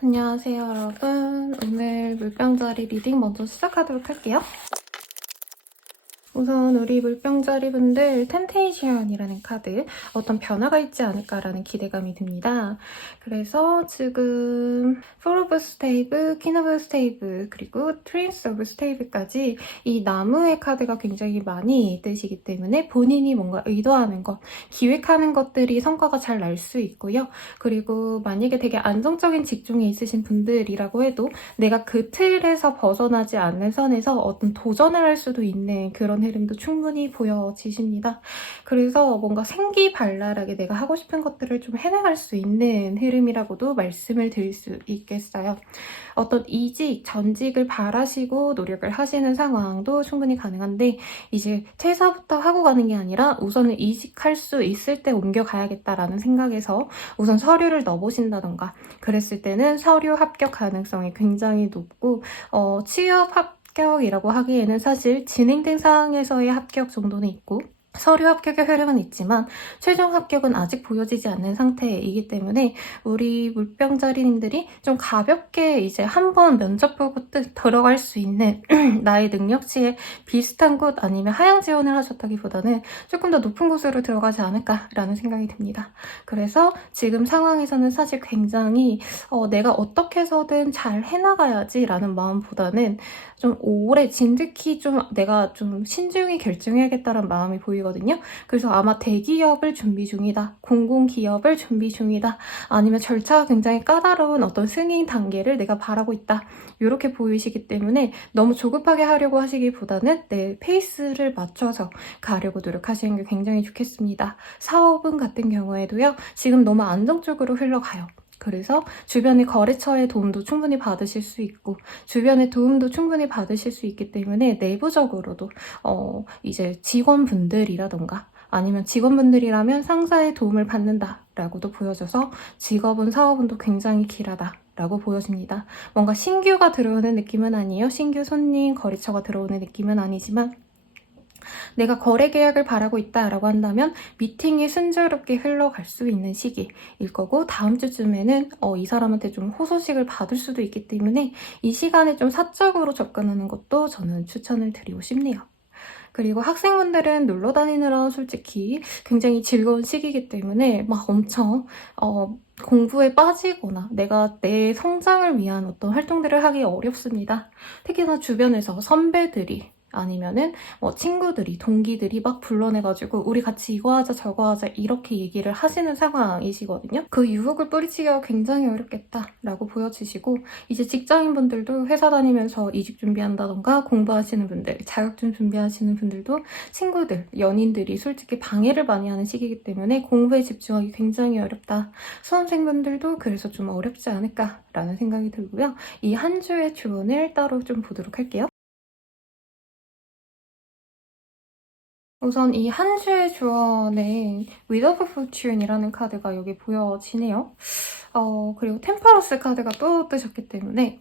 안녕하세요, 여러분. 오늘 물병자리 리딩 먼저 시작하도록 할게요. 우선 우리 물병자리 분들 템테이션이라는 카드, 어떤 변화가 있지 않을까라는 기대감이 듭니다. 그래서 지금 Four of Stave, King of Stave, 그리고 Prince of Stave까지 이 나무의 카드가 굉장히 많이 뜨시기 때문에 본인이 뭔가 의도하는 것, 기획하는 것들이 성과가 잘 날 수 있고요. 그리고 만약에 되게 안정적인 직종에 있으신 분들이라고 해도 내가 그 틀에서 벗어나지 않는 선에서 어떤 도전을 할 수도 있는 그런 흐름도 충분히 보여지십니다. 그래서 뭔가 생기발랄하게 내가 하고 싶은 것들을 좀 해나갈 수 있는 흐름이라고도 말씀을 드릴 수 있겠어요. 어떤 이직, 전직을 바라시고 노력을 하시는 상황도 충분히 가능한데 이제 퇴사부터 하고 가는 게 아니라 우선은 이직할 수 있을 때 옮겨가야겠다라는 생각에서 우선 서류를 넣어보신다던가 그랬을 때는 서류 합격 가능성이 굉장히 높고 취업 합격이라고 하기에는 사실 진행된 상황에서의 합격 정도는 있고 서류 합격의 흐름은 있지만 최종 합격은 아직 보여지지 않는 상태이기 때문에 우리 물병자리님들이 좀 가볍게 이제 한번 면접 보고 들어갈 수 있는 나의 능력치에 비슷한 곳 아니면 하향 지원을 하셨다기보다는 조금 더 높은 곳으로 들어가지 않을까라는 생각이 듭니다. 그래서 지금 상황에서는 사실 굉장히 내가 어떻게 해서든 잘 해나가야지라는 마음보다는 좀 오래 진득히 좀 내가 좀 신중히 결정해야겠다는 마음이 보이거든요. 그래서 아마 대기업을 준비 중이다, 공공기업을 준비 중이다, 아니면 절차가 굉장히 까다로운 어떤 승인 단계를 내가 바라고 있다, 이렇게 보이시기 때문에 너무 조급하게 하려고 하시기보다는 내 페이스를 맞춰서 가려고 노력하시는 게 굉장히 좋겠습니다. 사업은 같은 경우에도요, 지금 너무 안정적으로 흘러가요. 그래서 주변의 거래처의 도움도 충분히 받으실 수 있고 주변의 도움도 충분히 받으실 수 있기 때문에 내부적으로도 이제 직원분들이라던가 아니면 직원분들이라면 상사의 도움을 받는다라고도 보여져서 직업은 사업은도 굉장히 길하다 라고 보여집니다. 뭔가 신규가 들어오는 느낌은 아니에요. 신규 손님, 거래처가 들어오는 느낌은 아니지만 내가 거래 계약을 바라고 있다라고 한다면 미팅이 순조롭게 흘러갈 수 있는 시기일 거고 다음 주쯤에는 이 사람한테 좀 호소식을 받을 수도 있기 때문에 이 시간에 좀 사적으로 접근하는 것도 저는 추천을 드리고 싶네요. 그리고 학생분들은 놀러 다니느라 솔직히 굉장히 즐거운 시기이기 때문에 막 엄청 공부에 빠지거나 내가 내 성장을 위한 어떤 활동들을 하기 어렵습니다. 특히나 주변에서 선배들이 아니면은 친구들이, 동기들이 막 불러내가지고 우리 같이 이거 하자 저거 하자 이렇게 얘기를 하시는 상황이시거든요. 그 유혹을 뿌리치기가 굉장히 어렵겠다라고 보여지시고 이제 직장인분들도 회사 다니면서 이직 준비한다던가 공부하시는 분들, 자격증 준비하시는 분들도 친구들, 연인들이 솔직히 방해를 많이 하는 시기이기 때문에 공부에 집중하기 굉장히 어렵다. 수험생분들도 그래서 좀 어렵지 않을까라는 생각이 들고요. 이 한 주의 조언을 따로 좀 보도록 할게요. 우선 이 한 주의 조언에 Wheel of Fortune이라는 카드가 여기 보여지네요. 그리고 템퍼러스 카드가 또 뜨셨기 때문에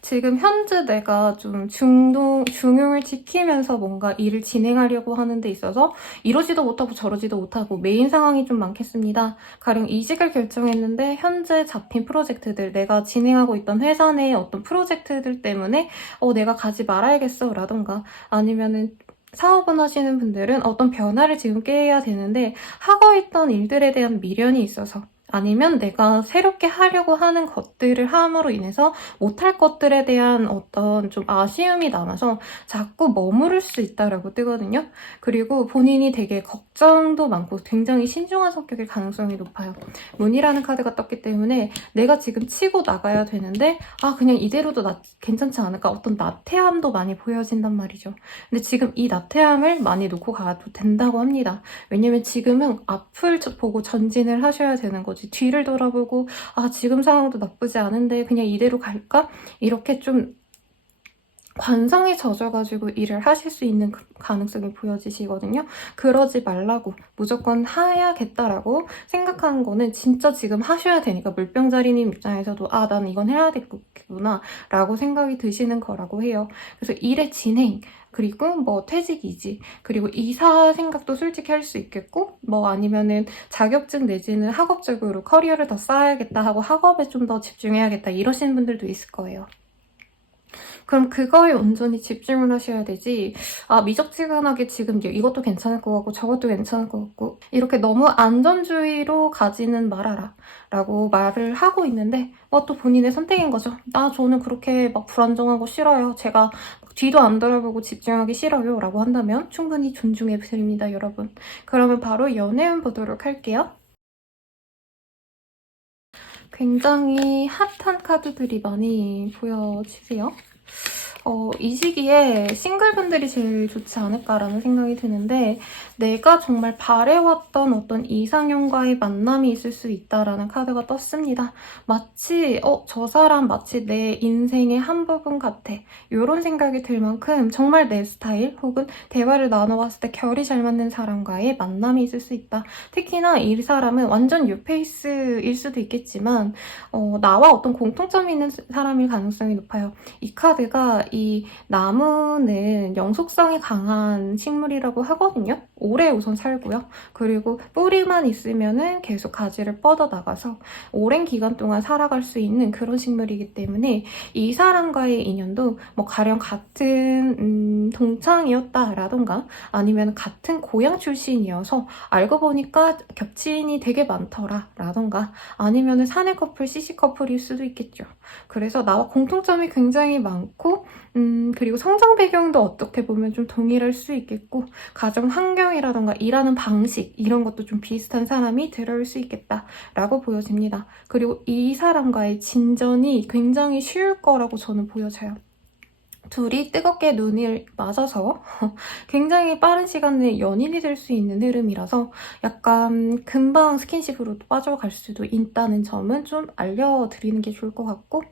지금 현재 내가 좀 중용을 지키면서 뭔가 일을 진행하려고 하는 데 있어서 이러지도 못하고 저러지도 못하고 메인 상황이 좀 많겠습니다. 가령 이직을 결정했는데 현재 잡힌 프로젝트들, 내가 진행하고 있던 회사 내 어떤 프로젝트들 때문에 내가 가지 말아야겠어 라던가 아니면은 사업을 하시는 분들은 어떤 변화를 지금 꾀해야 되는데 하고 있던 일들에 대한 미련이 있어서 아니면 내가 새롭게 하려고 하는 것들을 함으로 인해서 못할 것들에 대한 어떤 좀 아쉬움이 남아서 자꾸 머무를 수 있다라고 뜨거든요. 그리고 본인이 되게 걱정도 많고 굉장히 신중한 성격일 가능성이 높아요. 문이라는 카드가 떴기 때문에 내가 지금 치고 나가야 되는데 그냥 이대로도 괜찮지 않을까 어떤 나태함도 많이 보여진단 말이죠. 근데 지금 이 나태함을 많이 놓고 가도 된다고 합니다. 왜냐면 지금은 앞을 보고 전진을 하셔야 되는 거지. 뒤를 돌아보고 지금 상황도 나쁘지 않은데 그냥 이대로 갈까? 이렇게 좀 관성이 젖어가지고 일을 하실 수 있는 가능성이 보여지시거든요. 그러지 말라고 무조건 해야겠다라고 생각하는 거는 진짜 지금 하셔야 되니까 물병자리님 입장에서도 나는 이건 해야 되겠구나 라고 생각이 드시는 거라고 해요. 그래서 일의 진행, 그리고 뭐 퇴직 이지, 그리고 이사 생각도 솔직히 할 수 있겠고, 뭐 아니면은 자격증 내지는 학업적으로 커리어를 더 쌓아야겠다 하고 학업에 좀 더 집중해야겠다 이러시는 분들도 있을 거예요. 그럼 그거에 온전히 집중을 하셔야 되지, 미적지근하게 지금 이것도 괜찮을 것 같고 저것도 괜찮을 것 같고 이렇게 너무 안전주의로 가지는 말아라 라고 말을 하고 있는데 또 본인의 선택인 거죠. 저는 그렇게 막 불안정하고 싫어요. 제가 뒤도 안 돌아보고 집중하기 싫어요 라고 한다면 충분히 존중해 드립니다, 여러분. 그러면 바로 연애운 보도록 할게요. 굉장히 핫한 카드들이 많이 보여지세요. 이 시기에 싱글분들이 제일 좋지 않을까라는 생각이 드는데, 내가 정말 바래왔던 어떤 이상형과의 만남이 있을 수 있다라는 카드가 떴습니다. 마치 저 사람 마치 내 인생의 한 부분 같아, 이런 생각이 들 만큼 정말 내 스타일 혹은 대화를 나눠봤을 때 결이 잘 맞는 사람과의 만남이 있을 수 있다. 특히나 이 사람은 완전 뉴페이스일 수도 있겠지만 나와 어떤 공통점이 있는 사람일 가능성이 높아요. 이 카드가 이 나무는 영속성이 강한 식물이라고 하거든요. 오래 우선 살고요. 그리고 뿌리만 있으면은 계속 가지를 뻗어나가서 오랜 기간 동안 살아갈 수 있는 그런 식물이기 때문에 이 사람과의 인연도 뭐 가령 같은 동창이었다라던가 아니면 같은 고향 출신이어서 알고 보니까 겹친이 되게 많더라라던가 아니면 사내 커플, CC 커플일 수도 있겠죠. 그래서 나와 공통점이 굉장히 많고 그리고 성장 배경도 어떻게 보면 좀 동일할 수 있겠고 가정 환경이라던가 일하는 방식 이런 것도 좀 비슷한 사람이 들어올 수 있겠다라고 보여집니다. 그리고 이 사람과의 진전이 굉장히 쉬울 거라고 저는 보여져요. 둘이 뜨겁게 눈을 맞아서 굉장히 빠른 시간 내에 연인이 될 수 있는 흐름이라서 약간 금방 스킨십으로 빠져갈 수도 있다는 점은 좀 알려드리는 게 좋을 것 같고,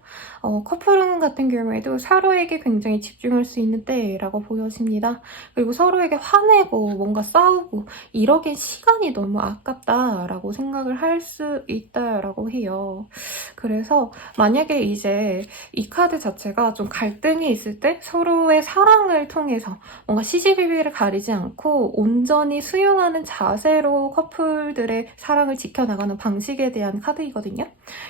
커플운 같은 경우에도 서로에게 굉장히 집중할 수 있는 때라고 보여집니다. 그리고 서로에게 화내고 뭔가 싸우고 이러기엔 시간이 너무 아깝다라고 생각을 할 수 있다라고 해요. 그래서 만약에 이제 이 카드 자체가 좀 갈등이 있을 때 서로의 사랑을 통해서 뭔가 시시비비를 가리지 않고 온전히 수용하는 자세로 커플들의 사랑을 지켜나가는 방식에 대한 카드이거든요.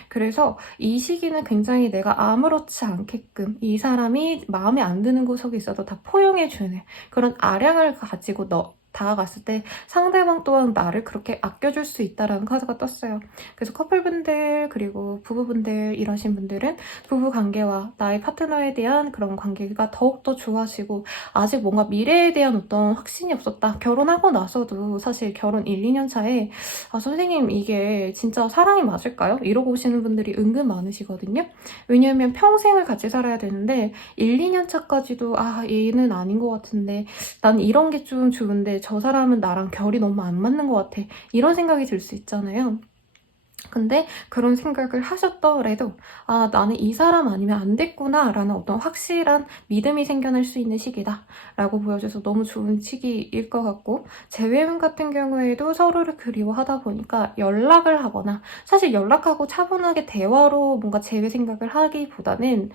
그래서 이 시기는 굉장히 내가 아무렇지 않게끔 이 사람이 마음에 안 드는 구석이 있어도 다 포용해주는 그런 아량을 가지고 다가갔을 때 상대방 또한 나를 그렇게 아껴줄 수 있다라는 카드가 떴어요. 그래서 커플분들 그리고 부부분들 이러신 분들은 부부관계와 나의 파트너에 대한 그런 관계가 더욱더 좋아지고, 아직 뭔가 미래에 대한 어떤 확신이 없었다. 결혼하고 나서도 사실 결혼 1, 2년 차에 선생님 이게 진짜 사랑이 맞을까요? 이러고 오시는 분들이 은근 많으시거든요. 왜냐면 평생을 같이 살아야 되는데 1, 2년 차까지도 얘는 아닌 것 같은데 난 이런 게 좀 좋은데 저 사람은 나랑 결이 너무 안 맞는 것 같아, 이런 생각이 들 수 있잖아요. 근데 그런 생각을 하셨더라도 나는 이 사람 아니면 안 됐구나 라는 어떤 확실한 믿음이 생겨날 수 있는 시기다 라고 보여줘서 너무 좋은 시기일 것 같고, 재회운 같은 경우에도 서로를 그리워하다 보니까 연락을 하거나, 사실 연락하고 차분하게 대화로 뭔가 재회 생각을 하기보다는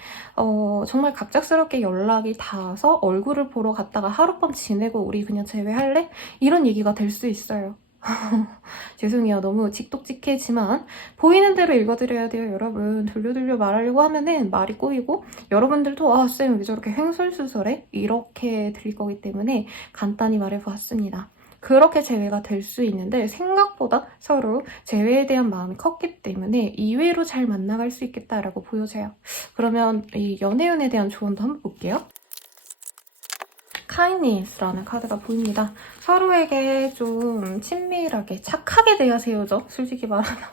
정말 갑작스럽게 연락이 닿아서 얼굴을 보러 갔다가 하룻밤 지내고 우리 그냥 재회할래? 이런 얘기가 될 수 있어요. 죄송해요. 너무 직독직해지만 보이는 대로 읽어드려야 돼요, 여러분. 돌려돌려 말하려고 하면은 말이 꼬이고 여러분들도 쌤 왜 저렇게 횡설수설해? 이렇게 들릴 거기 때문에 간단히 말해보았습니다. 그렇게 재회가 될 수 있는데 생각보다 서로 재회에 대한 마음이 컸기 때문에 이외로 잘 만나갈 수 있겠다라고 보여져요. 그러면 이 연애운에 대한 조언도 한번 볼게요. kindness라는 카드가 보입니다. 서로에게 좀 친밀하게 착하게 대하세요죠, 솔직히 말하면.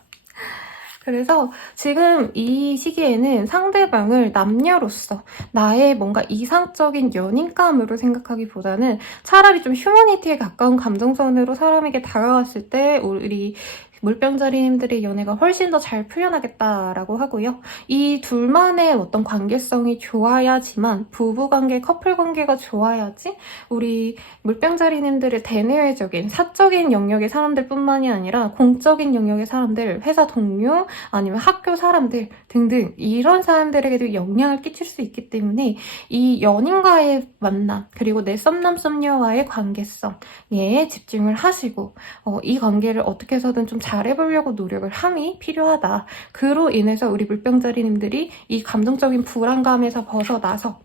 그래서 지금 이 시기에는 상대방을 남녀로서 나의 뭔가 이상적인 연인감으로 생각하기보다는 차라리 좀 휴머니티에 가까운 감정선으로 사람에게 다가갔을 때 우리 물병자리님들의 연애가 훨씬 더 잘 풀려나겠다라고 하고요. 이 둘만의 어떤 관계성이 좋아야지만 부부관계, 커플관계가 좋아야지 우리 물병자리님들의 대내외적인 사적인 영역의 사람들뿐만이 아니라 공적인 영역의 사람들, 회사 동료, 아니면 학교 사람들 등등 이런 사람들에게도 영향을 끼칠 수 있기 때문에 이 연인과의 만남 그리고 내 썸남 썸녀와의 관계성에 집중을 하시고 이 관계를 어떻게 해서든 좀 잘해보려고 노력을 함이 필요하다. 그로 인해서 우리 물병자리님들이 이 감정적인 불안감에서 벗어나서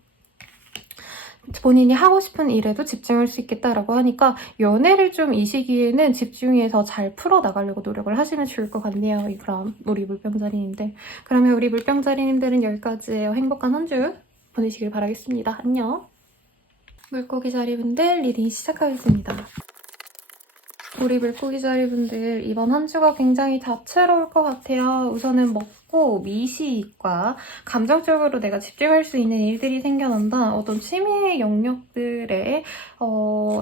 본인이 하고 싶은 일에도 집중할 수 있겠다라고 하니까 연애를 좀 이 시기에는 집중해서 잘 풀어나가려고 노력을 하시면 좋을 것 같네요. 그럼 우리 물병자리님들. 그러면 우리 물병자리님들은 여기까지예요. 행복한 한 주 보내시길 바라겠습니다. 안녕. 물고기 자리분들 리딩 시작하겠습니다. 우리 물고기 자리분들 이번 한 주가 굉장히 다채로울 것 같아요. 우선은 먹고 미식과 감정적으로 내가 집중할 수 있는 일들이 생겨난다. 어떤 취미 영역들에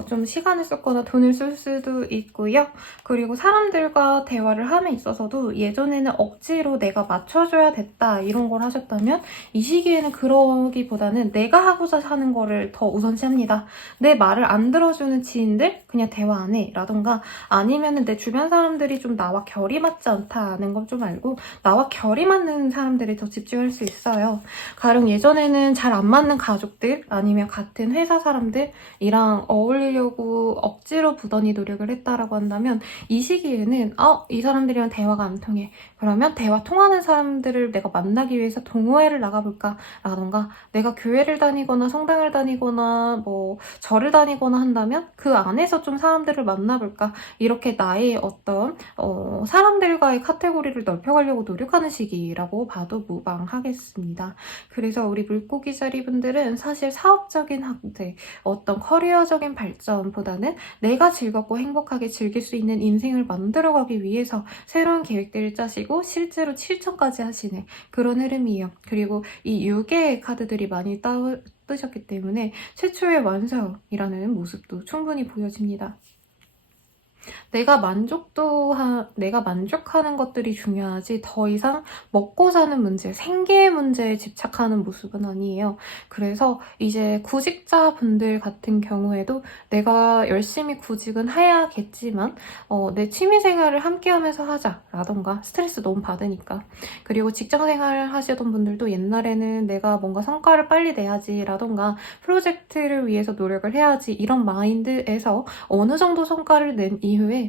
좀 시간을 썼거나 돈을 쓸 수도 있고요. 그리고 사람들과 대화를 함에 있어서도 예전에는 억지로 내가 맞춰줘야 됐다 이런 걸 하셨다면 이 시기에는 그러기보다는 내가 하고자 하는 거를 더 우선시합니다. 내 말을 안 들어주는 지인들 그냥 대화 안 해 라던가 아니면은 내 주변 사람들이 좀 나와 결이 맞지 않다는 걸 좀 알고 나와 결이 맞는 사람들이 더 집중할 수 있어요. 가령 예전에는 잘 안 맞는 가족들 아니면 같은 회사 사람들이랑 어울리려고 억지로 부단히 노력을 했다라고 한다면 이 시기에는 이 사람들이랑 대화가 안 통해. 그러면 대화 통하는 사람들을 내가 만나기 위해서 동호회를 나가볼까 라던가 내가 교회를 다니거나 성당을 다니거나 뭐 절을 다니거나 한다면 그 안에서 좀 사람들을 만나볼까 이렇게 나의 어떤 사람들과의 카테고리를 넓혀가려고 노력하는 시기라고 봐도 무방하겠습니다. 그래서 우리 물고기 자리분들은 사실 사업적인 확대, 어떤 커리어적인 발전보다는 내가 즐겁고 행복하게 즐길 수 있는 인생을 만들어가기 위해서 새로운 계획들을 짜시고 실제로 실천까지 하시는 그런 흐름이에요. 그리고 이 6개의 카드들이 많이 뜨셨기 때문에 최초의 완성이라는 모습도 충분히 보여집니다. 내가 만족하는 것들이 중요하지 더 이상 먹고 사는 문제, 생계의 문제에 집착하는 모습은 아니에요. 그래서 이제 구직자분들 같은 경우에도 내가 열심히 구직은 해야겠지만 내 취미생활을 함께하면서 하자라던가 스트레스 너무 받으니까 그리고 직장생활을 하시던 분들도 옛날에는 내가 뭔가 성과를 빨리 내야지라던가 프로젝트를 위해서 노력을 해야지 이런 마인드에서 어느 정도 성과를 낸 이후에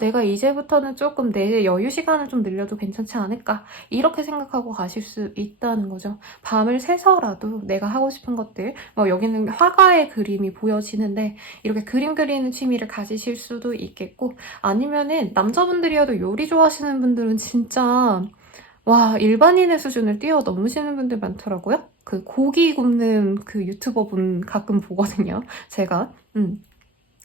내가 이제부터는 조금 내 여유 시간을 좀 늘려도 괜찮지 않을까 이렇게 생각하고 가실 수 있다는 거죠. 밤을 새서라도 내가 하고 싶은 것들 여기는 화가의 그림이 보여지는데 이렇게 그림 그리는 취미를 가지실 수도 있겠고 아니면은 남자분들이어도 요리 좋아하시는 분들은 진짜 일반인의 수준을 뛰어넘으시는 분들 많더라고요. 그 고기 굽는 그 유튜버 분 가끔 보거든요. 제가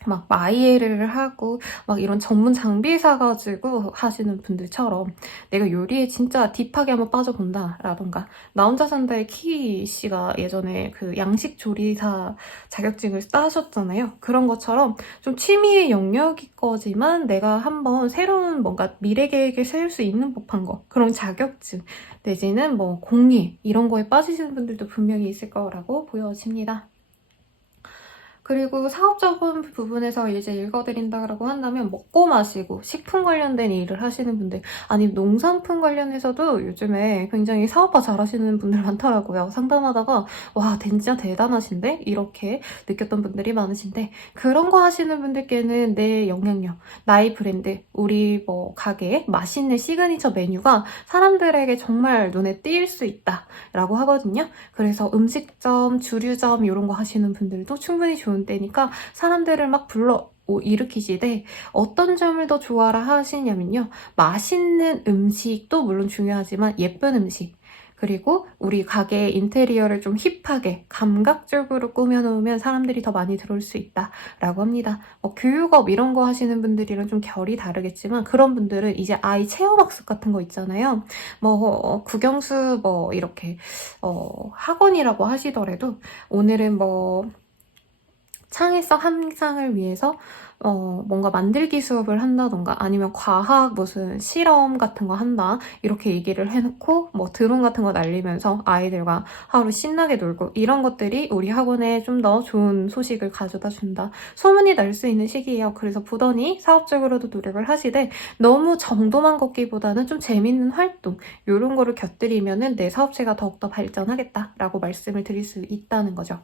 막 마이에르를 하고 막 이런 전문 장비 사가지고 하시는 분들처럼 내가 요리에 진짜 딥하게 한번 빠져본다 라던가 나 혼자 산다의 키 씨가 예전에 그 양식 조리사 자격증을 따셨잖아요. 그런 것처럼 좀 취미의 영역일 거지만 내가 한번 새로운 뭔가 미래 계획을 세울 수 있는 법한 거 그런 자격증 내지는 뭐 공예 이런 거에 빠지시는 분들도 분명히 있을 거라고 보여집니다. 그리고 사업적인 부분에서 이제 읽어드린다고 한다면 먹고 마시고 식품 관련된 일을 하시는 분들 아니면 농산품 관련해서도 요즘에 굉장히 사업화 잘하시는 분들 많더라고요. 상담하다가 와 진짜 대단하신데? 이렇게 느꼈던 분들이 많으신데 그런 거 하시는 분들께는 내 영향력, 나의 브랜드, 우리 뭐 가게의 맛있는 시그니처 메뉴가 사람들에게 정말 눈에 띄일 수 있다라고 하거든요. 그래서 음식점, 주류점 이런 거 하시는 분들도 충분히 좋은 때니까 사람들을 막 불러 일으키시되 어떤 점을 더 좋아라 하시냐면요. 맛있는 음식도 물론 중요하지만 예쁜 음식 그리고 우리 가게의 인테리어를 좀 힙하게 감각적으로 꾸며놓으면 사람들이 더 많이 들어올 수 있다라고 합니다. 교육업 이런 거 하시는 분들이랑 좀 결이 다르겠지만 그런 분들은 이제 아이 체험학습 같은 거 있잖아요. 국영수 이렇게 학원이라고 하시더라도 오늘은 창의성 향상을 위해서 뭔가 만들기 수업을 한다던가 아니면 과학 무슨 실험 같은 거 한다 이렇게 얘기를 해놓고 뭐 드론 같은 거 날리면서 아이들과 하루 신나게 놀고 이런 것들이 우리 학원에 좀 더 좋은 소식을 가져다 준다. 소문이 날 수 있는 시기예요. 그래서 부단히 사업적으로도 노력을 하시되 너무 정도만 걷기보다는 좀 재밌는 활동 이런 거를 곁들이면은 내 사업체가 더욱더 발전하겠다라고 말씀을 드릴 수 있다는 거죠.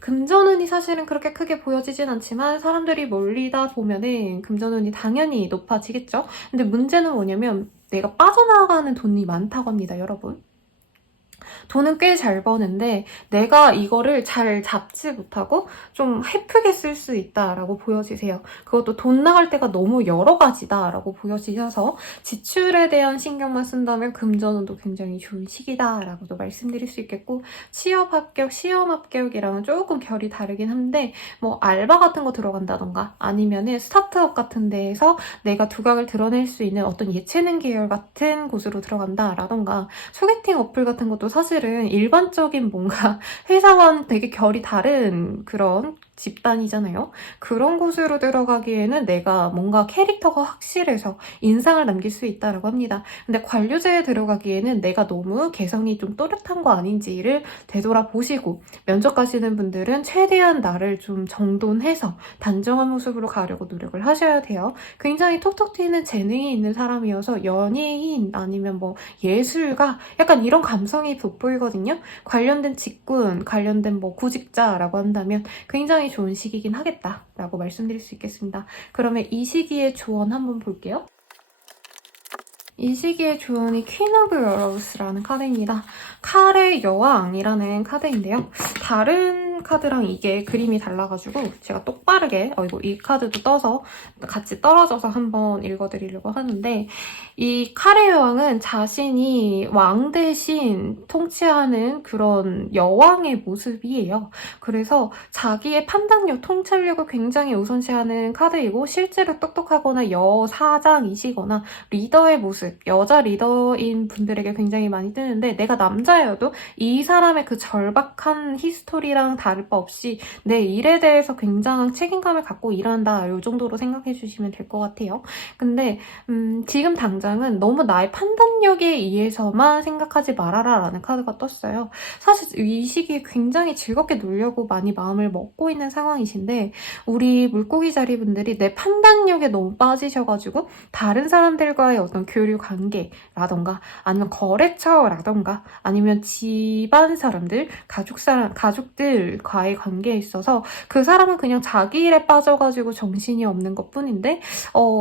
금전운이 사실은 그렇게 크게 보여지진 않지만 사람들이 몰리다 보면은 금전운이 당연히 높아지겠죠? 근데 문제는 뭐냐면 내가 빠져나가는 돈이 많다고 합니다, 여러분. 돈은 꽤 잘 버는데 내가 이거를 잘 잡지 못하고 좀 헤프게 쓸 수 있다라고 보여지세요. 그것도 돈 나갈 때가 너무 여러 가지다라고 보여지셔서 지출에 대한 신경만 쓴다면 금전운도 굉장히 좋은 시기다라고도 말씀드릴 수 있겠고 취업 합격, 시험 합격이랑은 조금 결이 다르긴 한데 뭐 알바 같은 거 들어간다던가 아니면은 스타트업 같은 데에서 내가 두각을 드러낼 수 있는 어떤 예체능 계열 같은 곳으로 들어간다라던가 소개팅 어플 같은 것도 사실은 일반적인 뭔가 회사와는 되게 결이 다른 그런 집단이잖아요. 그런 곳으로 들어가기에는 내가 뭔가 캐릭터가 확실해서 인상을 남길 수 있다고 합니다. 근데 관료제에 들어가기에는 내가 너무 개성이 좀 또렷한 거 아닌지를 되돌아보시고 면접 가시는 분들은 최대한 나를 좀 정돈해서 단정한 모습으로 가려고 노력을 하셔야 돼요. 굉장히 톡톡 튀는 재능이 있는 사람이어서 연예인 아니면 뭐 예술가 약간 이런 감성이 돋보이거든요. 관련된 직군, 관련된 뭐 구직자라고 한다면 굉장히 좋은 시기긴 하겠다라고 말씀드릴 수 있겠습니다. 그러면 이 시기의 조언 한번 볼게요. 이 시기의 조언이 퀸 오브 워로스라는 카드입니다. 칼의 여왕이라는 카드인데요. 다른 카드랑 이게 그림이 달라가지고 제가 똑바르게 이 카드도 떠서 같이 떨어져서 한번 읽어드리려고 하는데 이 칼의 여왕은 자신이 왕 대신 통치하는 그런 여왕의 모습이에요. 그래서 자기의 판단력, 통찰력을 굉장히 우선시하는 카드이고 실제로 똑똑하거나 여사장이시거나 리더의 모습, 여자 리더인 분들에게 굉장히 많이 뜨는데 내가 남자여도 이 사람의 그 절박한 히스토리랑 다를 바 없이 내 일에 대해서 굉장한 책임감을 갖고 일한다. 이 정도로 생각해 주시면 될 것 같아요. 근데 지금 당장은 너무 나의 판단력에 의해서만 생각하지 말아라 라는 카드가 떴어요. 사실 이 시기에 굉장히 즐겁게 놀려고 많이 마음을 먹고 있는 상황이신데 우리 물고기 자리분들이 내 판단력에 너무 빠지셔가지고 다른 사람들과의 어떤 교류 관계라던가 아니면 거래처라던가 아니면 집안 사람들, 가족들과의 관계에 있어서 그 사람은 그냥 자기 일에 빠져가지고 정신이 없는 것 뿐인데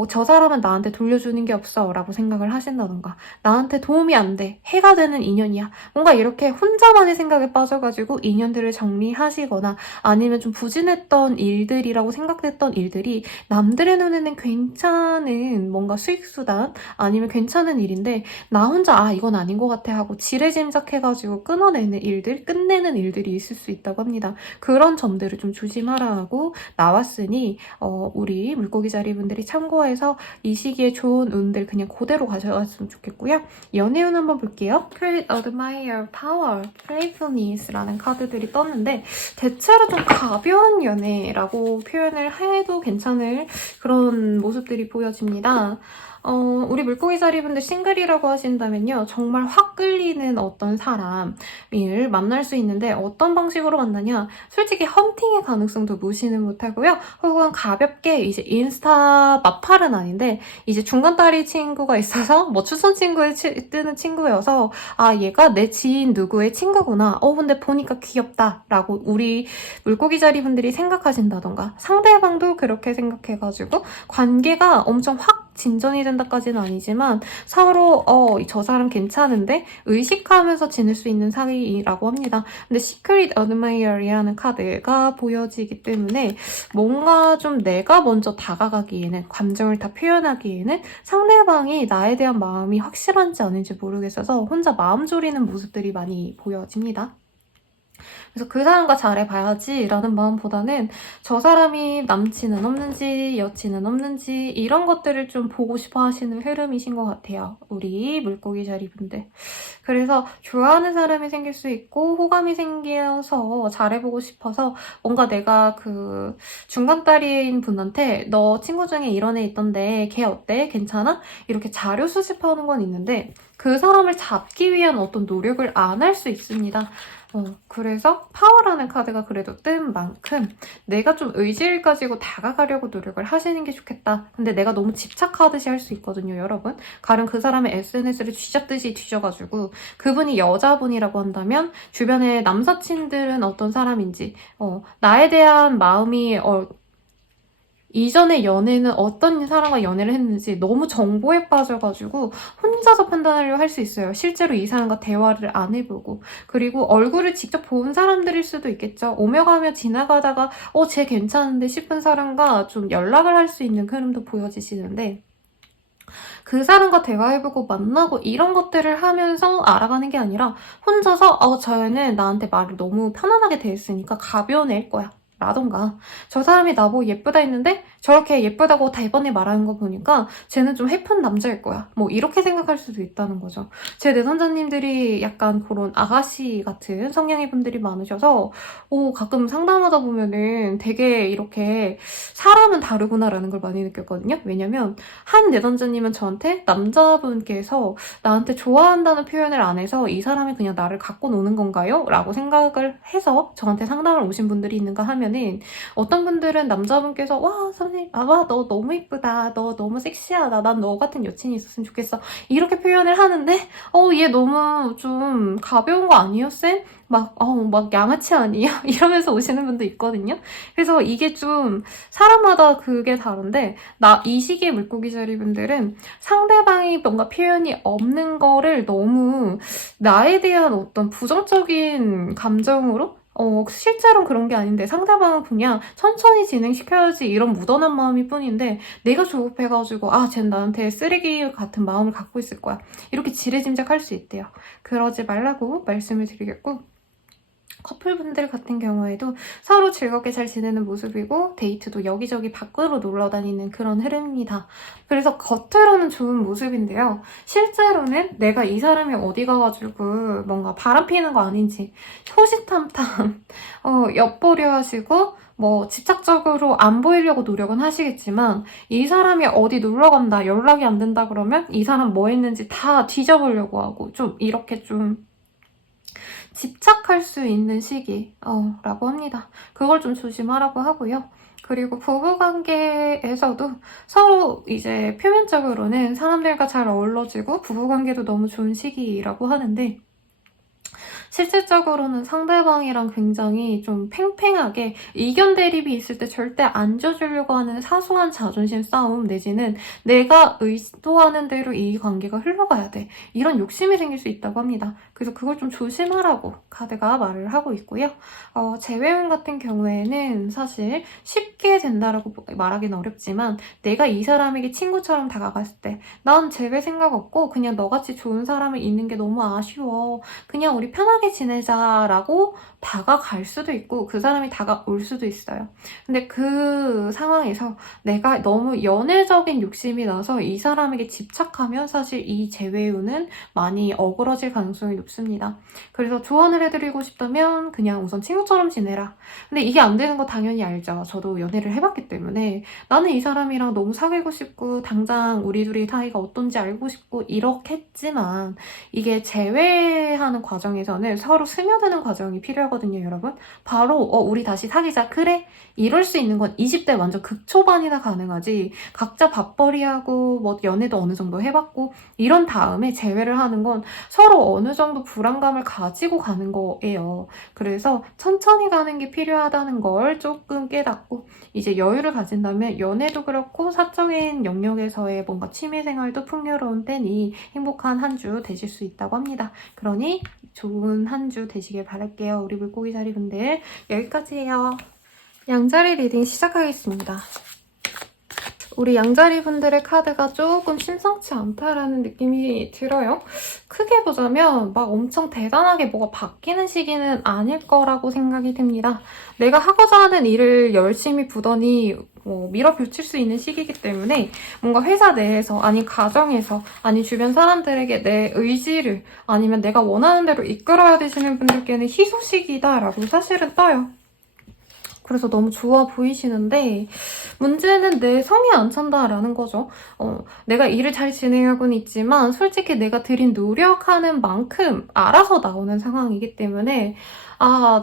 저 사람은 나한테 돌려주는 게 없어 라고 생각을 하신다던가 나한테 도움이 안 돼, 해가 되는 인연이야 뭔가 이렇게 혼자만의 생각에 빠져가지고 인연들을 정리하시거나 아니면 좀 부진했던 일들이라고 생각했던 일들이 남들의 눈에는 괜찮은 뭔가 수익수단 아니면 괜찮은 일인데 나 혼자 이건 아닌 것 같아 하고 지레짐작해가지고 끊어내는 일들, 끝내는 일들이 있을 수 있다고 합니다. 그런 점들을 좀 조심하라 하고 나왔으니 우리 물고기 자리분들이 참고해서 이 시기에 좋은 운들 그냥 그대로 가져갔으면 좋겠고요. 연애운 한번 볼게요. Courage, Admire, Power, Playfulness라는 카드들이 떴는데 대체로 좀 가벼운 연애라고 표현을 해도 괜찮을 그런 모습들이 보여집니다. 우리 물고기 자리분들 싱글이라고 하신다면요. 정말 확 끌리는 어떤 사람을 만날 수 있는데 어떤 방식으로 만나냐? 솔직히 헌팅의 가능성도 무시는 못하고요. 혹은 가볍게 이제 인스타 마팔은 아닌데 이제 중간다리 친구가 있어서 뭐 추천 친구에 뜨는 친구여서 얘가 내 지인 누구의 친구구나. 근데 보니까 귀엽다라고 우리 물고기 자리분들이 생각하신다던가 상대방도 그렇게 생각해가지고 관계가 엄청 확 진전이 된다까지는 아니지만 서로 저 사람 괜찮은데 의식하면서 지낼 수 있는 사이라고 합니다. 근데 Secret Admirer이라는 카드가 보여지기 때문에 뭔가 좀 내가 먼저 다가가기에는 감정을 다 표현하기에는 상대방이 나에 대한 마음이 확실한지 아닌지 모르겠어서 혼자 마음 졸이는 모습들이 많이 보여집니다. 그래서 그 사람과 잘해봐야지 라는 마음보다는 저 사람이 남친은 없는지 여친은 없는지 이런 것들을 좀 보고 싶어 하시는 흐름이신 것 같아요. 우리 물고기 자리분들. 그래서 좋아하는 사람이 생길 수 있고 호감이 생겨서 잘해보고 싶어서 뭔가 내가 그 중간다리인 분한테 너 친구 중에 이런 애 있던데 걔 어때? 괜찮아? 이렇게 자료 수집하는 건 있는데 그 사람을 잡기 위한 어떤 노력을 안 할 수 있습니다. 그래서 파워라는 카드가 그래도 뜬 만큼 내가 좀 의지를 가지고 다가가려고 노력을 하시는 게 좋겠다. 근데 내가 너무 집착하듯이 할 수 있거든요, 여러분. 가령 그 사람의 SNS를 뒤졌듯이 뒤져가지고 그분이 여자분이라고 한다면 주변에 남사친들은 어떤 사람인지 나에 대한 마음이 이전의 연애는 어떤 사람과 연애를 했는지 너무 정보에 빠져가지고 혼자서 판단하려고 할 수 있어요. 실제로 이 사람과 대화를 안 해보고. 그리고 얼굴을 직접 본 사람들일 수도 있겠죠. 오며 가며 지나가다가 쟤 괜찮은데 싶은 사람과 좀 연락을 할 수 있는 흐름도 보여지시는데 그 사람과 대화해보고 만나고 이런 것들을 하면서 알아가는 게 아니라 혼자서 저 애는 나한테 말을 너무 편안하게 대했으니까 가벼운 애일 거야. 라던가 저 사람이 나보고 예쁘다 했는데 저렇게 예쁘다고 다 이번에 말하는 거 보니까 쟤는 좀 해픈 남자일 거야. 뭐 이렇게 생각할 수도 있다는 거죠. 제 내선자님들이 약간 그런 아가씨 같은 성향의 분들이 많으셔서 가끔 상담하다 보면은 되게 이렇게 사람은 다르구나라는 걸 많이 느꼈거든요. 왜냐면 한 내선자님은 저한테 남자분께서 나한테 좋아한다는 표현을 안 해서 이 사람이 그냥 나를 갖고 노는 건가요? 라고 생각을 해서 저한테 상담을 오신 분들이 있는가 하면은 어떤 분들은 남자분께서 와 선생님 와 너 너무 이쁘다 너 너무 섹시하다 난 너 같은 여친이 있었으면 좋겠어 이렇게 표현을 하는데 얘 너무 좀 가벼운 거 아니에요 쌤? 막 양아치 아니야? 이러면서 오시는 분도 있거든요. 그래서 이게 좀 사람마다 그게 다른데 이 시기의 물고기 자리 분들은 상대방이 뭔가 표현이 없는 거를 너무 나에 대한 어떤 부정적인 감정으로 실제로는 그런 게 아닌데 상대방은 그냥 천천히 진행시켜야지 이런 무던한 마음일 뿐인데 내가 조급해가지고 쟤는 나한테 쓰레기 같은 마음을 갖고 있을 거야. 이렇게 지레짐작할 수 있대요. 그러지 말라고 말씀을 드리겠고 커플분들 같은 경우에도 서로 즐겁게 잘 지내는 모습이고 데이트도 여기저기 밖으로 놀러 다니는 그런 흐름입니다. 그래서 겉으로는 좋은 모습인데요. 실제로는 내가 이 사람이 어디 가가지고 뭔가 바람 피는 거 아닌지 호시탐탐 엿보려 하시고 뭐 집착적으로 안 보이려고 노력은 하시겠지만 이 사람이 어디 놀러 간다 연락이 안 된다 그러면 이 사람 뭐 했는지 다 뒤져보려고 하고 좀 이렇게 좀 집착할 수 있는 시기라고 합니다. 그걸 좀 조심하라고 하고요. 그리고 부부관계에서도 서로 이제 표면적으로는 사람들과 잘 어우러지고 부부관계도 너무 좋은 시기라고 하는데 실질적으로는 상대방이랑 굉장히 좀 팽팽하게 의견 대립이 있을 때 절대 안 져주려고 하는 사소한 자존심 싸움 내지는 내가 의도하는 대로 이 관계가 흘러가야 돼. 이런 욕심이 생길 수 있다고 합니다. 그래서 그걸 좀 조심하라고 카드가 말을 하고 있고요. 재회운 같은 경우에는 사실 쉽게 된다라고 말하기는 어렵지만 내가 이 사람에게 친구처럼 다가갔을 때 난 재회 생각 없고 그냥 너같이 좋은 사람이 있는 게 너무 아쉬워. 그냥 우리 편하게 지내자라고 다가갈 수도 있고 그 사람이 다가올 수도 있어요. 근데 그 상황에서 내가 너무 연애적인 욕심이 나서 이 사람에게 집착하면 사실 이 재회운은 많이 어그러질 가능성이 높습니다. 그래서 조언을 해드리고 싶다면 그냥 우선 친구처럼 지내라. 근데 이게 안 되는 거 당연히 알죠. 저도 연애를 해봤기 때문에 나는 이 사람이랑 너무 사귀고 싶고 당장 우리 둘이 사이가 어떤지 알고 싶고 이렇게 했지만 이게 재회하는 과정에서는 서로 스며드는 과정이 필요하거든요, 여러분. 바로 우리 다시 사귀자. 그래? 이럴 수 있는 건 20대 완전 극초반이나 가능하지. 각자 밥벌이하고 뭐 연애도 어느 정도 해봤고 이런 다음에 재회를 하는 건 서로 어느 정도 불안감을 가지고 가는 거예요. 그래서 천천히 가는 게 필요하다는 걸 조금 깨닫고 이제 여유를 가진다면 연애도 그렇고 사적인 영역에서의 뭔가 취미생활도 풍요로운 때니 행복한 한 주 되실 수 있다고 합니다. 그러니 좋은 한 주 되시길 바랄게요. 우리 물고기 자리분들 여기까지예요. 양자리 리딩 시작하겠습니다. 우리 양자리 분들의 카드가 조금 심상치 않다라는 느낌이 들어요. 크게 보자면 막 엄청 대단하게 뭐가 바뀌는 시기는 아닐 거라고 생각이 듭니다. 내가 하고자 하는 일을 열심히 부더니 밀어붙일 수 있는 시기이기 때문에 뭔가 회사 내에서 아니 가정에서 아니 주변 사람들에게 내 의지를 아니면 내가 원하는 대로 이끌어야 되시는 분들께는 희소식이다라고 사실은 떠요. 그래서 너무 좋아 보이시는데 문제는 내 성에 안 찬다라는 거죠. 내가 일을 잘 진행하고는 있지만 솔직히 내가 들인 노력하는 만큼 알아서 나오는 상황이기 때문에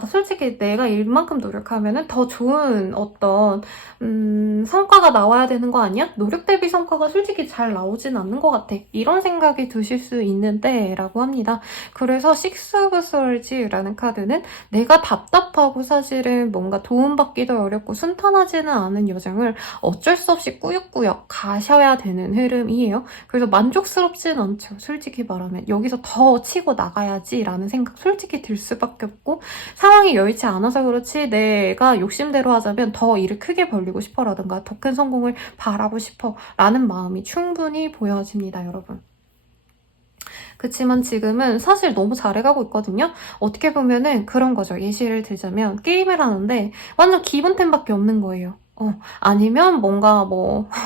솔직히 내가 일만큼 노력하면 더 좋은 어떤 성과가 나와야 되는 거 아니야? 노력 대비 성과가 솔직히 잘 나오진 않는 것 같아. 이런 생각이 드실 수 있는데 라고 합니다. 그래서 Six of Swords라는 카드는 내가 답답하고 사실은 뭔가 도움받기도 어렵고 순탄하지는 않은 여정을 어쩔 수 없이 꾸역꾸역 가셔야 되는 흐름이에요. 그래서 만족스럽진 않죠. 솔직히 말하면 여기서 더 치고 나가야지라는 생각 솔직히 들 수밖에 없고 상황이 여의치 않아서 그렇지 내가 욕심대로 하자면 더 일을 크게 벌리고 싶어라든가 더 큰 성공을 바라고 싶어 라는 마음이 충분히 보여집니다, 여러분. 그치만 지금은 사실 너무 잘해가고 있거든요. 어떻게 보면은 그런 거죠. 예시를 들자면 게임을 하는데 완전 기본템밖에 없는 거예요. 아니면 뭔가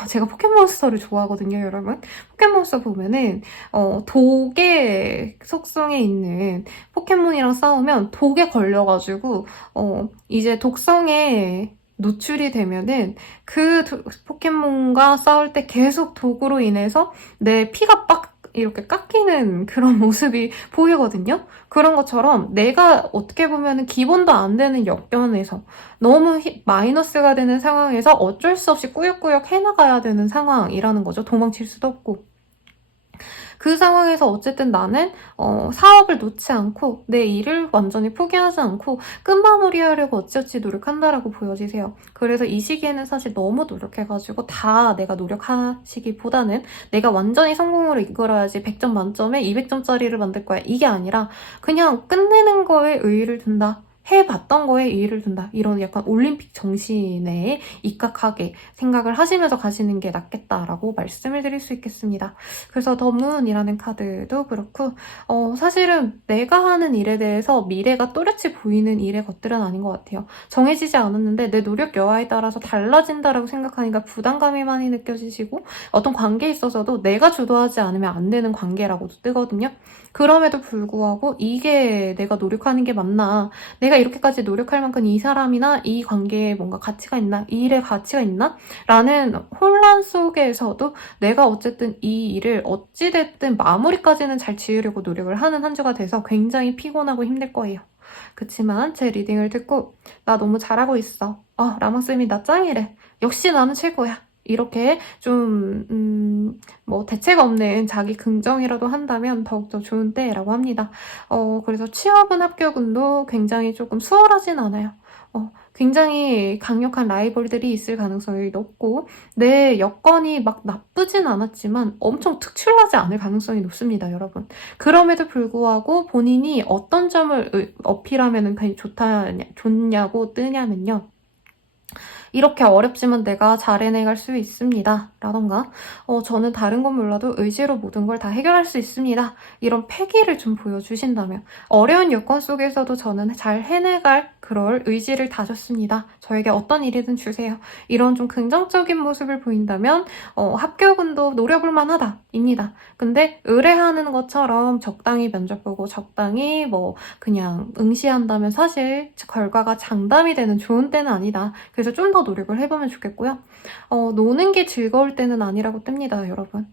제가 포켓몬스터를 좋아하거든요, 여러분. 포켓몬스터 보면은 독의 속성에 있는 포켓몬이랑 싸우면 독에 걸려가지고 이제 독성에 노출이 되면은 그 포켓몬과 싸울 때 계속 독으로 인해서 내 피가 이렇게 깎이는 그런 모습이 보이거든요. 그런 것처럼 내가 어떻게 보면 기본도 안 되는 역견에서 너무 마이너스가 되는 상황에서 어쩔 수 없이 꾸역꾸역 해나가야 되는 상황이라는 거죠. 도망칠 수도 없고. 그 상황에서 어쨌든 나는 사업을 놓지 않고 내 일을 완전히 포기하지 않고 끝마무리하려고 어찌어찌 노력한다라고 보여지세요. 그래서 이 시기에는 사실 너무 노력해가지고 다 내가 노력하시기보다는 내가 완전히 성공으로 이끌어야지 100점 만점에 200점짜리를 만들 거야. 이게 아니라 그냥 끝내는 거에 의의를 둔다. 해봤던 거에 의의를 둔다. 이런 약간 올림픽 정신에 입각하게 생각을 하시면서 가시는 게 낫겠다라고 말씀을 드릴 수 있겠습니다. 그래서 더 문이라는 카드도 그렇고 사실은 내가 하는 일에 대해서 미래가 또렷이 보이는 일의 것들은 아닌 것 같아요. 정해지지 않았는데 내 노력 여하에 따라서 달라진다라고 생각하니까 부담감이 많이 느껴지시고 어떤 관계에 있어서도 내가 주도하지 않으면 안 되는 관계라고도 뜨거든요. 그럼에도 불구하고 이게 내가 노력하는 게 맞나? 내가 이렇게까지 노력할 만큼 이 사람이나 이 관계에 뭔가 가치가 있나? 이 일에 가치가 있나? 라는 혼란 속에서도 내가 어쨌든 이 일을 어찌됐든 마무리까지는 잘 지으려고 노력을 하는 한 주가 돼서 굉장히 피곤하고 힘들 거예요. 그치만 제 리딩을 듣고 나 너무 잘하고 있어. 라마쌤이 나 짱이래. 역시 나는 최고야. 이렇게 좀 대책 없는 자기 긍정이라도 한다면 더욱더 좋은 때라고 합니다. 그래서 취업은 합격운도 굉장히 조금 수월하진 않아요. 굉장히 강력한 라이벌들이 있을 가능성이 높고 내 여건이 막 나쁘진 않았지만 엄청 특출나지 않을 가능성이 높습니다, 여러분. 그럼에도 불구하고 본인이 어떤 점을 어필하면 좋냐고 뜨냐면요. 이렇게 어렵지만 내가 잘 해내갈 수 있습니다. 라던가 저는 다른 건 몰라도 의지로 모든 걸 다 해결할 수 있습니다. 이런 패기를 좀 보여주신다면 어려운 여건 속에서도 저는 잘 해내갈 그럴 의지를 다졌습니다. 저에게 어떤 일이든 주세요. 이런 좀 긍정적인 모습을 보인다면 합격운도 노려볼 만하다 입니다. 근데 의뢰하는 것처럼 적당히 면접 보고 적당히 그냥 응시한다면 사실 결과가 장담이 되는 좋은 때는 아니다. 그래서 좀 더 노력을 해보면 좋겠고요. 노는 게 즐거울 때는 아니라고 뜹니다, 여러분.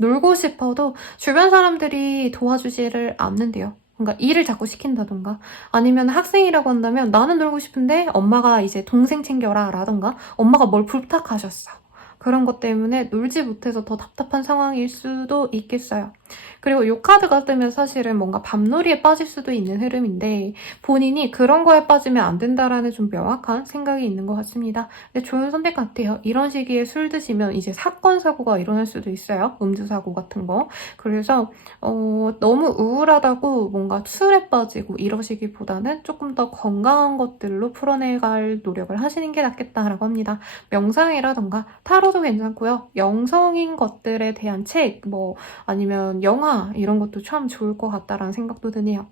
놀고 싶어도 주변 사람들이 도와주지를 않는데요. 그러니까 일을 자꾸 시킨다던가 아니면 학생이라고 한다면 나는 놀고 싶은데 엄마가 이제 동생 챙겨라 라던가 엄마가 뭘 부탁하셨어. 그런 것 때문에 놀지 못해서 더 답답한 상황일 수도 있겠어요. 그리고 이 카드가 뜨면 사실은 뭔가 밤놀이에 빠질 수도 있는 흐름인데 본인이 그런 거에 빠지면 안 된다라는 좀 명확한 생각이 있는 것 같습니다. 근데 좋은 선택 같아요. 이런 시기에 술 드시면 이제 사건, 사고가 일어날 수도 있어요. 음주 사고 같은 거. 그래서 너무 우울하다고 뭔가 술에 빠지고 이러시기보다는 조금 더 건강한 것들로 풀어내갈 노력을 하시는 게 낫겠다라고 합니다. 명상이라던가 타로도 괜찮고요. 영성인 것들에 대한 책, 뭐 아니면 영화 이런 것도 참 좋을 것 같다라는 생각도 드네요.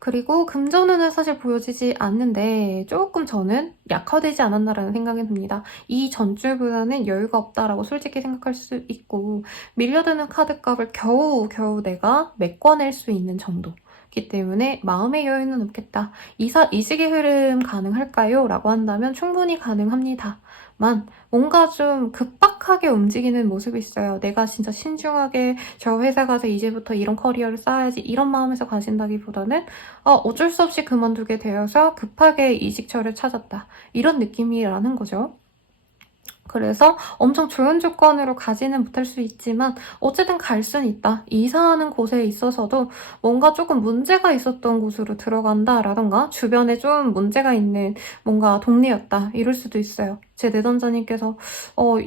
그리고 금전운은 사실 보여지지 않는데 조금 저는 약화되지 않았나라는 생각이 듭니다. 이 전주보다는 여유가 없다라고 솔직히 생각할 수 있고 밀려드는 카드값을 겨우 내가 메꿔낼 수 있는 정도이기 때문에 마음의 여유는 없겠다. 이직의 흐름 가능할까요? 라고 한다면 충분히 가능합니다. 만 뭔가 좀 급박하게 움직이는 모습이 있어요. 내가 진짜 신중하게 저 회사 가서 이제부터 이런 커리어를 쌓아야지 이런 마음에서 가신다기보다는 어쩔 수 없이 그만두게 되어서 급하게 이직처를 찾았다. 이런 느낌이라는 거죠. 그래서 엄청 좋은 조건으로 가지는 못할 수 있지만 어쨌든 갈 수는 있다. 이사하는 곳에 있어서도 뭔가 조금 문제가 있었던 곳으로 들어간다라던가 주변에 좀 문제가 있는 뭔가 동네였다. 이럴 수도 있어요. 제 내담자님께서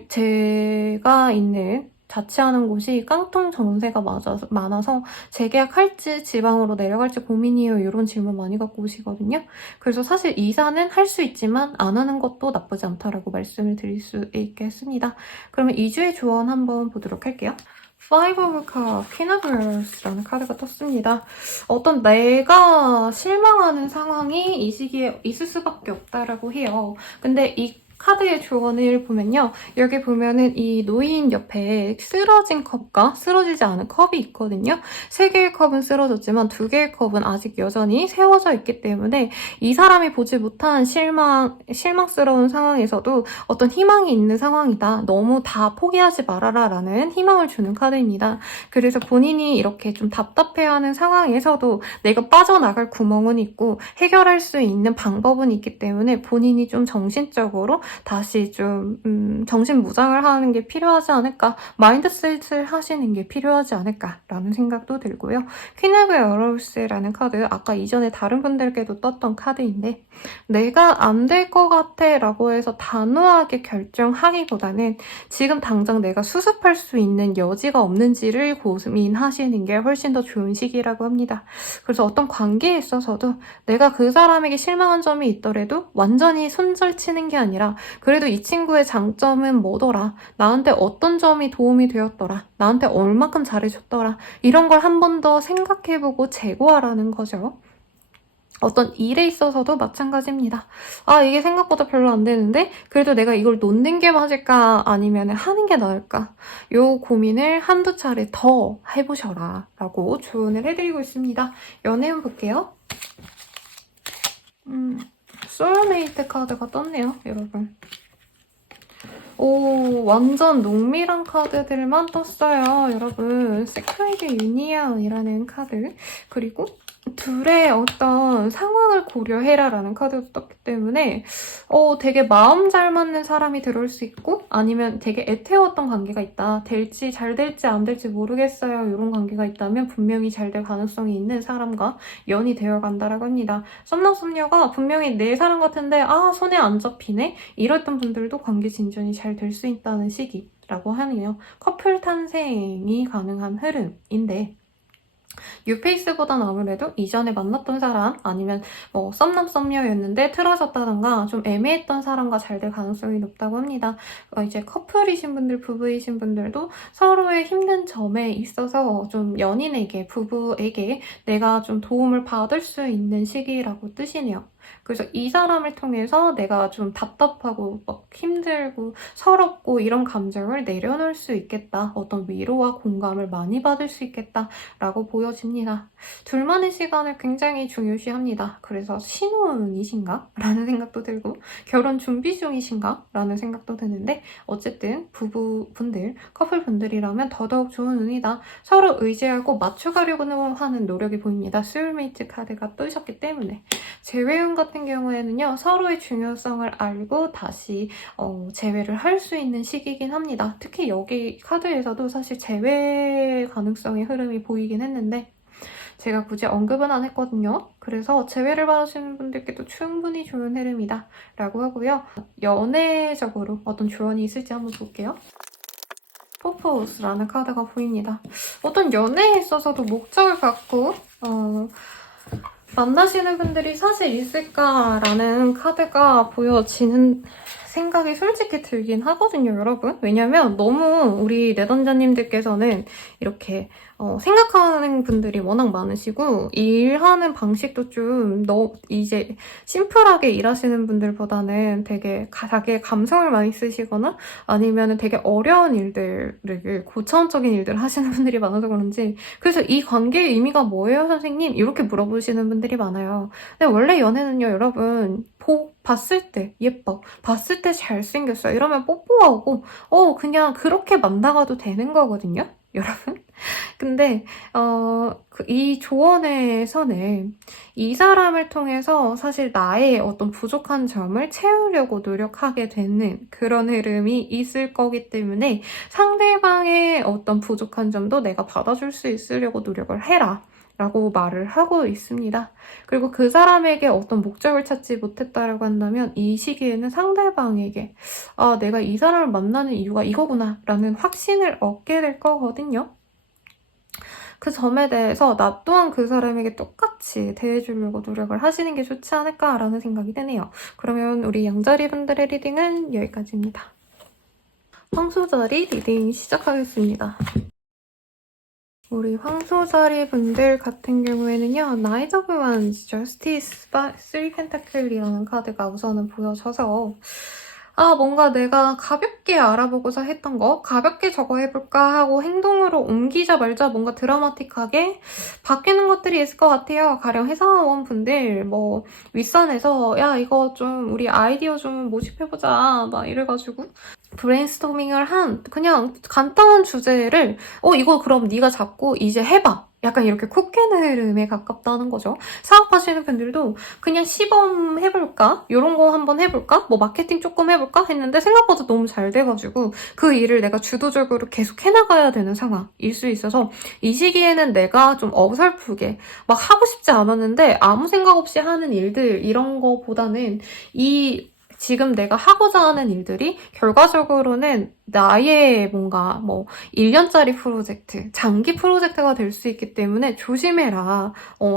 제가 있는 자취하는 곳이 깡통 전세가 많아서 재계약할지 지방으로 내려갈지 고민이에요. 이런 질문 많이 갖고 오시거든요. 그래서 사실 이사는 할 수 있지만 안 하는 것도 나쁘지 않다라고 말씀을 드릴 수 있겠습니다. 그러면 2주의 조언 한번 보도록 할게요. Five of Cups, Queen of Earth라는 카드가 떴습니다. 어떤 내가 실망하는 상황이 이 시기에 있을 수밖에 없다라고 해요. 근데 이 카드의 조언을 보면요. 여기 보면은 이 노인 옆에 쓰러진 컵과 쓰러지지 않은 컵이 있거든요. 3개의 컵은 쓰러졌지만 2개의 컵은 아직 여전히 세워져 있기 때문에 이 사람이 보지 못한 실망스러운 상황에서도 어떤 희망이 있는 상황이다. 너무 다 포기하지 말아라 라는 희망을 주는 카드입니다. 그래서 본인이 이렇게 좀 답답해하는 상황에서도 내가 빠져나갈 구멍은 있고 해결할 수 있는 방법은 있기 때문에 본인이 좀 정신적으로 다시 좀 정신 무장을 하는 게 필요하지 않을까, 마인드셋을 하시는 게 필요하지 않을까라는 생각도 들고요. 퀸 오브 에러스라는 카드, 아까 이전에 다른 분들께도 떴던 카드인데 내가 안 될 것 같아 라고 해서 단호하게 결정하기보다는 지금 당장 내가 수습할 수 있는 여지가 없는지를 고민하시는 게 훨씬 더 좋은 시기라고 합니다. 그래서 어떤 관계에 있어서도 내가 그 사람에게 실망한 점이 있더라도 완전히 손절치는 게 아니라 그래도 이 친구의 장점은 뭐더라? 나한테 어떤 점이 도움이 되었더라? 나한테 얼마큼 잘해줬더라? 이런 걸 한 번 더 생각해보고 재고하라는 거죠. 어떤 일에 있어서도 마찬가지입니다. 이게 생각보다 별로 안 되는데 그래도 내가 이걸 놓는 게 맞을까 아니면 하는 게 나을까? 요 고민을 한두 차례 더 해보셔라 라고 조언을 해드리고 있습니다. 연애운 볼게요. 소울메이트 카드가 떴네요, 여러분. 오, 완전 농밀한 카드들만 떴어요, 여러분. 세크레드 유니언이라는 카드. 그리고 둘의 어떤 상황을 고려해라라는 카드도 떴기 때문에 되게 마음 잘 맞는 사람이 들어올 수 있고 아니면 되게 애태웠던 관계가 있다. 잘 될지 안 될지 모르겠어요. 이런 관계가 있다면 분명히 잘 될 가능성이 있는 사람과 연이 되어간다라고 합니다. 썸남썸녀가 분명히 내 사람 같은데 손에 안 잡히네? 이랬던 분들도 관계 진전이 잘 될 수 있다는 시기라고 하네요. 커플 탄생이 가능한 흐름인데 뉴페이스보단 아무래도 이전에 만났던 사람 아니면 썸남 썸녀였는데 틀어졌다던가 좀 애매했던 사람과 잘 될 가능성이 높다고 합니다. 이제 커플이신 분들, 부부이신 분들도 서로의 힘든 점에 있어서 좀 연인에게, 부부에게 내가 좀 도움을 받을 수 있는 시기라고 뜻이네요. 그래서 이 사람을 통해서 내가 좀 답답하고 막 힘들고 서럽고 이런 감정을 내려놓을 수 있겠다. 어떤 위로와 공감을 많이 받을 수 있겠다라고 보여집니다. 둘만의 시간을 굉장히 중요시합니다. 그래서 신혼이신가? 라는 생각도 들고 결혼 준비 중이신가? 라는 생각도 드는데 어쨌든 부부분들, 커플분들이라면 더더욱 좋은 운이다. 서로 의지하고 맞춰가려고 하는 노력이 보입니다. 소울메이트 카드가 뜨셨기 때문에 제외운 흐름 같은 경우에는요, 서로의 중요성을 알고 다시 재회를 할 수 있는 시기이긴 합니다. 특히 여기 카드에서도 사실 재회 가능성의 흐름이 보이긴 했는데 제가 굳이 언급은 안 했거든요. 그래서 재회를 받으시는 분들께도 충분히 좋은 흐름이다 라고 하고요. 연애적으로 어떤 조언이 있을지 한번 볼게요. 퍼포스라는 카드가 보입니다. 어떤 연애에 있어서도 목적을 갖고 만나시는 분들이 사실 있을까라는 카드가 보여지는 생각이 솔직히 들긴 하거든요, 여러분. 왜냐면 너무 우리 내던자님들께서는 이렇게 생각하는 분들이 워낙 많으시고 일하는 방식도 좀 이제 심플하게 일하시는 분들보다는 되게 자기의 감성을 많이 쓰시거나 아니면 되게 어려운 일들을 고차원적인 일들을 하시는 분들이 많아서 그런지 그래서 이 관계의 의미가 뭐예요, 선생님? 이렇게 물어보시는 분들이 많아요. 근데 원래 연애는요, 여러분 봤을 때 예뻐, 봤을 때 잘생겼어 이러면 뽀뽀하고 그냥 그렇게 만나가도 되는 거거든요, 여러분. 근데 이 조언에서는 이 사람을 통해서 사실 나의 어떤 부족한 점을 채우려고 노력하게 되는 그런 흐름이 있을 거기 때문에 상대방의 어떤 부족한 점도 내가 받아줄 수 있으려고 노력을 해라 라고 말을 하고 있습니다. 그리고 그 사람에게 어떤 목적을 찾지 못했다라고 한다면 이 시기에는 상대방에게 내가 이 사람을 만나는 이유가 이거구나 라는 확신을 얻게 될 거거든요. 그 점에 대해서 나 또한 그 사람에게 똑같이 대해주려고 노력을 하시는 게 좋지 않을까라는 생각이 드네요. 그러면 우리 양자리 분들의 리딩은 여기까지입니다. 황소자리 리딩 시작하겠습니다. 우리 황소자리 분들 같은 경우에는요, 나이트 오브 원스, 저스티스, 3 펜타클이라는 카드가 우선은 보여져서 뭔가 내가 가볍게 알아보고자 했던 거 가볍게 저거 해볼까 하고 행동으로 옮기자마자 뭔가 드라마틱하게 바뀌는 것들이 있을 것 같아요. 가령 회사원분들 뭐 윗선에서 야 이거 좀 우리 아이디어 좀 모집해보자 막 이래가지고 브레인스토밍을 한 그냥 간단한 주제를 이거 그럼 네가 잡고 이제 해봐. 약간 이렇게 콕 깨는 흐름에 가깝다는 거죠. 사업하시는 분들도 그냥 시범 해볼까? 이런 거 한번 해볼까? 뭐 마케팅 조금 해볼까? 했는데 생각보다 너무 잘 돼가지고 그 일을 내가 주도적으로 계속 해나가야 되는 상황일 수 있어서 이 시기에는 내가 좀 어설프게 막 하고 싶지 않았는데 아무 생각 없이 하는 일들 이런 거보다는 지금 내가 하고자 하는 일들이 결과적으로는 나의 뭔가 뭐 1년짜리 프로젝트, 장기 프로젝트가 될 수 있기 때문에 조심해라.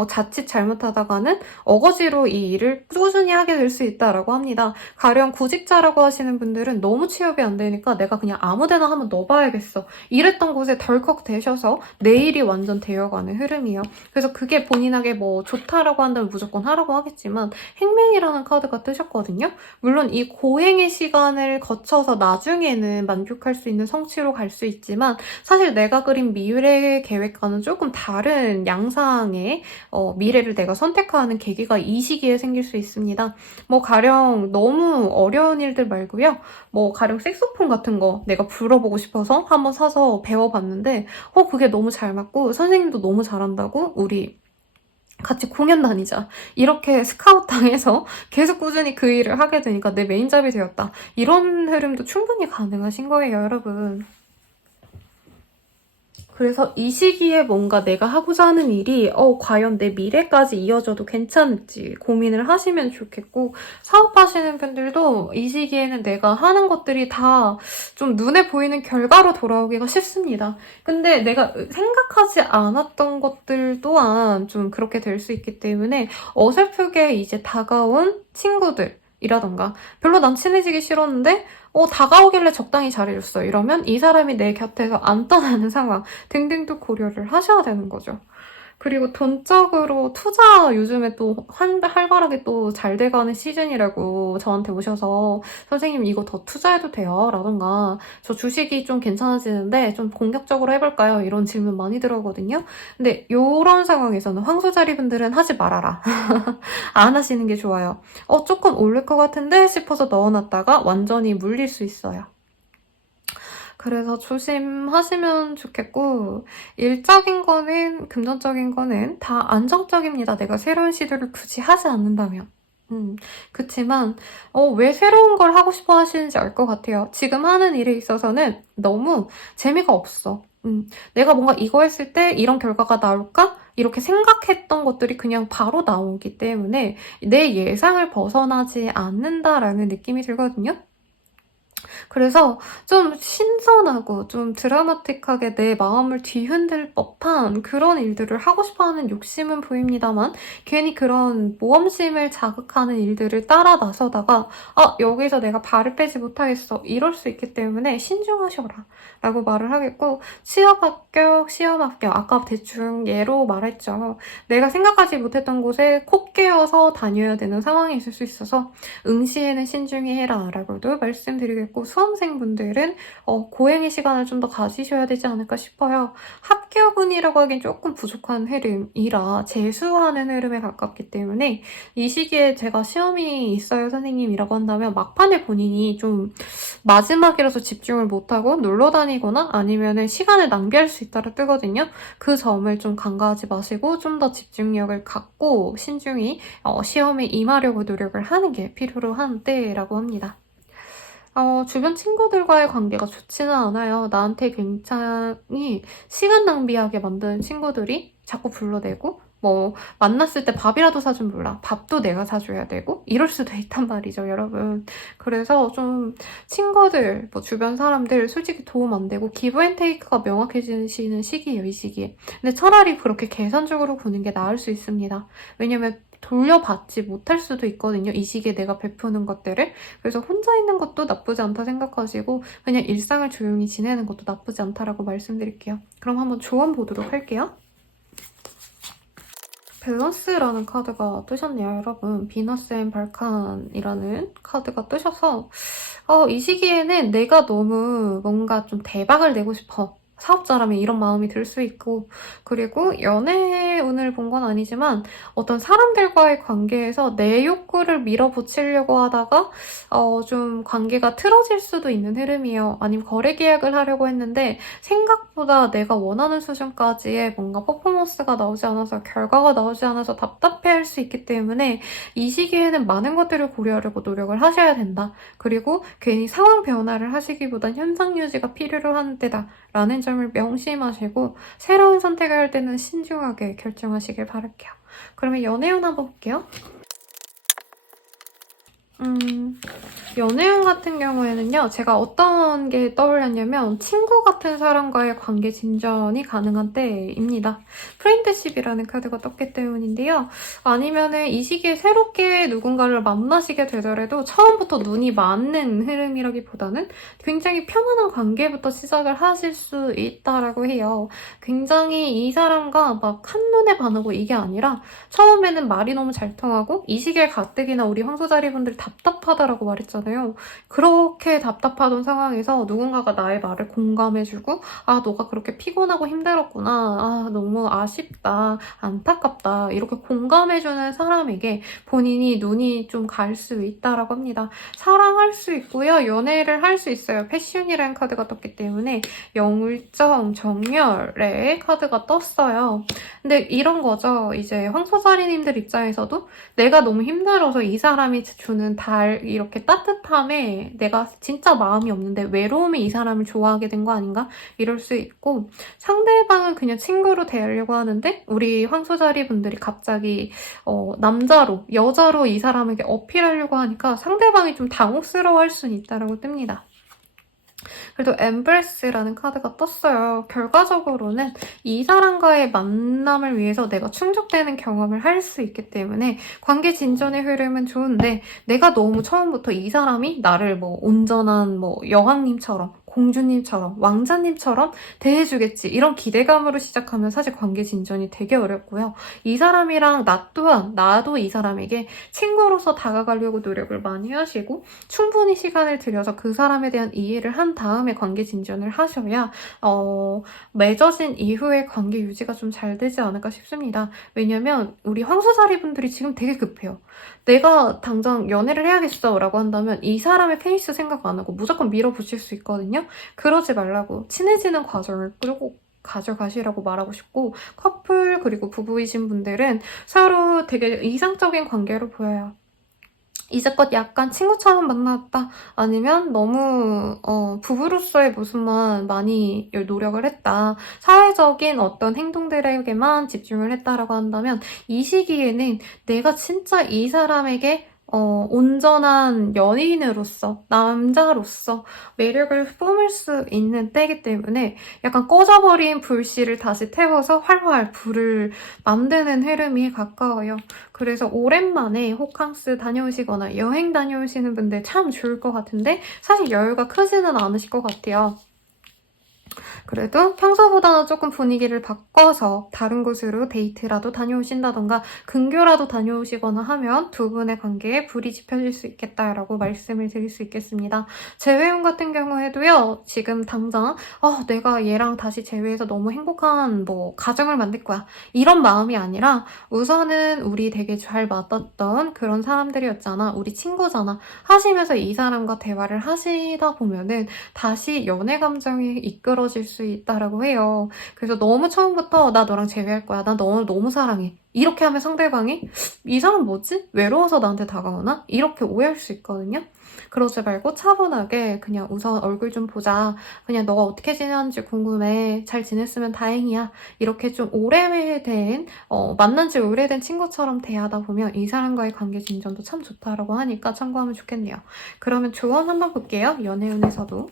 자칫 잘못하다가는 어거지로 이 일을 꾸준히 하게 될 수 있다라고 합니다. 가령 구직자라고 하시는 분들은 너무 취업이 안 되니까 내가 그냥 아무데나 한번 넣어봐야겠어. 이랬던 곳에 덜컥 되셔서 내일이 완전 되어가는 흐름이에요. 그래서 그게 본인에게 뭐 좋다라고 한다면 무조건 하라고 하겠지만 행맹이라는 카드가 뜨셨거든요. 물론 이 고행의 시간을 거쳐서 나중에는 만족할 수 있는 성취로 갈 수 있지만 사실 내가 그린 미래 계획과는 조금 다른 양상의 미래를 내가 선택하는 계기가 이 시기에 생길 수 있습니다. 뭐 가령 너무 어려운 일들 말고요. 뭐 가령 색소폰 같은 거 내가 불어보고 싶어서 한번 사서 배워봤는데 그게 너무 잘 맞고 선생님도 너무 잘한다고 우리 같이 공연 다니자. 이렇게 스카우트 당해서 계속 꾸준히 그 일을 하게 되니까 내 메인잡이 되었다. 이런 흐름도 충분히 가능하신 거예요, 여러분. 그래서 이 시기에 뭔가 내가 하고자 하는 일이 과연 내 미래까지 이어져도 괜찮을지 고민을 하시면 좋겠고 사업하시는 분들도 이 시기에는 내가 하는 것들이 다 좀 눈에 보이는 결과로 돌아오기가 쉽습니다. 근데 내가 생각하지 않았던 것들 또한 좀 그렇게 될 수 있기 때문에 어설프게 이제 다가온 친구들이라던가 별로 난 친해지기 싫었는데 다가오길래 적당히 잘해줬어. 이러면 이 사람이 내 곁에서 안 떠나는 상황 등등도 고려를 하셔야 되는 거죠. 그리고 돈적으로 투자 요즘에 또 활발하게 또 잘 돼가는 시즌이라고 저한테 오셔서 선생님 이거 더 투자해도 돼요? 라던가 저 주식이 좀 괜찮아지는데 좀 공격적으로 해볼까요? 이런 질문 많이 들어오거든요. 근데 이런 상황에서는 황소자리 분들은 하지 말아라. 안 하시는 게 좋아요. 조금 오를 것 같은데 싶어서 넣어놨다가 완전히 물릴 수 있어요. 그래서 조심하시면 좋겠고 일적인 거는 금전적인 거는 다 안정적입니다. 내가 새로운 시도를 굳이 하지 않는다면. 그치만 왜 새로운 걸 하고 싶어 하시는지 알 것 같아요. 지금 하는 일에 있어서는 너무 재미가 없어. 내가 뭔가 이거 했을 때 이런 결과가 나올까? 이렇게 생각했던 것들이 그냥 바로 나오기 때문에 내 예상을 벗어나지 않는다라는 느낌이 들거든요. 그래서 좀 신선하고 좀 드라마틱하게 내 마음을 뒤흔들 법한 그런 일들을 하고 싶어하는 욕심은 보입니다만 괜히 그런 모험심을 자극하는 일들을 따라 나서다가 여기서 내가 발을 빼지 못하겠어 이럴 수 있기 때문에 신중하셔라 라고 말을 하겠고 취업 합격, 시험 합격 아까 대충 예로 말했죠. 내가 생각하지 못했던 곳에 콕 깨어서 다녀야 되는 상황이 있을 수 있어서 응시에는 신중히 해라 라고도 말씀드리겠고 수험생분들은 고행의 시간을 좀 더 가지셔야 되지 않을까 싶어요. 합격운이라고 하긴 조금 부족한 흐름이라 재수하는 흐름에 가깝기 때문에 이 시기에 제가 시험이 있어요 선생님이라고 한다면 막판에 본인이 좀 마지막이라서 집중을 못하고 놀러 다니거나 아니면 시간을 낭비할 수 있다고 뜨거든요. 그 점을 좀 간과하지 마시고 좀 더 집중력을 갖고 신중히 시험에 임하려고 노력을 하는 게 필요로 한 때라고 합니다. 주변 친구들과의 관계가 좋지는 않아요. 나한테 굉장히 시간 낭비하게 만드는 친구들이 자꾸 불러내고 만났을 때 밥이라도 사준 몰라. 밥도 내가 사줘야 되고 이럴 수도 있단 말이죠, 여러분. 그래서 좀 친구들, 주변 사람들 솔직히 도움 안 되고 기브 앤 테이크가 명확해지는 시기예요, 이 시기에. 근데 차라리 그렇게 계산적으로 구는 게 나을 수 있습니다. 왜냐면 돌려받지 못할 수도 있거든요. 이 시기에 내가 베푸는 것들을. 그래서 혼자 있는 것도 나쁘지 않다 생각하시고 그냥 일상을 조용히 지내는 것도 나쁘지 않다라고 말씀드릴게요. 그럼 한번 조언 보도록 할게요. 밸런스라는 카드가 뜨셨네요, 여러분. 비너스 앤 발칸이라는 카드가 뜨셔서 이 시기에는 내가 너무 뭔가 좀 대박을 내고 싶어. 사업자라면 이런 마음이 들 수 있고 그리고 연애운을 본 건 아니지만 어떤 사람들과의 관계에서 내 욕구를 밀어붙이려고 하다가 좀 관계가 틀어질 수도 있는 흐름이에요. 아니면 거래 계약을 하려고 했는데 생각보다 내가 원하는 수준까지의 뭔가 퍼포먼스가 나오지 않아서 결과가 나오지 않아서 답답해할 수 있기 때문에 이 시기에는 많은 것들을 고려하려고 노력을 하셔야 된다. 그리고 괜히 상황 변화를 하시기보단 현상 유지가 필요로 하는 때다. 라는 점을 명심하시고 새로운 선택을 할 때는 신중하게 결정하시길 바랄게요. 그러면 연애운 한번 볼게요. 연애운 같은 경우에는요, 제가 어떤 게 떠올렸냐면 친구 같은 사람과의 관계 진전이 가능한 때입니다. 프렌드십이라는 카드가 떴기 때문인데요. 아니면은 이 시기에 새롭게 누군가를 만나시게 되더라도 처음부터 눈이 맞는 흐름이라기보다는 굉장히 편안한 관계부터 시작을 하실 수 있다라고 해요. 굉장히 이 사람과 막 한눈에 반하고 이게 아니라 처음에는 말이 너무 잘 통하고 이 시기에 가뜩이나 우리 황소자리분들 답답하다라고 말했잖아요. 그렇게 답답하던 상황에서 누군가가 나의 말을 공감해주고 너가 그렇게 피곤하고 힘들었구나. 너무 아쉽다. 안타깝다. 이렇게 공감해주는 사람에게 본인이 눈이 좀 갈 수 있다라고 합니다. 사랑할 수 있고요. 연애를 할 수 있어요. 패션이라는 카드가 떴기 때문에 영울정, 정열의 카드가 떴어요. 근데 이런 거죠. 이제 황소자리님들 입장에서도 내가 너무 힘들어서 이 사람이 주는 이렇게 따뜻함에 내가 진짜 마음이 없는데 외로움이 이 사람을 좋아하게 된 거 아닌가? 이럴 수 있고 상대방은 그냥 친구로 대하려고 하는데 우리 황소자리 분들이 갑자기 남자로, 여자로 이 사람에게 어필하려고 하니까 상대방이 좀 당혹스러워할 수는 있다라고 뜹니다. 그래도 엠브레스라는 카드가 떴어요. 결과적으로는 이 사람과의 만남을 위해서 내가 충족되는 경험을 할 수 있기 때문에 관계 진전의 흐름은 좋은데 내가 너무 처음부터 이 사람이 나를 온전한 여왕님처럼 공주님처럼 왕자님처럼 대해주겠지 이런 기대감으로 시작하면 사실 관계 진전이 되게 어렵고요. 이 사람이랑 나 또한 나도 이 사람에게 친구로서 다가가려고 노력을 많이 하시고 충분히 시간을 들여서 그 사람에 대한 이해를 한 다음에 관계 진전을 하셔야 맺어진 이후에 관계 유지가 좀 잘 되지 않을까 싶습니다. 왜냐면 우리 황소자리 분들이 지금 되게 급해요. 내가 당장 연애를 해야겠어 라고 한다면 이 사람의 페이스 생각 안 하고 무조건 밀어붙일 수 있거든요. 그러지 말라고 친해지는 과정을 끌고 가져가시라고 말하고 싶고 커플 그리고 부부이신 분들은 서로 되게 이상적인 관계로 보여요. 이제껏 약간 친구처럼 만났다 아니면 너무 부부로서의 모습만 많이 노력을 했다, 사회적인 어떤 행동들에게만 집중을 했다라고 한다면 이 시기에는 내가 진짜 이 사람에게 온전한 연인으로서, 남자로서 매력을 뿜을 수 있는 때이기 때문에 약간 꺼져버린 불씨를 다시 태워서 활활 불을 만드는 흐름이 가까워요. 그래서 오랜만에 호캉스 다녀오시거나 여행 다녀오시는 분들 참 좋을 것 같은데 사실 여유가 크지는 않으실 것 같아요. 그래도 평소보다는 조금 분위기를 바꿔서 다른 곳으로 데이트라도 다녀오신다던가 근교라도 다녀오시거나 하면 두 분의 관계에 불이 지펴질 수 있겠다라고 말씀을 드릴 수 있겠습니다. 재회용 같은 경우에도요, 지금 당장 내가 얘랑 다시 재회해서 너무 행복한 가정을 만들 거야, 이런 마음이 아니라 우선은 우리 되게 잘 맞았던 그런 사람들이었잖아, 우리 친구잖아 하시면서 이 사람과 대화를 하시다 보면은 다시 연애 감정이 이끌어질 수 있다라고 해요. 그래서 너무 처음부터 나 너랑 재회할 거야, 나 너 너무 사랑해, 이렇게 하면 상대방이 이 사람 뭐지? 외로워서 나한테 다가오나? 이렇게 오해할 수 있거든요. 그러지 말고 차분하게 그냥 우선 얼굴 좀 보자, 그냥 너가 어떻게 지내는지 궁금해, 잘 지냈으면 다행이야, 이렇게 좀 오래된 만난 지 오래된 친구처럼 대하다 보면 이 사람과의 관계 진전도 참 좋다라고 하니까 참고하면 좋겠네요. 그러면 조언 한번 볼게요. 연애운에서도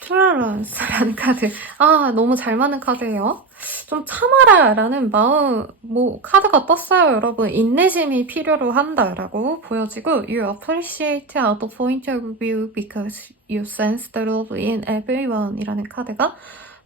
투라런스라는 카드. 너무 잘 맞는 카드예요. 좀 참아라 라는 마음, 카드가 떴어요, 여러분. 인내심이 필요로 한다라고 보여지고, You appreciate the point of view because you sense the love in everyone 이라는 카드가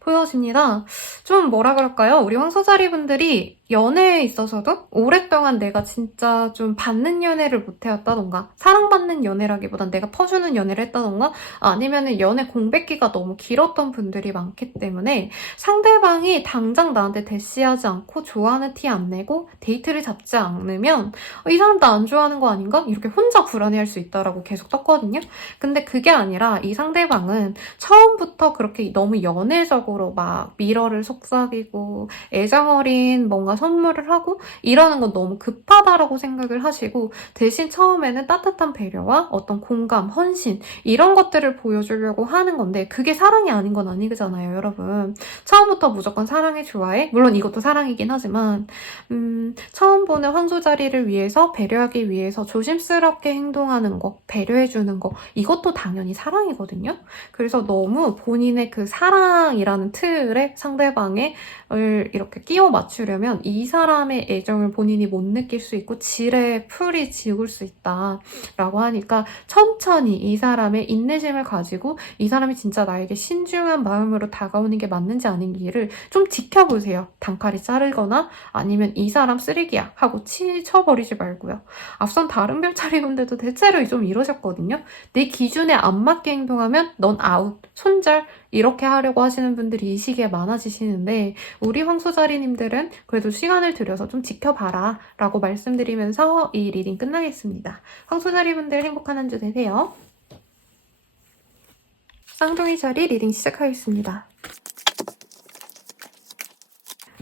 보여집니다. 좀 뭐라 그럴까요? 우리 황소자리 분들이 연애에 있어서도 오랫동안 내가 진짜 좀 받는 연애를 못해왔다던가, 사랑받는 연애라기보단 내가 퍼주는 연애를 했다던가, 아니면은 연애 공백기가 너무 길었던 분들이 많기 때문에 상대방이 당장 나한테 대시하지 않고 좋아하는 티 안 내고 데이트를 잡지 않으면 이 사람 나 안 좋아하는 거 아닌가? 이렇게 혼자 불안해할 수 있다라고 계속 떴거든요. 근데 그게 아니라 이 상대방은 처음부터 그렇게 너무 연애적으로 막 미러를 속삭이고 애정어린 뭔가 선물을 하고 이러는 건 너무 급하다라고 생각을 하시고, 대신 처음에는 따뜻한 배려와 어떤 공감, 헌신 이런 것들을 보여주려고 하는 건데, 그게 사랑이 아닌 건 아니잖아요, 여러분. 처음부터 무조건 사랑해 좋아해? 물론 이것도 사랑이긴 하지만 처음 보는 황소자리를 위해서, 배려하기 위해서 조심스럽게 행동하는 거, 배려해주는 거, 이것도 당연히 사랑이거든요. 그래서 너무 본인의 그 사랑이라는 틀에 상대방을 이렇게 끼워 맞추려면 이 사람의 애정을 본인이 못 느낄 수 있고 지레 풀이 지울 수 있다라고 하니까 천천히 이 사람의 인내심을 가지고 이 사람이 진짜 나에게 신중한 마음으로 다가오는 게 맞는지 아닌지를 좀 지켜보세요. 단칼에 자르거나 아니면 이 사람 쓰레기야 하고 치쳐버리지 말고요. 앞선 다른 별자리분들도 대체로 좀 이러셨거든요. 내 기준에 안 맞게 행동하면 넌 아웃, 손절 이렇게 하려고 하시는 분들이 이 시기에 많아지시는데, 우리 황소자리님들은 그래도 시간을 들여서 좀 지켜봐라 라고 말씀드리면서 이 리딩 끝나겠습니다. 황소자리분들 행복한 한 주 되세요. 쌍둥이 자리 리딩 시작하겠습니다.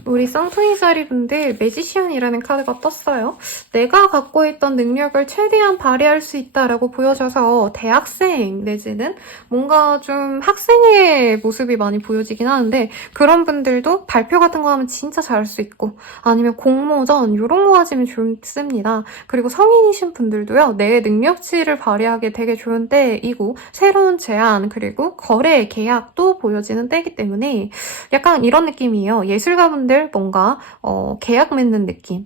우리 쌍둥이 자리 분들 매지시언이라는 카드가 떴어요. 내가 갖고 있던 능력을 최대한 발휘할 수 있다라고 보여져서 대학생 내지는 뭔가 좀 학생의 모습이 많이 보여지긴 하는데, 그런 분들도 발표 같은 거 하면 진짜 잘할 수 있고, 아니면 공모전 이런 거 하시면 좋습니다. 그리고 성인이신 분들도요, 내 능력치를 발휘하기 되게 좋은 때이고, 새로운 제안 그리고 거래 계약도 보여지는 때이기 때문에 약간 이런 느낌이에요. 예술가분들 뭔가 계약 맺는 느낌,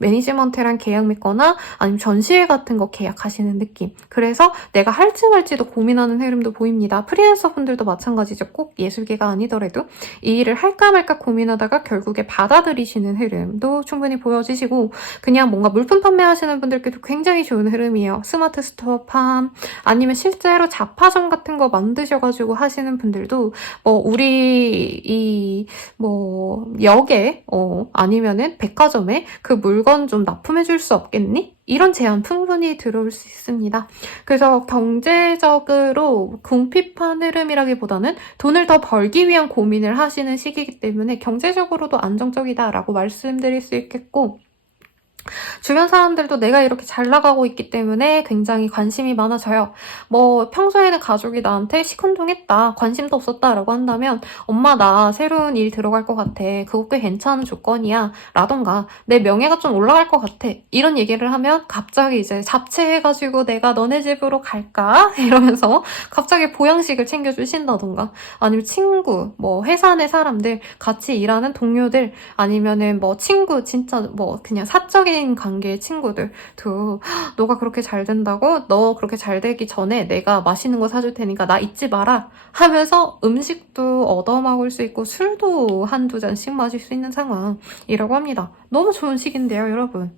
매니지먼트랑 계약 맺거나 아니면 전시회 같은 거 계약하시는 느낌. 그래서 내가 할지 말지도 고민하는 흐름도 보입니다. 프리랜서 분들도 마찬가지죠. 꼭 예술계가 아니더라도 이 일을 할까 말까 고민하다가 결국에 받아들이시는 흐름도 충분히 보여지시고, 그냥 뭔가 물품 판매하시는 분들께도 굉장히 좋은 흐름이에요. 스마트 스토어 팜 아니면 실제로 잡화점 같은 거 만드셔가지고 하시는 분들도 우리 역에 아니면은 백화점에 그 물건 좀 납품해줄 수 없겠니? 이런 제안 충분히 들어올 수 있습니다. 그래서 경제적으로 궁핍한 흐름이라기보다는 돈을 더 벌기 위한 고민을 하시는 시기이기 때문에 경제적으로도 안정적이다라고 말씀드릴 수 있겠고, 주변 사람들도 내가 이렇게 잘 나가고 있기 때문에 굉장히 관심이 많아져요. 뭐 평소에는 가족이 나한테 시큰둥했다, 관심도 없었다라고 한다면 엄마 나 새로운 일 들어갈 것 같아, 그거 꽤 괜찮은 조건이야 라던가 내 명예가 좀 올라갈 것 같아 이런 얘기를 하면 갑자기 이제 잡채해가지고 내가 너네 집으로 갈까? 이러면서 갑자기 보양식을 챙겨주신다던가 아니면 친구, 뭐 회사 내 사람들, 같이 일하는 동료들 아니면은 뭐 친구 진짜 뭐 그냥 사적인 관계의 친구들도 너가 그렇게 잘 된다고? 너 그렇게 잘 되기 전에 내가 맛있는 거 사줄 테니까 나 잊지 마라 하면서 음식도 얻어먹을 수 있고 술도 한두 잔씩 마실 수 있는 상황이라고 합니다. 너무 좋은 시기인데요, 여러분.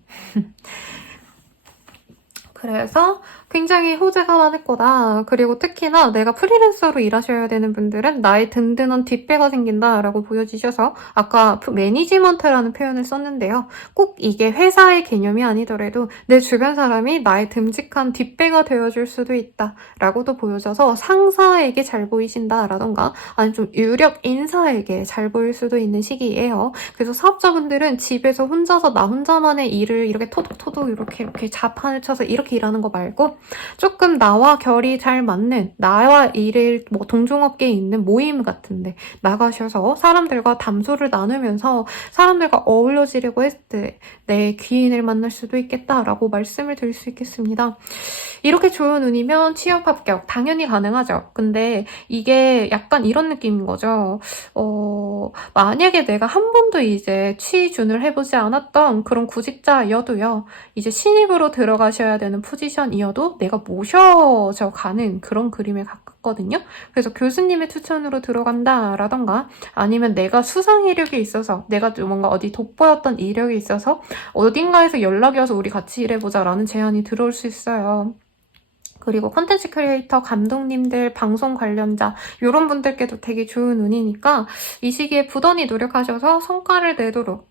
그래서 굉장히 호재가 많을 거다. 그리고 특히나 내가 프리랜서로 일하셔야 되는 분들은 나의 든든한 뒷배가 생긴다라고 보여지셔서 아까 매니지먼트라는 표현을 썼는데요. 꼭 이게 회사의 개념이 아니더라도 내 주변 사람이 나의 듬직한 뒷배가 되어줄 수도 있다라고도 보여져서 상사에게 잘 보이신다라던가 아니면 좀 유력 인사에게 잘 보일 수도 있는 시기예요. 그래서 사업자분들은 집에서 혼자서 나 혼자만의 일을 이렇게 토독토독 이렇게 자판을 쳐서 이렇게 일하는 거 말고 조금 나와 결이 잘 맞는 나와 일을 뭐 동종업계에 있는 모임 같은데 나가셔서 사람들과 담소를 나누면서 사람들과 어울려지려고 했을 때 내 귀인을 만날 수도 있겠다라고 말씀을 드릴 수 있겠습니다. 이렇게 좋은 운이면 취업 합격 당연히 가능하죠. 근데 이게 약간 이런 느낌인 거죠. 만약에 내가 한 번도 이제 취준을 해보지 않았던 그런 구직자여도요. 이제 신입으로 들어가셔야 되는 포지션이어도 내가 모셔져 가는 그런 그림에 가깝거든요. 그래서 교수님의 추천으로 들어간다라던가 아니면 내가 수상 이력이 있어서 내가 좀 뭔가 어디 돋보였던 이력이 있어서 어딘가에서 연락이 와서 우리 같이 일해보자 라는 제안이 들어올 수 있어요. 그리고 콘텐츠 크리에이터, 감독님들, 방송 관련자 이런 분들께도 되게 좋은 운이니까 이 시기에 부단히 노력하셔서 성과를 내도록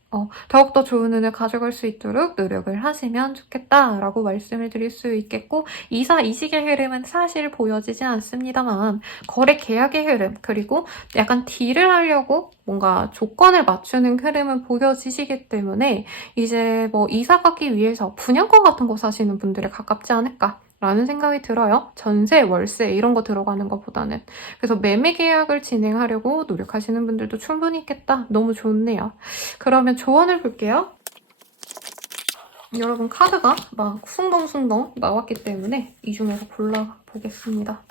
더욱더 좋은 운을 가져갈 수 있도록 노력을 하시면 좋겠다라고 말씀을 드릴 수 있겠고 이 시기의 흐름은 사실 보여지진 않습니다만 거래 계약의 흐름 그리고 약간 딜을 하려고 뭔가 조건을 맞추는 흐름은 보여지시기 때문에 이제 뭐 이사 가기 위해서 분양권 같은 거 사시는 분들에 가깝지 않을까 라는 생각이 들어요. 전세, 월세 이런 거 들어가는 것보다는. 그래서 매매 계약을 진행하려고 노력하시는 분들도 충분히 있겠다. 너무 좋네요. 그러면 조언을 볼게요. 여러분 카드가 막 숭덩숭덩 나왔기 때문에 이 중에서 골라보겠습니다.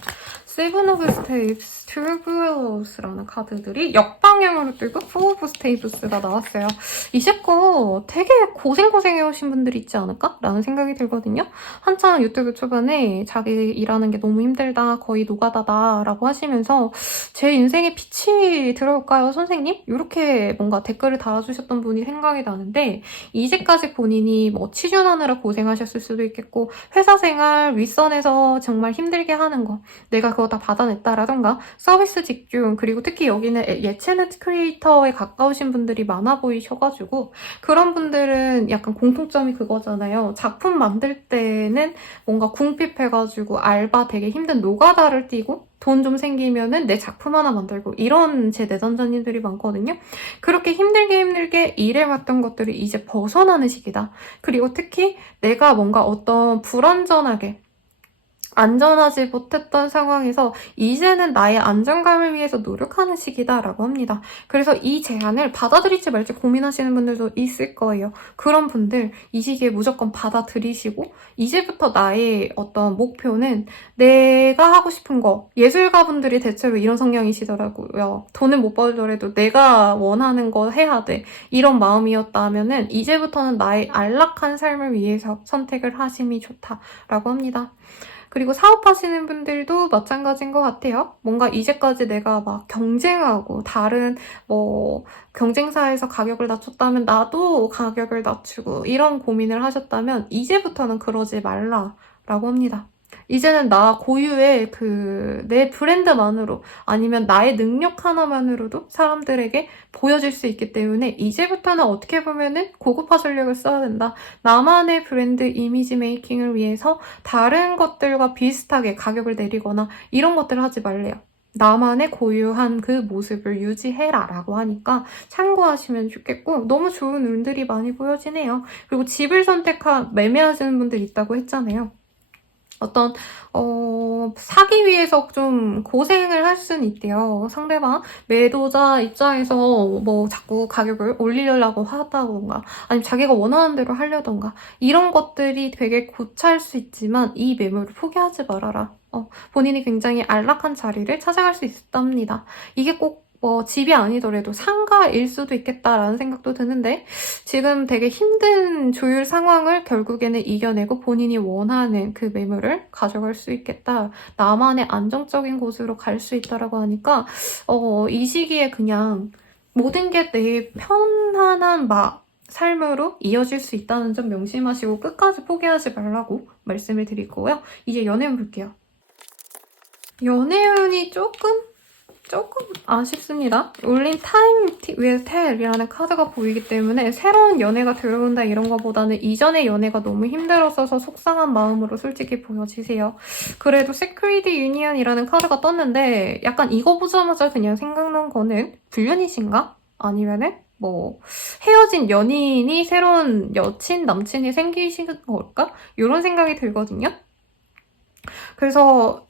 세븐 오브 스테이프스, 투브로스라는 카드들이 역방향으로 뜨고 포 오브 스테이프스가 나왔어요. 이제 거 되게 고생해오신 분들이 있지 않을까? 라는 생각이 들거든요. 한창 유튜브 초반에 자기 일하는 게 너무 힘들다, 거의 노가다다 라고 하시면서 제 인생에 빛이 들어올까요, 선생님? 이렇게 뭔가 댓글을 달아주셨던 분이 생각이 나는데 이제까지 본인이 뭐 취준하느라 고생하셨을 수도 있겠고 회사 생활 윗선에서 정말 힘들게 하는 거 내가 그거 다 받아냈다라던가 서비스 집중 그리고 특히 여기는 예체능 크리에이터에 가까우신 분들이 많아 보이셔가지고 그런 분들은 약간 공통점이 그거잖아요. 작품 만들 때는 뭔가 궁핍해가지고 알바 되게 힘든 노가다를 뛰고 돈 좀 생기면은 내 작품 하나 만들고 이런 제 내전자님들이 많거든요. 그렇게 힘들게 일해왔던 것들이 이제 벗어나는 시기다. 그리고 특히 내가 뭔가 어떤 불안전하게 안전하지 못했던 상황에서 이제는 나의 안정감을 위해서 노력하는 시기다라고 합니다. 그래서 이 제안을 받아들일지 말지 고민하시는 분들도 있을 거예요. 그런 분들 이 시기에 무조건 받아들이시고 이제부터 나의 어떤 목표는 내가 하고 싶은 거 예술가 분들이 대체로 이런 성향이시더라고요. 돈은 못 벌더라도 내가 원하는 거 해야 돼. 이런 마음이었다면은 이제부터는 나의 안락한 삶을 위해서 선택을 하심이 좋다라고 합니다. 그리고 사업하시는 분들도 마찬가지인 것 같아요. 뭔가 이제까지 내가 막 경쟁하고 다른 뭐 경쟁사에서 가격을 낮췄다면 나도 가격을 낮추고 이런 고민을 하셨다면 이제부터는 그러지 말라라고 합니다. 이제는 나 고유의 내 브랜드만으로 아니면 나의 능력 하나만으로도 사람들에게 보여질 수 있기 때문에 이제부터는 어떻게 보면은 고급화 전략을 써야 된다. 나만의 브랜드 이미지 메이킹을 위해서 다른 것들과 비슷하게 가격을 내리거나 이런 것들을 하지 말래요. 나만의 고유한 그 모습을 유지해라 라고 하니까 참고하시면 좋겠고 너무 좋은 운들이 많이 보여지네요. 그리고 집을 매매하시는 분들 있다고 했잖아요. 어떤 사기 위해서 좀 고생을 할 수는 있대요. 상대방 매도자 입장에서 뭐 자꾸 가격을 올리려고 하다던가 아니면 자기가 원하는 대로 하려던가 이런 것들이 되게 고찰 수 있지만 이 매물을 포기하지 말아라. 본인이 굉장히 안락한 자리를 찾아갈 수 있답니다. 이게 꼭 집이 아니더라도 상가일 수도 있겠다라는 생각도 드는데 지금 되게 힘든 조율 상황을 결국에는 이겨내고 본인이 원하는 그 매물을 가져갈 수 있겠다. 나만의 안정적인 곳으로 갈 수 있다라고 하니까 이 시기에 그냥 모든 게 내 편안한 삶으로 이어질 수 있다는 점 명심하시고 끝까지 포기하지 말라고 말씀을 드리고요. 이제 연애운 볼게요. 연애운이 조금 아쉽습니다. 올린 타임 with 텔이라는 카드가 보이기 때문에 새로운 연애가 들어온다 이런 거보다는 이전의 연애가 너무 힘들었어서 속상한 마음으로 솔직히 보여지세요. 그래도 세크리드 유니언이라는 카드가 떴는데 약간 이거 보자마자 그냥 생각난 거는 불륜이신가? 아니면은 헤어진 연인이 새로운 여친, 남친이 생기신 걸까? 이런 생각이 들거든요. 그래서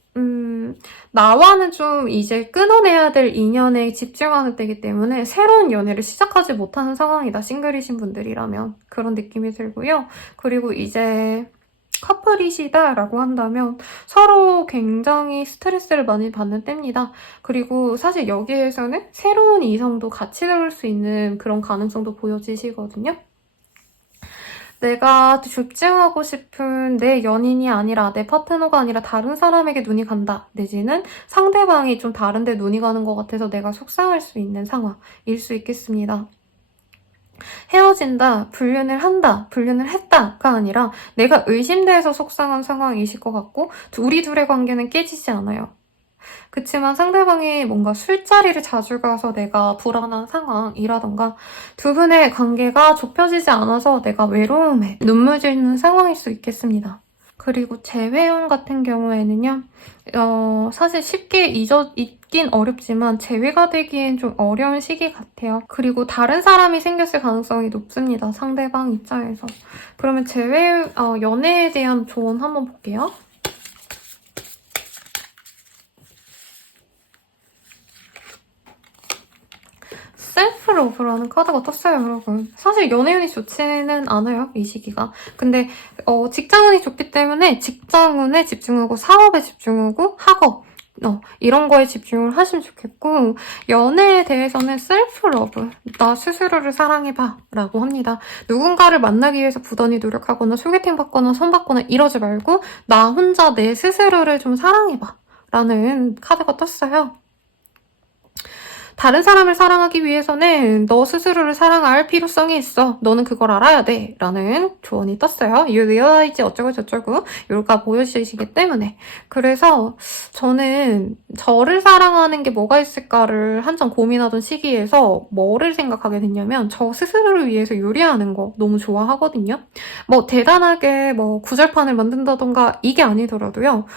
나와는 좀 이제 끊어내야 될 인연에 집중하는 때이기 때문에 새로운 연애를 시작하지 못하는 상황이다. 싱글이신 분들이라면 그런 느낌이 들고요. 그리고 이제 커플이시다라고 한다면 서로 굉장히 스트레스를 많이 받는 때입니다. 그리고 사실 여기에서는 새로운 이성도 같이 들을 수 있는 그런 가능성도 보여지시거든요. 내가 집중하고 싶은 내 연인이 아니라 내 파트너가 아니라 다른 사람에게 눈이 간다. 내지는 상대방이 좀 다른데 눈이 가는 것 같아서 내가 속상할 수 있는 상황일 수 있겠습니다. 헤어진다, 불륜을 한다, 불륜을 했다가 아니라 내가 의심돼서 속상한 상황이실 것 같고 우리 둘의 관계는 깨지지 않아요. 그치만 상대방이 뭔가 술자리를 자주 가서 내가 불안한 상황이라던가 두 분의 관계가 좁혀지지 않아서 내가 외로움에 눈물 짓는 상황일 수 있겠습니다. 그리고 재회운 같은 경우에는요. 사실 쉽게 잊긴 어렵지만 재회가 되기엔 좀 어려운 시기 같아요. 그리고 다른 사람이 생겼을 가능성이 높습니다. 상대방 입장에서. 그러면 연애에 대한 조언 한번 볼게요. 셀프러브라는 카드가 떴어요, 여러분. 사실 연애운이 좋지는 않아요, 이 시기가. 근데 직장운이 좋기 때문에 직장운에 집중하고 사업에 집중하고 학업 이런 거에 집중을 하시면 좋겠고 연애에 대해서는 셀프러브, 나 스스로를 사랑해봐 라고 합니다. 누군가를 만나기 위해서 부단히 노력하거나 소개팅 받거나 선 받거나 이러지 말고 나 혼자 내 스스로를 좀 사랑해봐 라는 카드가 떴어요. 다른 사람을 사랑하기 위해서는 너 스스로를 사랑할 필요성이 있어. 너는 그걸 알아야 돼. 라는 조언이 떴어요. You realize 어쩌고 저쩌고 요가 보여주시기 때문에. 그래서 저는 저를 사랑하는 게 뭐가 있을까를 한참 고민하던 시기에서 뭐를 생각하게 됐냐면 저 스스로를 위해서 요리하는 거 너무 좋아하거든요. 대단하게 구절판을 만든다던가 이게 아니더라도요.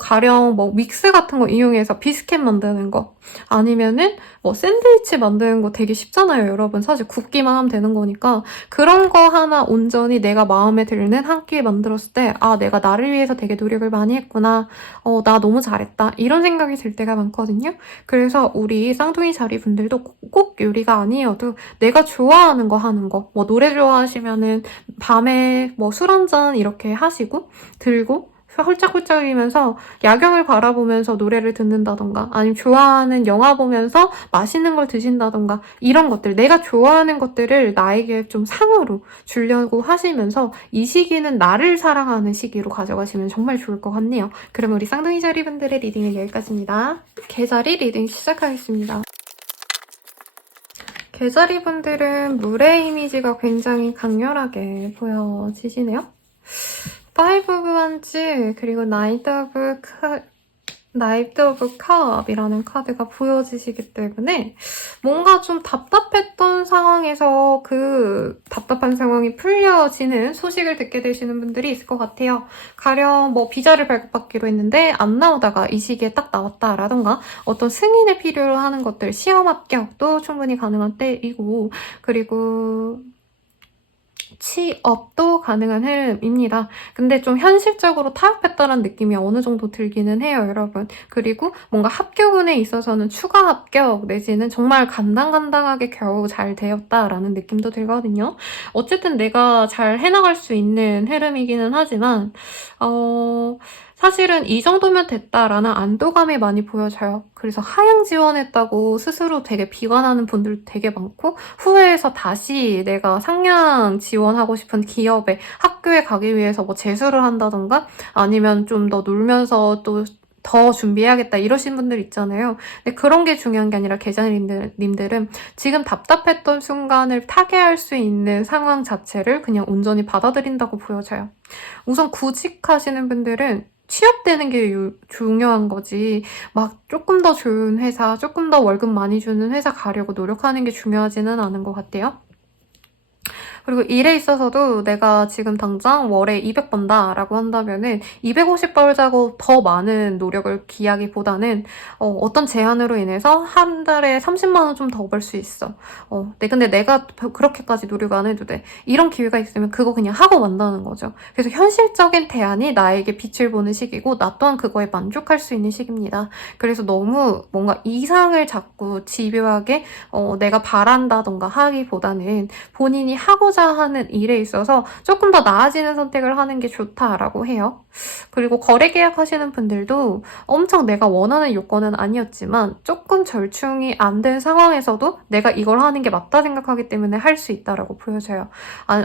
가령 믹스 같은 거 이용해서 비스켓 만드는 거 아니면은 샌드위치 만드는 거 되게 쉽잖아요, 여러분. 사실 굽기만 하면 되는 거니까 그런 거 하나 온전히 내가 마음에 드는 한 끼 만들었을 때 내가 나를 위해서 되게 노력을 많이 했구나. 나 너무 잘했다. 이런 생각이 들 때가 많거든요. 그래서 우리 쌍둥이 자리 분들도 꼭 요리가 아니어도 내가 좋아하는 거 하는 거. 노래 좋아하시면은 밤에 술 한잔 이렇게 하시고 들고 홀짝홀짝이면서 야경을 바라보면서 노래를 듣는다던가 아니면 좋아하는 영화 보면서 맛있는 걸 드신다던가 이런 것들 내가 좋아하는 것들을 나에게 좀 상으로 주려고 하시면서 이 시기는 나를 사랑하는 시기로 가져가시면 정말 좋을 것 같네요. 그럼 우리 쌍둥이 자리분들의 리딩은 여기까지입니다. 개자리 리딩 시작하겠습니다. 개자리분들은 물의 이미지가 굉장히 강렬하게 보여지시네요. 5 오브 원즈 그리고 나이트 오브 나이트 오브 컵이라는 카드가 보여지시기 때문에 뭔가 좀 답답했던 상황에서 그 답답한 상황이 풀려지는 소식을 듣게 되시는 분들이 있을 것 같아요. 가령 뭐 비자를 발급받기로 했는데 안 나오다가 이 시기에 딱 나왔다라던가 어떤 승인을 필요로 하는 것들, 시험 합격도 충분히 가능한 때이고, 그리고 취업도 가능한 흐름입니다. 근데 좀 현실적으로 타협했다는 느낌이 어느 정도 들기는 해요, 여러분. 그리고 뭔가 합격운에 있어서는 추가 합격 내지는 정말 간당간당하게 겨우 잘 되었다라는 느낌도 들거든요. 어쨌든 내가 잘 해나갈 수 있는 흐름이기는 하지만 사실은 이 정도면 됐다라는 안도감이 많이 보여져요. 그래서 하향 지원했다고 스스로 되게 비관하는 분들 되게 많고, 후회해서 다시 내가 상향 지원하고 싶은 기업에 학교에 가기 위해서 뭐 재수를 한다던가 아니면 좀 더 놀면서 또 더 준비해야겠다 이러신 분들 있잖아요. 근데 그런 게 중요한 게 아니라 계장님들은 지금 답답했던 순간을 타개할 수 있는 상황 자체를 그냥 온전히 받아들인다고 보여져요. 우선 구직하시는 분들은 취업되는 게 중요한 거지. 막 조금 더 좋은 회사, 조금 더 월급 많이 주는 회사 가려고 노력하는 게 중요하지는 않은 것 같아요. 그리고 일에 있어서도 내가 지금 당장 월에 200 번다라고 한다면은 250 벌자고 더 많은 노력을 기하기보다는 어떤 제안으로 인해서 한 달에 30만 원 좀 더 벌 수 있어. 근데 내가 그렇게까지 노력 안 해도 돼. 이런 기회가 있으면 그거 그냥 하고 만다는 거죠. 그래서 현실적인 대안이 나에게 빛을 보는 시기고 나 또한 그거에 만족할 수 있는 시기입니다. 그래서 너무 뭔가 이상을 자꾸 집요하게 내가 바란다던가 하기보다는 본인이 하고자 하는 일에 있어서 조금 더 나아지는 선택을 하는 게 좋다라고 해요. 그리고 거래 계약하시는 분들도 엄청 내가 원하는 요건은 아니었지만 조금 절충이 안 된 상황에서도 내가 이걸 하는 게 맞다 생각하기 때문에 할 수 있다라고 보여져요.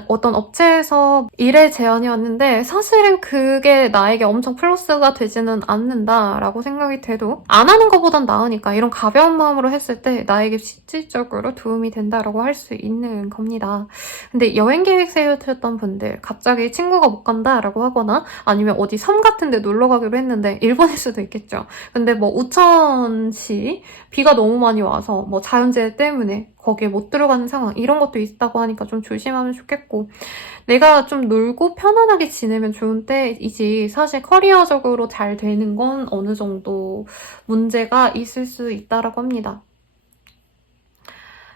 어떤 업체에서 일의 제안이 왔는데 사실은 그게 나에게 엄청 플러스가 되지는 않는다라고 생각이 돼도 안 하는 것보단 나으니까 이런 가벼운 마음으로 했을 때 나에게 실질적으로 도움이 된다라고 할 수 있는 겁니다. 근데 여행 계획 세우셨던 분들 갑자기 친구가 못 간다라고 하거나 아니면 어디 섬 같은 데 놀러 가기로 했는데 일본일 수도 있겠죠. 근데 뭐 우천시 비가 너무 많이 와서 뭐 자연재해 때문에 거기에 못 들어가는 상황 이런 것도 있다고 하니까 좀 조심하면 좋겠고, 내가 좀 놀고 편안하게 지내면 좋은 때이지 사실 커리어적으로 잘 되는 건 어느 정도 문제가 있을 수 있다라고 합니다.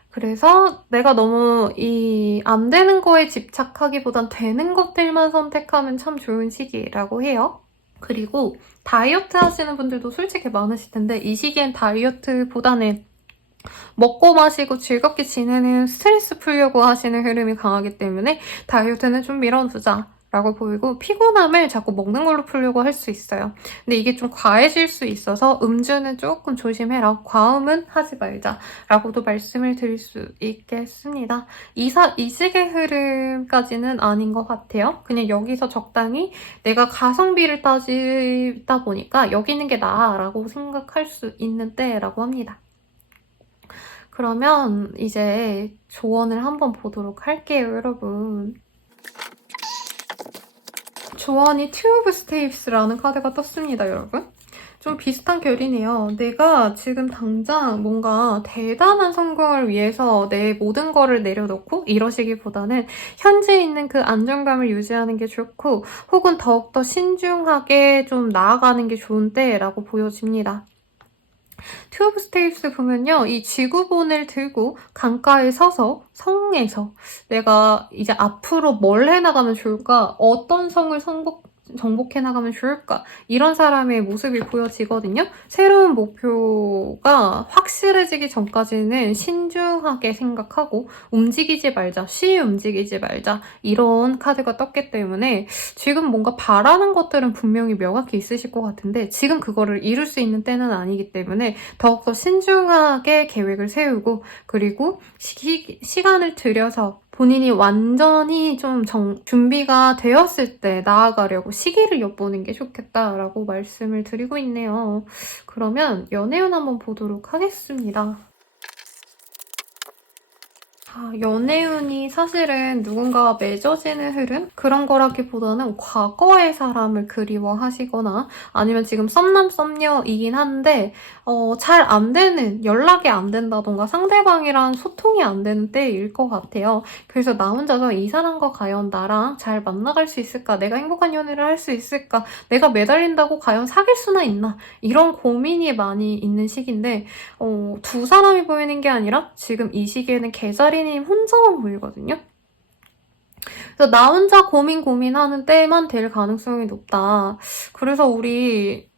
그래서 내가 너무 안 되는 거에 집착하기보단 되는 것들만 선택하면 참 좋은 시기라고 해요. 그리고 다이어트 하시는 분들도 솔직히 많으실 텐데 이 시기엔 다이어트보다는 먹고 마시고 즐겁게 지내는 스트레스 풀려고 하시는 흐름이 강하기 때문에 다이어트는 좀 밀어두자 라고 보이고, 피곤함을 자꾸 먹는 걸로 풀려고 할 수 있어요. 근데 이게 좀 과해질 수 있어서 음주는 조금 조심해라. 과음은 하지 말자 라고도 말씀을 드릴 수 있겠습니다. 이직의 흐름까지는 아닌 것 같아요. 그냥 여기서 적당히 내가 가성비를 따지다 보니까 여기 있는 게 나아 라고 생각할 수 있는 때라고 합니다. 그러면 이제 조언을 한번 보도록 할게요, 여러분. 조언이 Two of Staps라는 카드가 떴습니다, 여러분. 좀 비슷한 결이네요. 내가 지금 당장 뭔가 대단한 성공을 위해서 내 모든 거를 내려놓고 이러시기보다는 현재 있는 그 안정감을 유지하는 게 좋고, 혹은 더욱더 신중하게 좀 나아가는 게 좋은 때라고 보여집니다. Two of Staples 보면요, 이 지구본을 들고 강가에 서서 성에서 내가 이제 앞으로 뭘 해나가면 좋을까? 어떤 성을 정복해 나가면 좋을까? 이런 사람의 모습이 보여지거든요. 새로운 목표가 확실해지기 전까지는 신중하게 생각하고 움직이지 말자, 쉬이 움직이지 말자, 이런 카드가 떴기 때문에 지금 뭔가 바라는 것들은 분명히 명확히 있으실 것 같은데 지금 그거를 이룰 수 있는 때는 아니기 때문에 더욱더 신중하게 계획을 세우고, 그리고 시간을 들여서 본인이 완전히 좀 준비가 되었을 때 나아가려고 시기를 엿보는 게 좋겠다라고 말씀을 드리고 있네요. 그러면 연애운 한번 보도록 하겠습니다. 연애운이 사실은 누군가와 맺어지는 흐름? 그런 거라기보다는 과거의 사람을 그리워하시거나 아니면 지금 썸남 썸녀이긴 한데 잘 안 되는, 연락이 안 된다던가 상대방이랑 소통이 안 되는 때일 것 같아요. 그래서 나 혼자서 이 사람과 과연 나랑 잘 만나갈 수 있을까? 내가 행복한 연애를 할 수 있을까? 내가 매달린다고 과연 사귈 수나 있나? 이런 고민이 많이 있는 시기인데 두 사람이 보이는 게 아니라 지금 이 시기에는 개자리님 혼자만 보이거든요. 그래서 나 혼자 고민하는 때만 될 가능성이 높다. 그래서 우리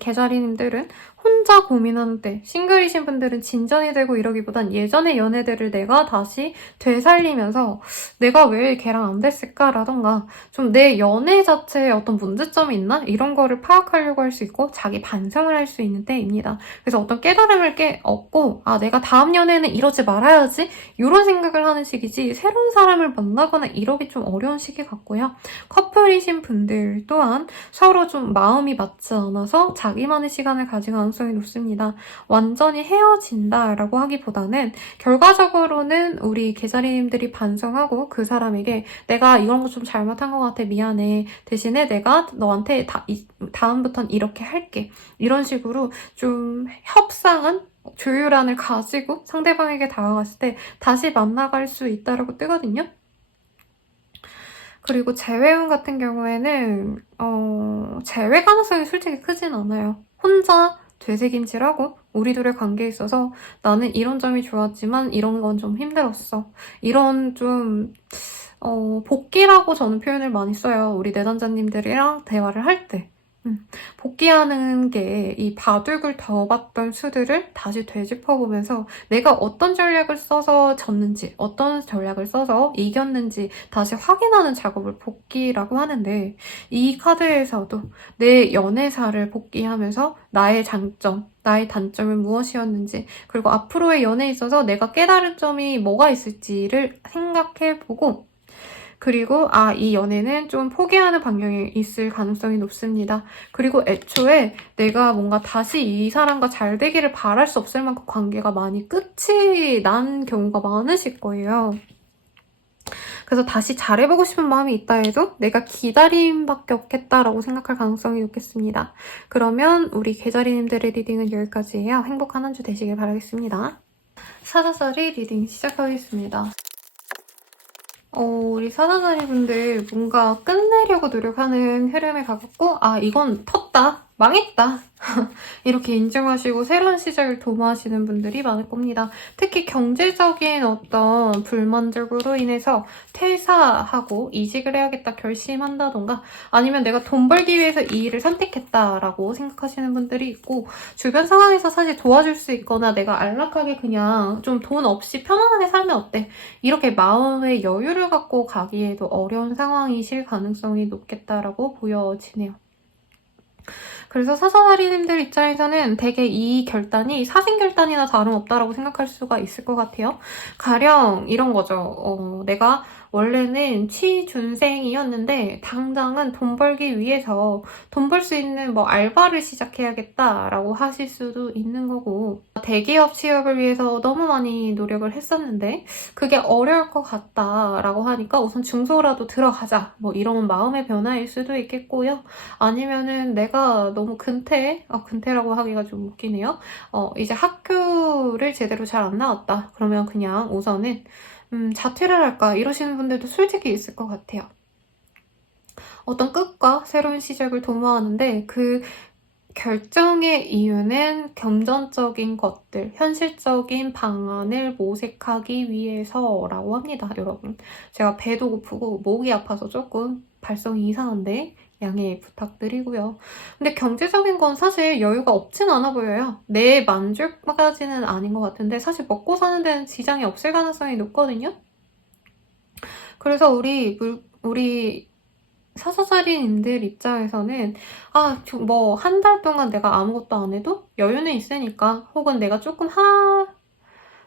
개자리님들은 혼자 고민하는 때, 싱글이신 분들은 진전이 되고 이러기보단 예전의 연애들을 내가 다시 되살리면서 내가 왜 걔랑 안 됐을까라던가 좀 내 연애 자체에 어떤 문제점이 있나? 이런 거를 파악하려고 할 수 있고 자기 반성을 할 수 있는 때입니다. 그래서 어떤 깨달음을 얻고 내가 다음 연애는 이러지 말아야지 이런 생각을 하는 시기지 새로운 사람을 만나거나 이러기 좀 어려운 시기 같고요. 커플이신 분들 또한 서로 좀 마음이 맞지 않아서 자기만의 시간을 가질 가능성이 높습니다. 완전히 헤어진다라고 하기보다는 결과적으로는 우리 개자리님들이 반성하고 그 사람에게 내가 이런 거 좀 잘못한 것 같아 미안해 대신에 내가 너한테 다음부턴 이렇게 할게 이런 식으로 좀 협상한 조율안을 가지고 상대방에게 다가갔을 때 다시 만나갈 수 있다라고 뜨거든요. 그리고 재회운 같은 경우에는 재회 가능성이 솔직히 크진 않아요. 혼자 되새김질하고 우리 둘의 관계에 있어서 나는 이런 점이 좋았지만 이런 건 좀 힘들었어. 이런 좀 복귀라고 저는 표현을 많이 써요. 우리 내담자님들이랑 대화를 할 때. 복귀하는 게 이 바둑을 더 봤던 수들을 다시 되짚어보면서 내가 어떤 전략을 써서 졌는지, 어떤 전략을 써서 이겼는지 다시 확인하는 작업을 복귀라고 하는데 이 카드에서도 내 연애사를 복귀하면서 나의 장점, 나의 단점은 무엇이었는지 그리고 앞으로의 연애에 있어서 내가 깨달을 점이 뭐가 있을지를 생각해보고 그리고 이 연애는 좀 포기하는 방향에 있을 가능성이 높습니다. 그리고 애초에 내가 뭔가 다시 이 사람과 잘 되기를 바랄 수 없을 만큼 관계가 많이 끝이 난 경우가 많으실 거예요. 그래서 다시 잘해보고 싶은 마음이 있다 해도 내가 기다림밖에 없겠다라고 생각할 가능성이 높겠습니다. 그러면 우리 개자리님들의 리딩은 여기까지예요. 행복한 한 주 되시길 바라겠습니다. 사자자리 리딩 시작하겠습니다. 우리 사자자리 분들 뭔가 끝내려고 노력하는 흐름에 가깝고 이건 텄다, 망했다 이렇게 인정하시고 새로운 시작을 도모하시는 분들이 많을 겁니다. 특히 경제적인 어떤 불만족으로 인해서 퇴사하고 이직을 해야겠다 결심한다던가 아니면 내가 돈 벌기 위해서 이 일을 선택했다라고 생각하시는 분들이 있고 주변 상황에서 사실 도와줄 수 있거나 내가 안락하게 그냥 좀 돈 없이 편안하게 살면 어때? 이렇게 마음의 여유를 갖고 가기에도 어려운 상황이실 가능성이 높겠다라고 보여지네요. 그래서 사사다리님들 입장에서는 되게 이 결단이 사생결단이나 다름없다라고 생각할 수가 있을 것 같아요. 가령 이런 거죠. 내가 원래는 취준생이었는데 당장은 돈 벌기 위해서 돈 벌 수 있는 알바를 시작해야겠다라고 하실 수도 있는 거고 대기업 취업을 위해서 너무 많이 노력을 했었는데 그게 어려울 것 같다라고 하니까 우선 중소라도 들어가자 이런 마음의 변화일 수도 있겠고요. 아니면은 내가 너무 근태라고 하기가 좀 웃기네요. 이제 학교를 제대로 잘 안 나왔다. 그러면 그냥 우선은 자퇴를 할까 이러시는 분들도 솔직히 있을 것 같아요. 어떤 끝과 새로운 시작을 도모하는데 그 결정의 이유는 금전적인 것들, 현실적인 방안을 모색하기 위해서라고 합니다, 여러분. 제가 배도 고프고 목이 아파서 조금 발성이 이상한데 양해 부탁드리고요. 근데 경제적인 건 사실 여유가 없진 않아 보여요. 내 만족까지는 아닌 것 같은데 사실 먹고 사는 데는 지장이 없을 가능성이 높거든요. 그래서 우리 사사자리님들 입장에서는 한 달 동안 내가 아무것도 안 해도 여유는 있으니까 혹은 내가 조금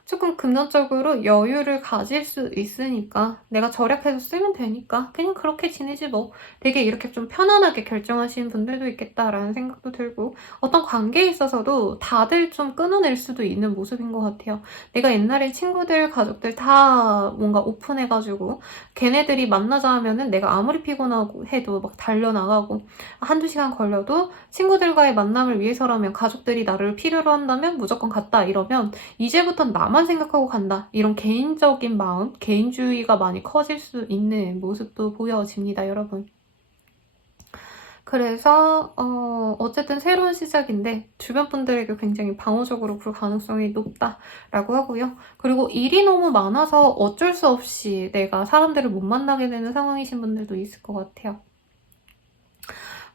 조금 금전적으로 여유를 가질 수 있으니까 내가 절약해서 쓰면 되니까 그냥 그렇게 지내지 뭐. 되게 이렇게 좀 편안하게 결정하시는 분들도 있겠다라는 생각도 들고, 어떤 관계에 있어서도 다들 좀 끊어낼 수도 있는 모습인 것 같아요. 내가 옛날에 친구들, 가족들 다 뭔가 오픈해가지고 걔네들이 만나자 하면은 내가 아무리 피곤하고 해도 막 달려나가고, 한두 시간 걸려도 친구들과의 만남을 위해서라면, 가족들이 나를 필요로 한다면 무조건 갔다 이러면 이제부턴 나만 생각하고 간다, 이런 개인적인 마음, 개인주의가 많이 커질 수 있는 모습도 보여집니다, 여러분. 그래서 어쨌든 새로운 시작인데 주변 분들에게 굉장히 방어적으로 굴 가능성이 높다라고 하고요. 그리고 일이 너무 많아서 어쩔 수 없이 내가 사람들을 못 만나게 되는 상황이신 분들도 있을 것 같아요.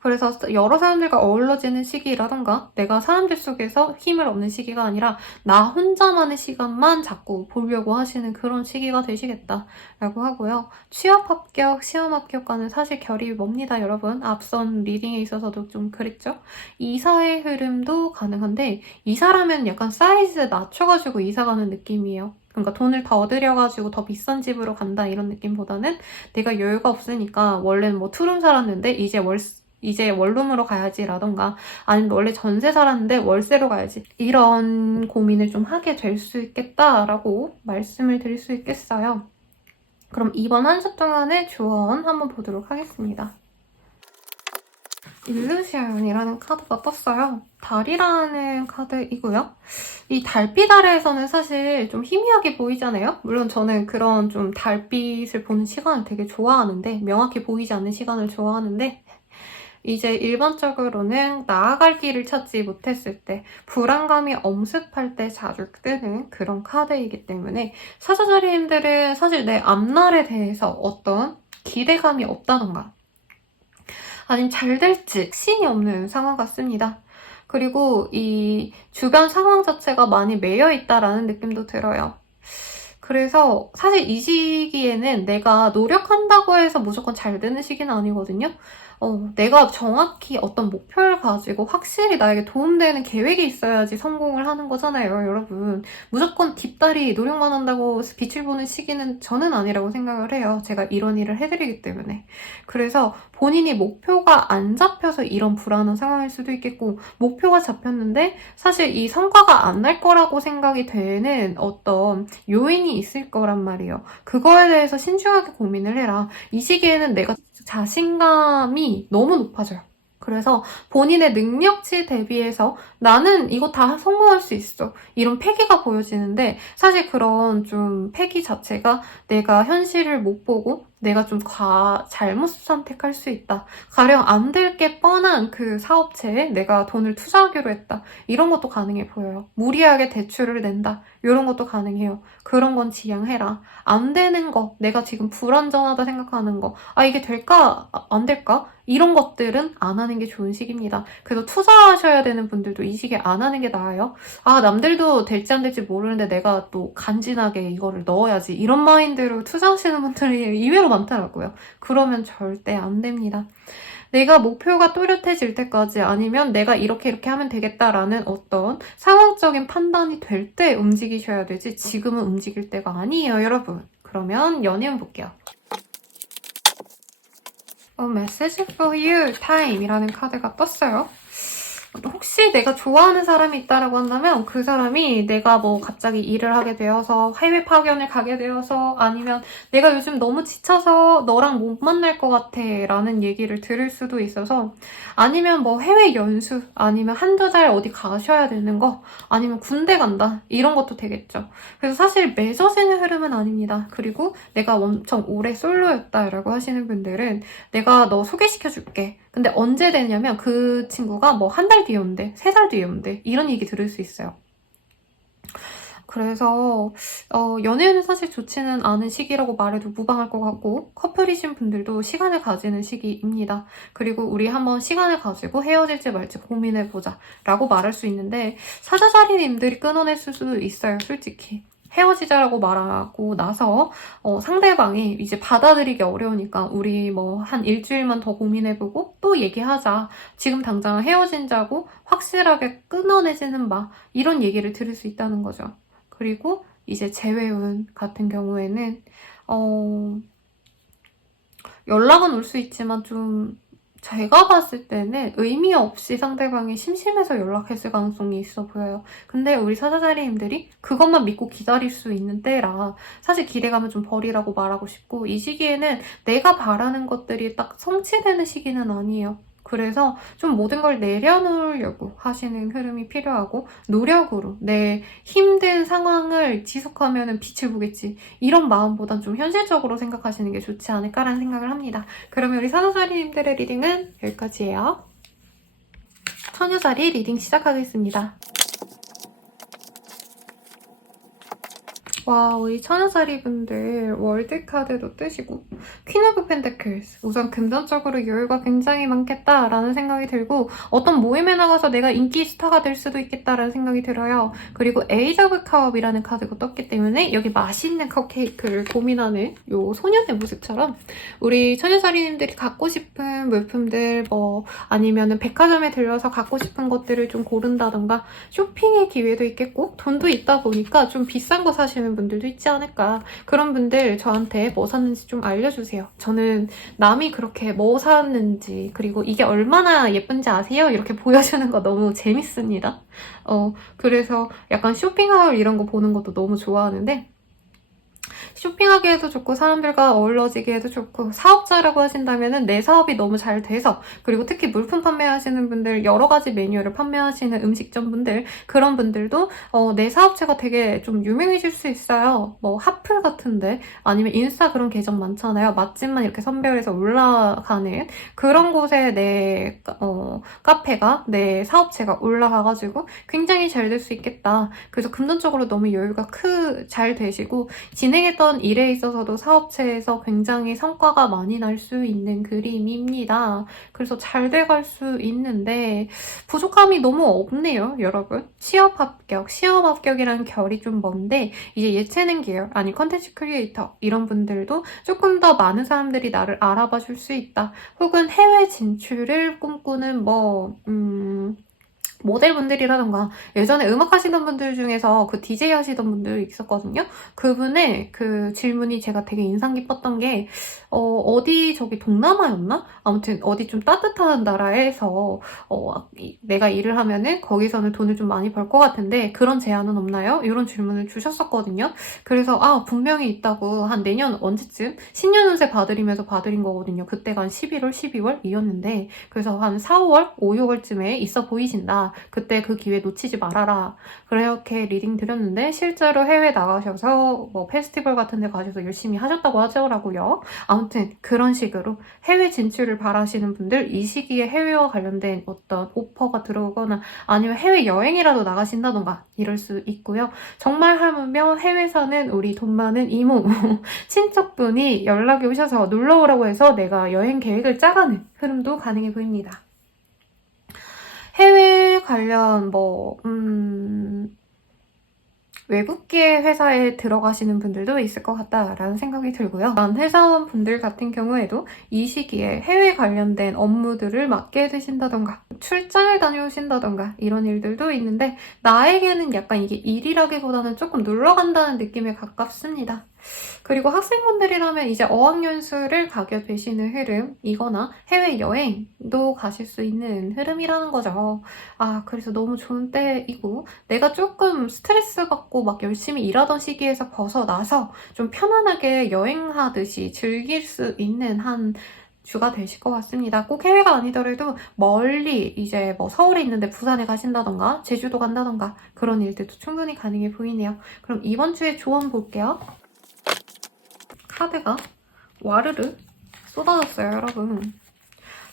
그래서 여러 사람들과 어우러지는 시기라던가 내가 사람들 속에서 힘을 얻는 시기가 아니라 나 혼자만의 시간만 자꾸 보려고 하시는 그런 시기가 되시겠다라고 하고요. 취업 합격, 시험 합격과는 사실 결이 멉니다, 여러분. 앞선 리딩에 있어서도 좀 그랬죠. 이사의 흐름도 가능한데, 이사라면 약간 사이즈 낮춰가지고 이사 가는 느낌이에요. 그러니까 돈을 더 들여가지고 더 비싼 집으로 간다 이런 느낌보다는, 내가 여유가 없으니까 원래는 뭐 투룸 살았는데 이제 원룸으로 가야지라던가, 아니면 원래 전세 살았는데 월세로 가야지, 이런 고민을 좀 하게 될 수 있겠다라고 말씀을 드릴 수 있겠어요. 그럼 이번 한 주 동안의 조언 한번 보도록 하겠습니다. 일루션이라는 카드가 떴어요. 달이라는 카드이고요. 이 달빛 아래에서는 사실 좀 희미하게 보이잖아요. 물론 저는 그런 좀 달빛을 보는 시간을 되게 좋아하는데, 명확히 보이지 않는 시간을 좋아하는데, 이제 일반적으로는 나아갈 길을 찾지 못했을 때, 불안감이 엄습할 때 자주 뜨는 그런 카드이기 때문에, 사자자리님들은 사실 내 앞날에 대해서 어떤 기대감이 없다던가, 아니면 잘 될지 확신이 없는 상황 같습니다. 그리고 이 주변 상황 자체가 많이 매여 있다라는 느낌도 들어요. 그래서 사실 이 시기에는 내가 노력한다고 해서 무조건 잘 되는 시기는 아니거든요. 내가 정확히 어떤 목표를 가지고 확실히 나에게 도움되는 계획이 있어야지 성공을 하는 거잖아요, 여러분. 무조건 뒷다리 노력만 한다고 빛을 보는 시기는 저는 아니라고 생각을 해요. 제가 이런 일을 해드리기 때문에. 그래서 본인이 목표가 안 잡혀서 이런 불안한 상황일 수도 있겠고, 목표가 잡혔는데 사실 이 성과가 안 날 거라고 생각이 되는 어떤 요인이 있을 거란 말이에요. 그거에 대해서 신중하게 고민을 해라. 이 시기에는 내가 자신감이 너무 높아져요. 그래서 본인의 능력치 대비해서 나는 이거 다 성공할 수 있어, 이런 패기가 보여지는데, 사실 그런 좀 패기 자체가 내가 현실을 못 보고 내가 좀 잘못 선택할 수 있다, 가령 안 될 게 뻔한 그 사업체에 내가 돈을 투자하기로 했다, 이런 것도 가능해 보여요. 무리하게 대출을 낸다, 이런 것도 가능해요. 그런 건 지양해라. 안 되는 거, 내가 지금 불안정하다 생각하는 거, 이게 될까? 안 될까? 이런 것들은 안 하는 게 좋은 시기입니다. 그래서 투자하셔야 되는 분들도 이 시기에 안 하는 게 나아요. 남들도 될지 안 될지 모르는데 내가 또 간지나게 이거를 넣어야지, 이런 마인드로 투자하시는 분들이 의외로 많더라고요. 그러면 절대 안 됩니다. 내가 목표가 또렷해질 때까지, 아니면 내가 이렇게 하면 되겠다라는 어떤 상황적인 판단이 될 때 움직이셔야 되지, 지금은 움직일 때가 아니에요, 여러분. 그러면 연애운 볼게요. Message for you time이라는 카드가 떴어요. 혹시 내가 좋아하는 사람이 있다라고 한다면, 그 사람이 내가 뭐 갑자기 일을 하게 되어서 해외 파견을 가게 되어서, 아니면 내가 요즘 너무 지쳐서 너랑 못 만날 것 같아 라는 얘기를 들을 수도 있어서, 아니면 뭐 해외 연수, 아니면 한두 달 어디 가셔야 되는 거, 아니면 군대 간다, 이런 것도 되겠죠. 그래서 사실 맺어지는 흐름은 아닙니다. 그리고 내가 엄청 오래 솔로였다라고 하시는 분들은 내가 너 소개시켜줄게, 근데 언제 되냐면 그 친구가 뭐 한 달 뒤에 온대, 3달 뒤에 온대, 이런 얘기 들을 수 있어요. 그래서 연애는 사실 좋지는 않은 시기라고 말해도 무방할 것 같고, 커플이신 분들도 시간을 가지는 시기입니다. 그리고 우리 한번 시간을 가지고 헤어질지 말지 고민해보자 라고 말할 수 있는데, 사자자리님들이 끊어낼 수도 있어요, 솔직히. 헤어지자라고 말하고 나서 상대방이 이제 받아들이기 어려우니까 우리 뭐 한 일주일만 더 고민해보고 또 얘기하자, 지금 당장 헤어진다고 확실하게 끊어내지는 마, 이런 얘기를 들을 수 있다는 거죠. 그리고 이제 재회운 같은 경우에는 연락은 올 수 있지만 좀 제가 봤을 때는 의미 없이 상대방이 심심해서 연락했을 가능성이 있어 보여요. 근데 우리 사자자리님들이 그것만 믿고 기다릴 수 있는 때라 사실 기대감을 좀 버리라고 말하고 싶고, 이 시기에는 내가 바라는 것들이 딱 성취되는 시기는 아니에요. 그래서 좀 모든 걸 내려놓으려고 하시는 흐름이 필요하고, 노력으로 내 힘든 상황을 지속하면 빛을 보겠지, 이런 마음보단 좀 현실적으로 생각하시는 게 좋지 않을까라는 생각을 합니다. 그러면 우리 사자자리님들의 리딩은 여기까지예요. 처녀자리 리딩 시작하겠습니다. 와, 우리 처녀자리 분들 월드카드도 뜨시고 퀸 오브 펜타클스, 우선 금전적으로 여유가 굉장히 많겠다라는 생각이 들고, 어떤 모임에 나가서 내가 인기 스타가 될 수도 있겠다라는 생각이 들어요. 그리고 에이즈 오브 컵이라는 카드가 떴기 때문에 여기 맛있는 컵케이크를 고민하는 요 소년의 모습처럼 우리 처녀자리님들이 갖고 싶은 물품들, 뭐 아니면은 백화점에 들려서 갖고 싶은 것들을 좀 고른다던가 쇼핑의 기회도 있겠고, 돈도 있다 보니까 좀 비싼 거 사시는 분들도 있지 않을까. 그런 분들 저한테 뭐 샀는지 좀 알려주세요. 저는 남이 그렇게 뭐 샀는지, 그리고 이게 얼마나 예쁜지 아세요? 이렇게 보여주는 거 너무 재밌습니다. 그래서 약간 쇼핑하울 이런 거 보는 것도 너무 좋아하는데, 쇼핑하기에도 좋고 사람들과 어우러지기에도 좋고, 사업자라고 하신다면 내 사업이 너무 잘 돼서, 그리고 특히 물품 판매하시는 분들, 여러 가지 메뉴를 판매하시는 음식점 분들, 그런 분들도 내 사업체가 되게 좀 유명해질 수 있어요. 뭐 핫플 같은데, 아니면 인스타그램 계정 많잖아요. 맛집만 이렇게 선별해서 올라가는 그런 곳에 내 카페가, 내 사업체가 올라가가지고 굉장히 잘 될 수 있겠다. 그래서 금전적으로 너무 여유가 잘 되시고, 진행했던 일에 있어서도 사업체에서 굉장히 성과가 많이 날 수 있는 그림입니다. 그래서 잘 돼갈 수 있는데 부족함이 너무 없네요, 여러분. 취업 합격이라는 결이 좀 먼데, 이제 예체능 계열, 아니 컨텐츠 크리에이터 이런 분들도 조금 더 많은 사람들이 나를 알아봐 줄 수 있다. 혹은 해외 진출을 꿈꾸는 모델분들이라던가, 예전에 음악 하시던 분들 중에서 그 DJ 하시던 분들 있었거든요. 그분의 그 질문이 제가 되게 인상 깊었던 게, 어디 저기 동남아였나? 아무튼 어디 좀 따뜻한 나라에서 내가 일을 하면은 거기서는 돈을 좀 많이 벌 것 같은데 그런 제안은 없나요? 이런 질문을 주셨었거든요. 그래서 분명히 있다고, 한 내년 언제쯤 신년운세 받으리면서 받으린 거거든요. 그때가 한 11월, 12월이었는데, 그래서 한 4, 5월, 5, 6월쯤에 있어 보이신다. 그때 그 기회 놓치지 말아라. 그렇게 리딩 드렸는데, 실제로 해외 나가셔서 뭐 페스티벌 같은 데 가셔서 열심히 하셨다고 하더라고요. 아무튼 그런 식으로 해외 진출을 바라시는 분들, 이 시기에 해외와 관련된 어떤 오퍼가 들어오거나 아니면 해외 여행이라도 나가신다던가 이럴 수 있고요. 정말 하면 해외 사는 우리 돈 많은 이모, 친척분이 연락이 오셔서 놀러 오라고 해서 내가 여행 계획을 짜가는 흐름도 가능해 보입니다. 해외 관련 외국계 회사에 들어가시는 분들도 있을 것 같다라는 생각이 들고요. 난 회사원 분들 같은 경우에도 이 시기에 해외 관련된 업무들을 맡게 되신다던가 출장을 다녀오신다던가 이런 일들도 있는데, 나에게는 약간 이게 일이라기보다는 조금 놀러 간다는 느낌에 가깝습니다. 그리고 학생분들이라면 이제 어학연수를 가게 되시는 흐름이거나 해외여행도 가실 수 있는 흐름이라는 거죠. 그래서 너무 좋은 때이고, 내가 조금 스트레스 받고 막 열심히 일하던 시기에서 벗어나서 좀 편안하게 여행하듯이 즐길 수 있는 한 주가 되실 것 같습니다. 꼭 해외가 아니더라도 멀리 이제 뭐 서울에 있는데 부산에 가신다던가 제주도 간다던가 그런 일들도 충분히 가능해 보이네요. 그럼 이번 주에 조언 볼게요. 카드가 와르르 쏟아졌어요, 여러분.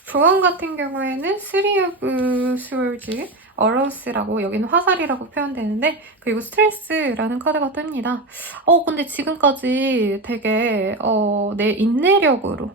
조언 같은 경우에는 3 of Swords, 어로스라고, 여기는 화살이라고 표현되는데, 그리고 스트레스라는 카드가 뜹니다. 근데 지금까지 되게 내 인내력으로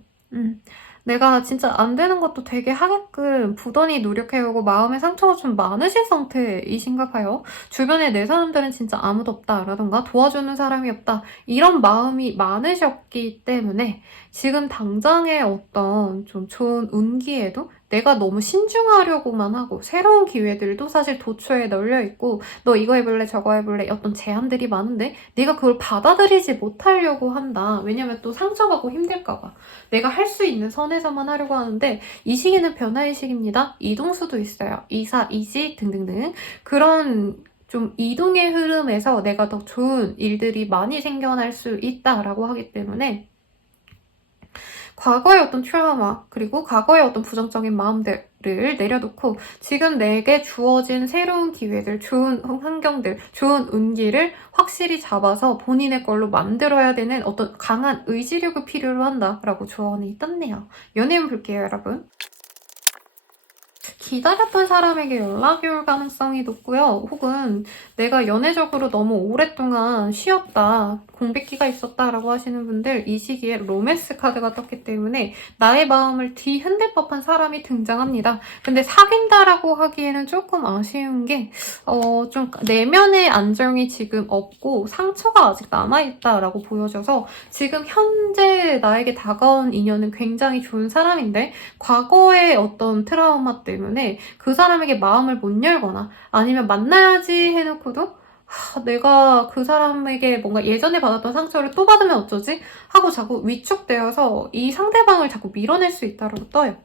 내가 진짜 안 되는 것도 되게 하게끔 부단히 노력해오고 마음의 상처가 좀 많으신 상태이신가 봐요. 주변에 내 사람들은 진짜 아무도 없다라던가 도와주는 사람이 없다, 이런 마음이 많으셨기 때문에 지금 당장의 어떤 좀 좋은 운기에도 내가 너무 신중하려고만 하고 새로운 기회들도 사실 도처에 널려 있고 너 이거 해볼래 저거 해볼래 어떤 제안들이 많은데 내가 그걸 받아들이지 못하려고 한다. 왜냐면 또 상처받고 힘들까봐. 내가 할 수 있는 선에서만 하려고 하는데 이 시기는 변화의 시기입니다. 이동수도 있어요. 이사, 이직 등등등. 그런 좀 이동의 흐름에서 내가 더 좋은 일들이 많이 생겨날 수 있다라고 하기 때문에 과거의 어떤 트라우마 그리고 과거의 어떤 부정적인 마음들을 내려놓고 지금 내게 주어진 새로운 기회들, 좋은 환경들, 좋은 운기를 확실히 잡아서 본인의 걸로 만들어야 되는 어떤 강한 의지력을 필요로 한다라고 조언이 떴네요. 연애운 볼게요, 여러분. 기다렸던 사람에게 연락이 올 가능성이 높고요. 혹은 내가 연애적으로 너무 오랫동안 쉬었다, 공백기가 있었다라고 하시는 분들 이 시기에 로맨스 카드가 떴기 때문에 나의 마음을 뒤흔들 법한 사람이 등장합니다. 근데 사귄다라고 하기에는 조금 아쉬운 게 좀 내면의 안정이 지금 없고 상처가 아직 남아있다라고 보여져서 지금 현재 나에게 다가온 인연은 굉장히 좋은 사람인데 과거의 어떤 트라우마 때문에 그 사람에게 마음을 못 열거나 아니면 만나야지 해놓고도 내가 그 사람에게 뭔가 예전에 받았던 상처를 또 받으면 어쩌지? 하고 자꾸 위축되어서 이 상대방을 자꾸 밀어낼 수 있다고 떠요.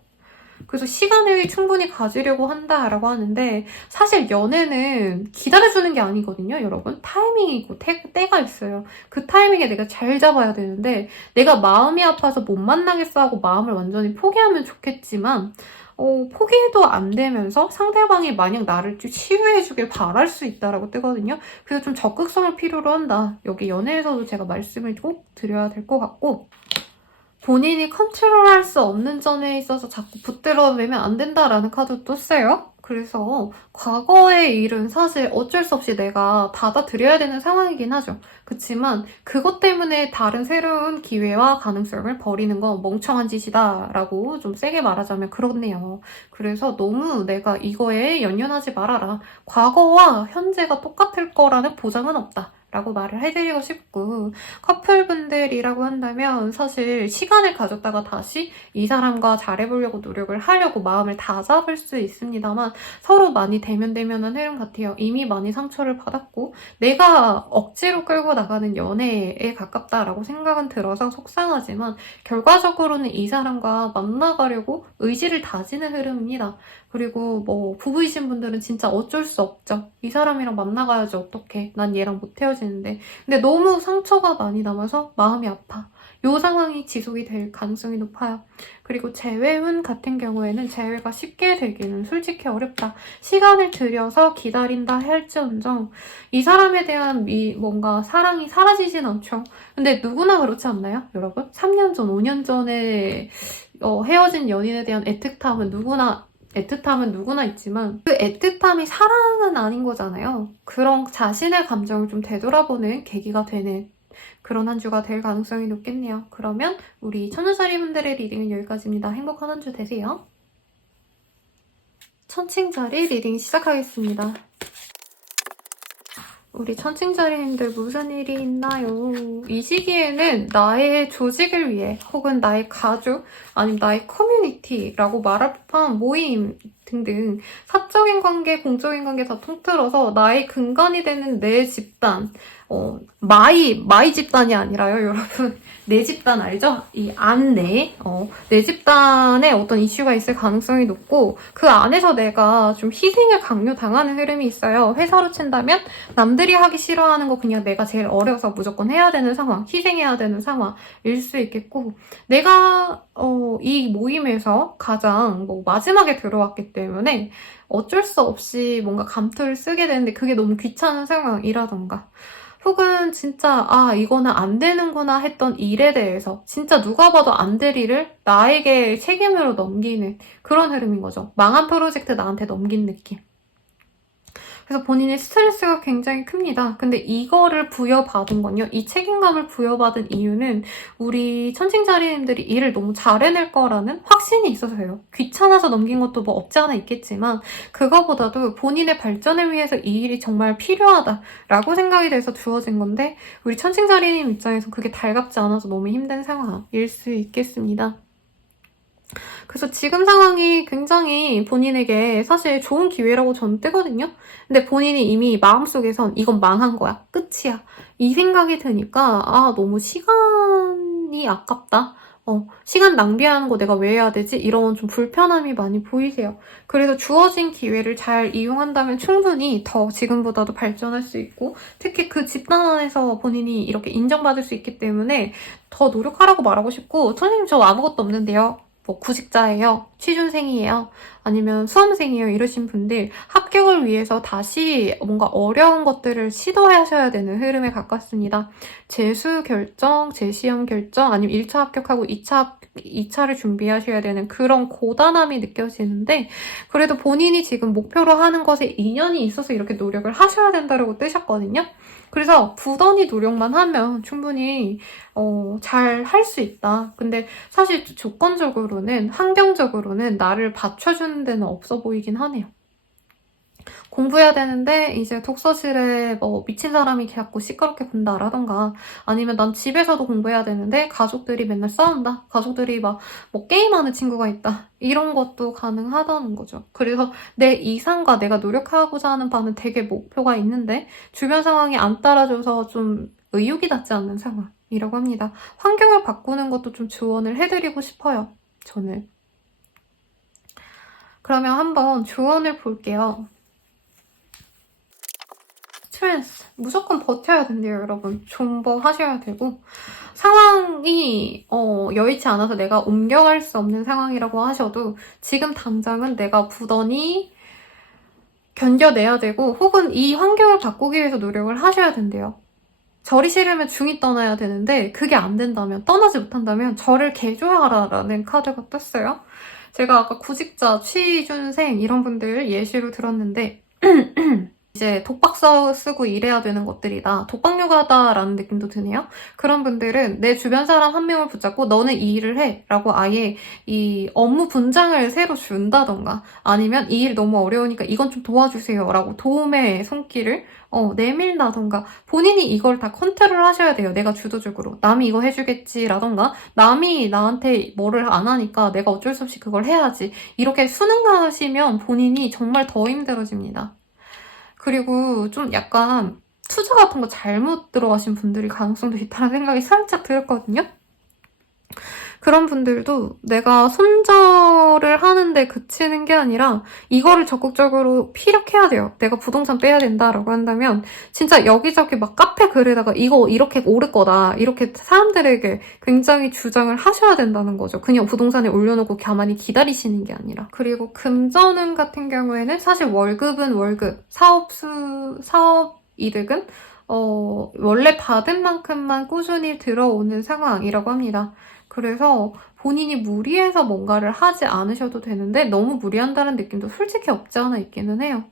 그래서 시간을 충분히 가지려고 한다라고 하는데 사실 연애는 기다려주는 게 아니거든요, 여러분. 타이밍이고 때가 있어요. 그 타이밍에 내가 잘 잡아야 되는데 내가 마음이 아파서 못 만나겠어 하고 마음을 완전히 포기하면 좋겠지만 포기도 안 되면서 상대방이 만약 나를 좀 치유해주길 바랄 수 있다라고 뜨거든요. 그래서 좀 적극성을 필요로 한다. 여기 연애에서도 제가 말씀을 꼭 드려야 될 것 같고 본인이 컨트롤할 수 없는 점에 있어서 자꾸 붙들어매면 안 된다라는 카드도 떴어요. 그래서 과거의 일은 사실 어쩔 수 없이 내가 받아들여야 되는 상황이긴 하죠. 그렇지만 그것 때문에 다른 새로운 기회와 가능성을 버리는 건 멍청한 짓이다 라고 좀 세게 말하자면 그렇네요. 그래서 너무 내가 이거에 연연하지 말아라. 과거와 현재가 똑같을 거라는 보장은 없다. 라고 말을 해드리고 싶고 커플분들이라고 한다면 사실 시간을 가졌다가 다시 이 사람과 잘해보려고 노력을 하려고 마음을 다 잡을 수 있습니다만 서로 많이 대면대면한 흐름 같아요. 이미 많이 상처를 받았고 내가 억지로 끌고 나가는 연애에 가깝다라고 생각은 들어서 속상하지만 결과적으로는 이 사람과 만나가려고 의지를 다지는 흐름입니다. 그리고 뭐 부부이신 분들은 진짜 어쩔 수 없죠. 이 사람이랑 만나가야지 어떡해. 난 얘랑 못 헤어지는데. 근데 너무 상처가 많이 남아서 마음이 아파. 이 상황이 지속이 될 가능성이 높아요. 그리고 재회운 같은 경우에는 재회가 쉽게 되기는 솔직히 어렵다. 시간을 들여서 기다린다 할지언정 이 사람에 대한 뭔가 사랑이 사라지진 않죠. 근데 누구나 그렇지 않나요, 여러분? 3년 전, 5년 전에 헤어진 연인에 대한 애틋함은 누구나 있지만 그 애틋함이 사랑은 아닌 거잖아요. 그런 자신의 감정을 좀 되돌아보는 계기가 되는 그런 한 주가 될 가능성이 높겠네요. 그러면 우리 천우자리분들의 리딩은 여기까지입니다. 행복한 한 주 되세요. 천칭자리 리딩 시작하겠습니다. 우리 천칭자리님들 무슨 일이 있나요? 이 시기에는 나의 조직을 위해 혹은 나의 가족 아니면 나의 커뮤니티라고 말할 법한 모임 등등 사적인 관계, 공적인 관계 다 통틀어서 나의 근간이 되는 내 집단 마이 집단이 아니라요, 여러분. 내 집단 알죠? 이 안내, 내 집단에 어떤 이슈가 있을 가능성이 높고 그 안에서 내가 좀 희생을 강요당하는 흐름이 있어요. 회사로 친다면 남들이 하기 싫어하는 거 그냥 내가 제일 어려서 무조건 해야 되는 상황, 희생해야 되는 상황일 수 있겠고 내가 이 모임에서 가장 마지막에 들어왔기 때문에 어쩔 수 없이 뭔가 감투를 쓰게 되는데 그게 너무 귀찮은 상황이라던가 혹은 진짜 이거는 안 되는구나 했던 일에 대해서 진짜 누가 봐도 안 될 일을 나에게 책임으로 넘기는 그런 흐름인 거죠. 망한 프로젝트 나한테 넘긴 느낌. 그래서 본인의 스트레스가 굉장히 큽니다. 근데 이거를 부여받은 건요. 이 책임감을 부여받은 이유는 우리 천칭자리님들이 일을 너무 잘 해낼 거라는 확신이 있어서요. 귀찮아서 넘긴 것도 뭐 없지 않아 있겠지만 그거보다도 본인의 발전을 위해서 이 일이 정말 필요하다라고 생각이 돼서 주어진 건데 우리 천칭자리님 입장에서 그게 달갑지 않아서 너무 힘든 상황일 수 있겠습니다. 그래서 지금 상황이 굉장히 본인에게 사실 좋은 기회라고 저는 뜨거든요. 근데 본인이 이미 마음속에선 이건 망한 거야. 끝이야. 이 생각이 드니까 너무 시간이 아깝다. 시간 낭비하는 거 내가 왜 해야 되지? 이런 좀 불편함이 많이 보이세요. 그래서 주어진 기회를 잘 이용한다면 충분히 더 지금보다도 발전할 수 있고 특히 그 집단 안에서 본인이 이렇게 인정받을 수 있기 때문에 더 노력하라고 말하고 싶고 선생님 저 아무것도 없는데요. 뭐 구직자예요, 취준생이에요, 아니면 수험생이에요 이러신 분들 합격을 위해서 다시 뭔가 어려운 것들을 시도하셔야 되는 흐름에 가깝습니다. 재수 결정, 재시험 결정, 아니면 1차 합격하고 2차를 준비하셔야 되는 그런 고단함이 느껴지는데 그래도 본인이 지금 목표로 하는 것에 인연이 있어서 이렇게 노력을 하셔야 된다고 뜨셨거든요. 그래서 부단히 노력만 하면 충분히 잘 할 수 있다. 근데 사실 조건적으로는 환경적으로는 나를 받쳐주는 데는 없어 보이긴 하네요. 공부해야 되는데 이제 독서실에 뭐 미친 사람이 자꾸 시끄럽게 군다라던가 아니면 난 집에서도 공부해야 되는데 가족들이 맨날 싸운다. 가족들이 막 뭐 게임하는 친구가 있다. 이런 것도 가능하다는 거죠. 그래서 내 이상과 내가 노력하고자 하는 바는 되게 목표가 있는데 주변 상황이 안 따라줘서 좀 의욕이 닿지 않는 상황이라고 합니다. 환경을 바꾸는 것도 좀 조언을 해드리고 싶어요. 저는. 그러면 한번 조언을 볼게요. 스트레스 무조건 버텨야 된대요, 여러분. 존버하셔야 되고 상황이 여의치 않아서 내가 옮겨갈 수 없는 상황이라고 하셔도 지금 당장은 내가 부단히 견뎌내야 되고 혹은 이 환경을 바꾸기 위해서 노력을 하셔야 된대요. 절이 싫으면 중이 떠나야 되는데 그게 안 된다면, 떠나지 못한다면 절을 개조하라라는 카드가 떴어요. 제가 아까 구직자, 취준생 이런 분들 예시로 들었는데 이제 독박 쓰고 일해야 되는 것들이다. 독박육아다라는 느낌도 드네요. 그런 분들은 내 주변 사람 한 명을 붙잡고 너는 이 일을 해 라고 아예 이 업무 분장을 새로 준다던가 아니면 이 일 너무 어려우니까 이건 좀 도와주세요 라고 도움의 손길을 내밀다던가 본인이 이걸 다 컨트롤 하셔야 돼요. 내가 주도적으로. 남이 이거 해주겠지 라던가 남이 나한테 뭐를 안 하니까 내가 어쩔 수 없이 그걸 해야지. 이렇게 수능하시면 본인이 정말 더 힘들어집니다. 그리고 좀 약간 투자 같은 거 잘못 들어가신 분들이 가능성도 있다는 생각이 살짝 들었거든요. 그런 분들도 내가 손절을 하는데 그치는 게 아니라 이거를 적극적으로 피력해야 돼요. 내가 부동산 빼야 된다라고 한다면 진짜 여기저기 막 카페 글에다가 이거 이렇게 오를 거다 이렇게 사람들에게 굉장히 주장을 하셔야 된다는 거죠. 그냥 부동산에 올려놓고 가만히 기다리시는 게 아니라. 그리고 금전운 같은 경우에는 사실 월급은 월급, 사업 이득은 원래 받은 만큼만 꾸준히 들어오는 상황이라고 합니다. 그래서 본인이 무리해서 뭔가를 하지 않으셔도 되는데 너무 무리한다는 느낌도 솔직히 없지 않아 있기는 해요.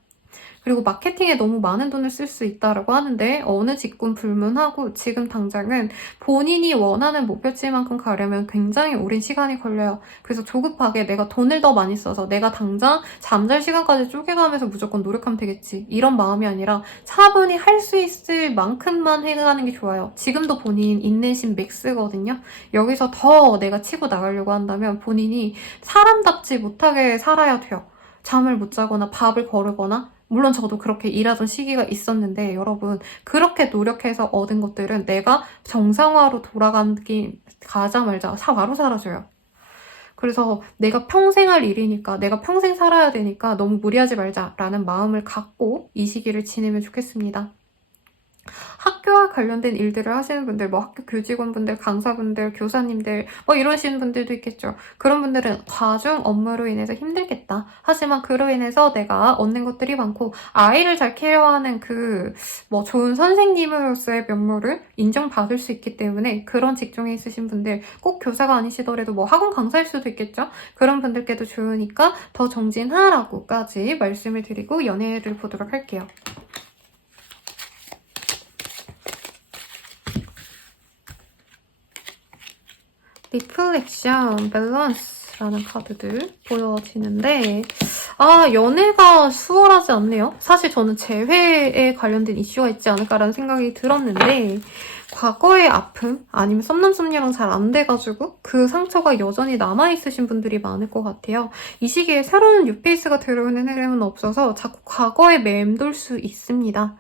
그리고 마케팅에 너무 많은 돈을 쓸 수 있다고 하는데 어느 직군 불문하고 지금 당장은 본인이 원하는 목표치만큼 가려면 굉장히 오랜 시간이 걸려요. 그래서 조급하게 내가 돈을 더 많이 써서 내가 당장 잠잘 시간까지 쪼개가면서 무조건 노력하면 되겠지 이런 마음이 아니라 차분히 할 수 있을 만큼만 해가는 게 좋아요. 지금도 본인 인내심 맥스거든요. 여기서 더 내가 치고 나가려고 한다면 본인이 사람답지 못하게 살아야 돼요. 잠을 못 자거나 밥을 거르거나 물론 저도 그렇게 일하던 시기가 있었는데 여러분 그렇게 노력해서 얻은 것들은 내가 정상화로 가자마자 바로 사라져요. 그래서 내가 평생 할 일이니까 내가 평생 살아야 되니까 너무 무리하지 말자라는 마음을 갖고 이 시기를 지내면 좋겠습니다. 학교와 관련된 일들을 하시는 분들, 뭐 학교 교직원분들, 강사분들, 교사님들 뭐 이러시는 분들도 있겠죠. 그런 분들은 과중 업무로 인해서 힘들겠다. 하지만 그로 인해서 내가 얻는 것들이 많고 아이를 잘 케어하는 그 뭐 좋은 선생님으로서의 면모를 인정받을 수 있기 때문에 그런 직종에 있으신 분들, 꼭 교사가 아니시더라도 뭐 학원 강사일 수도 있겠죠. 그런 분들께도 좋으니까 더 정진하라고까지 말씀을 드리고 연애를 보도록 할게요. 리플렉션, 밸런스라는 카드들 보여지는데 연애가 수월하지 않네요. 사실 저는 재회에 관련된 이슈가 있지 않을까라는 생각이 들었는데 과거의 아픔 아니면 썸남썸니랑 잘 안 돼가지고 그 상처가 여전히 남아있으신 분들이 많을 것 같아요. 이 시기에 새로운 뉴페이스가 들어오는 흐름은 없어서 자꾸 과거에 맴돌 수 있습니다.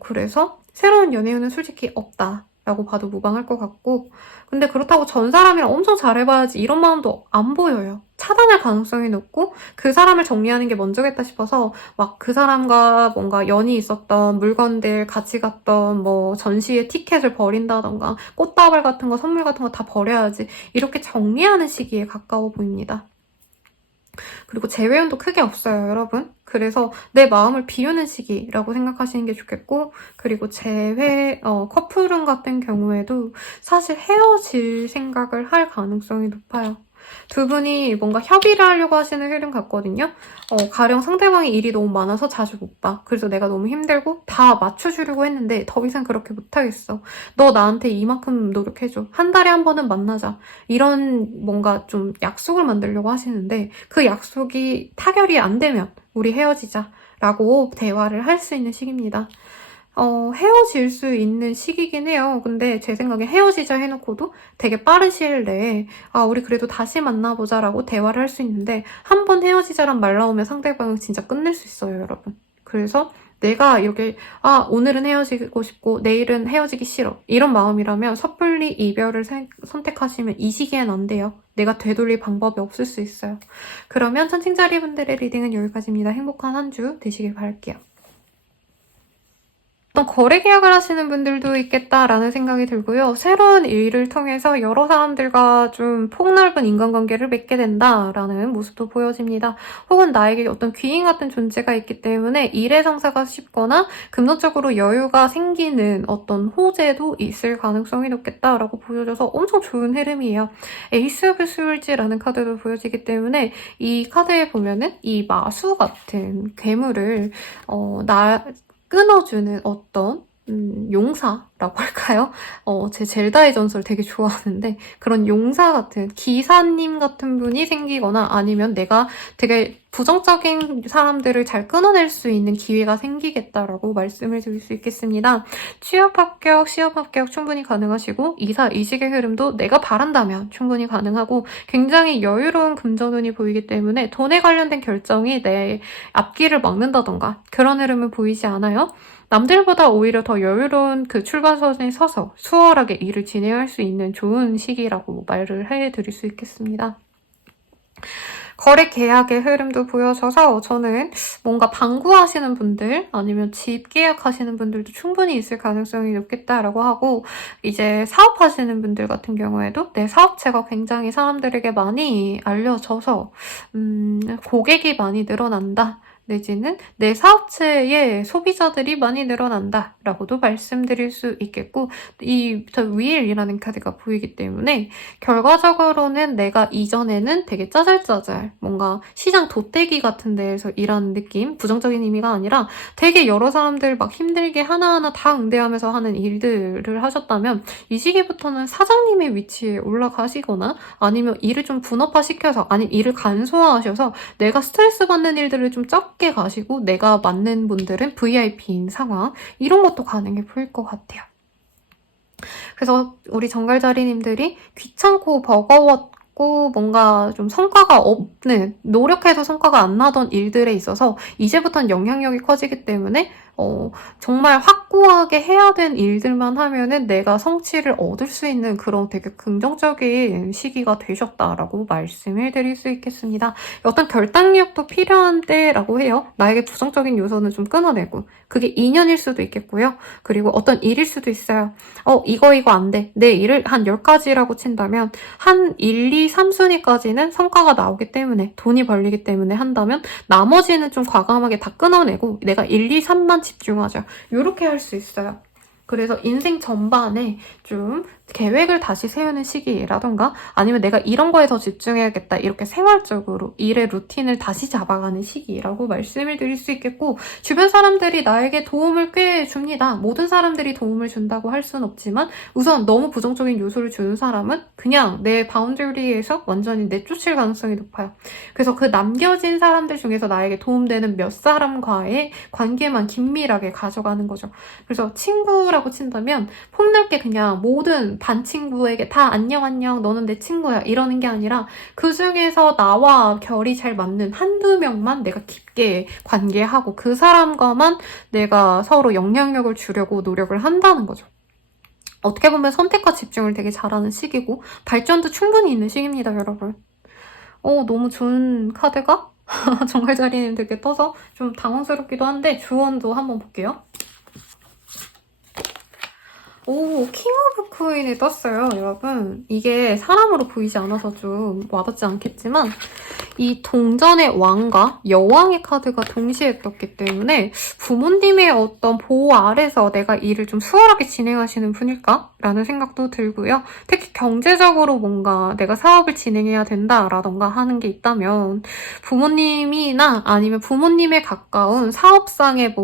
그래서 새로운 연애운은 솔직히 없다 라고 봐도 무방할 것 같고, 근데 그렇다고 전 사람이랑 엄청 잘해봐야지 이런 마음도 안 보여요. 차단할 가능성이 높고 그 사람을 정리하는 게 먼저겠다 싶어서 막 그 사람과 뭔가 연이 있었던 물건들, 같이 갔던 뭐 전시회 티켓을 버린다던가 꽃다발 같은 거, 선물 같은 거 다 버려야지 이렇게 정리하는 시기에 가까워 보입니다. 그리고 재회운도 크게 없어요, 여러분. 그래서 내 마음을 비우는 시기라고 생각하시는 게 좋겠고, 그리고 커플운 같은 경우에도 사실 헤어질 생각을 할 가능성이 높아요. 두 분이 뭔가 협의를 하려고 하시는 흐름 같거든요. 가령 상대방이 일이 너무 많아서 자주 못 봐. 그래서 내가 너무 힘들고 다 맞춰주려고 했는데 더 이상 그렇게 못하겠어. 너 나한테 이만큼 노력해줘. 한 달에 한 번은 만나자. 이런 뭔가 좀 약속을 만들려고 하시는데 그 약속이 타결이 안 되면 우리 헤어지자 라고 대화를 할 수 있는 시기입니다. 헤어질 수 있는 시기긴 해요. 근데 제 생각에 헤어지자 해놓고도 되게 빠른 시일 내에 우리 그래도 다시 만나보자 라고 대화를 할 수 있는데 한 번 헤어지자란 말 나오면 상대방은 진짜 끝낼 수 있어요, 여러분. 그래서 내가 이렇게 오늘은 헤어지고 싶고 내일은 헤어지기 싫어 이런 마음이라면 섣불리 이별을 선택하시면 이 시기엔 안 돼요. 내가 되돌릴 방법이 없을 수 있어요. 그러면 천칭자리 분들의 리딩은 여기까지입니다. 행복한 한 주 되시길 바랄게요. 어떤 거래 계약을 하시는 분들도 있겠다라는 생각이 들고요. 새로운 일을 통해서 여러 사람들과 좀 폭넓은 인간관계를 맺게 된다라는 모습도 보여집니다. 혹은 나에게 어떤 귀인 같은 존재가 있기 때문에 일의 성사가 쉽거나 금전적으로 여유가 생기는 어떤 호재도 있을 가능성이 높겠다라고 보여져서 엄청 좋은 흐름이에요. 에이스 오브 스월즈라는 카드도 보여지기 때문에 이 카드에 보면은 이 마수 같은 괴물을 끊어주는 어떤 용사라고 할까요? 제 젤다의 전설 되게 좋아하는데 그런 용사 같은 기사님 같은 분이 생기거나 아니면 내가 되게 부정적인 사람들을 잘 끊어낼 수 있는 기회가 생기겠다라고 말씀을 드릴 수 있겠습니다. 취업 합격, 시험 합격 충분히 가능하시고 이사, 이직의 흐름도 내가 바란다면 충분히 가능하고 굉장히 여유로운 금전운이 보이기 때문에 돈에 관련된 결정이 내 앞길을 막는다던가 그런 흐름은 보이지 않아요. 남들보다 오히려 더 여유로운 그 출발선에 서서 수월하게 일을 진행할 수 있는 좋은 시기라고 말을 해드릴 수 있겠습니다. 거래 계약의 흐름도 보여져서 저는 뭔가 방구하시는 분들 아니면 집 계약하시는 분들도 충분히 있을 가능성이 높겠다라고 하고 이제 사업하시는 분들 같은 경우에도 내 사업체가 굉장히 사람들에게 많이 알려져서 고객이 많이 늘어난다. 내지는 내 사업체의 소비자들이 많이 늘어난다라고도 말씀드릴 수 있겠고 더 윌이라는 카드가 보이기 때문에 결과적으로는 내가 이전에는 되게 짜잘짜잘 뭔가 시장 돗대기 같은 데에서 일하는 느낌, 부정적인 의미가 아니라 되게 여러 사람들 막 힘들게 하나하나 다 응대하면서 하는 일들을 하셨다면 이 시기부터는 사장님의 위치에 올라가시거나 아니면 일을 좀 분업화시켜서 아니면 일을 간소화하셔서 내가 스트레스 받는 일들을 좀 적게 가시고 내가 맞는 분들은 VIP인 상황 이런 것도 가능해 보일 것 같아요. 그래서 우리 정갈자리님들이 귀찮고 버거웠고 뭔가 좀 성과가 없는 노력해서 성과가 안 나던 일들에 있어서 이제부터는 영향력이 커지기 때문에 정말 확고하게 해야 된 일들만 하면은 내가 성취를 얻을 수 있는 그런 되게 긍정적인 시기가 되셨다라고 말씀을 드릴 수 있겠습니다. 어떤 결단력도 필요한 때라고 해요. 나에게 부정적인 요소는 좀 끊어내고 그게 인연일 수도 있겠고요. 그리고 어떤 일일 수도 있어요. 이거 안 돼. 내 일을 한 10가지라고 친다면 한 1, 2, 3순위까지는 성과가 나오기 때문에 돈이 벌리기 때문에 한다면 나머지는 좀 과감하게 다 끊어내고 내가 1, 2, 3만 집중하자. 이렇게 할 수 있어요. 그래서 인생 전반에 좀 계획을 다시 세우는 시기라던가 아니면 내가 이런 거에 더 집중해야겠다 이렇게 생활적으로 일의 루틴을 다시 잡아가는 시기라고 말씀을 드릴 수 있겠고 주변 사람들이 나에게 도움을 꽤 줍니다. 모든 사람들이 도움을 준다고 할 수는 없지만 우선 너무 부정적인 요소를 주는 사람은 그냥 내 바운더리에서 완전히 내쫓을 가능성이 높아요. 그래서 그 남겨진 사람들 중에서 나에게 도움되는 몇 사람과의 관계만 긴밀하게 가져가는 거죠. 그래서 친구라고 친다면 폭넓게 그냥 모든 반 친구에게 다 안녕 너는 내 친구야 이러는 게 아니라 그 중에서 나와 결이 잘 맞는 한두 명만 내가 깊게 관계하고 그 사람과만 내가 서로 영향력을 주려고 노력을 한다는 거죠. 어떻게 보면 선택과 집중을 되게 잘하는 시기고 발전도 충분히 있는 시기입니다, 여러분. 너무 좋은 카드가 정갈자리님들께 떠서 좀 당황스럽기도 한데 조언도 한번 볼게요. 오, 킹 오브 코인이 떴어요, 여러분. 이게 사람으로 보이지 않아서 좀 와닿지 않겠지만 이 동전의 왕과 여왕의 카드가 동시에 떴기 때문에 부모님의 어떤 보호 아래서 내가 일을 좀 수월하게 진행하시는 분일까? 라는 생각도 들고요. 특히 경제적으로 뭔가 내가 사업을 진행해야 된다라던가 하는 게 있다면 부모님이나 아니면 부모님에 가까운 사업상의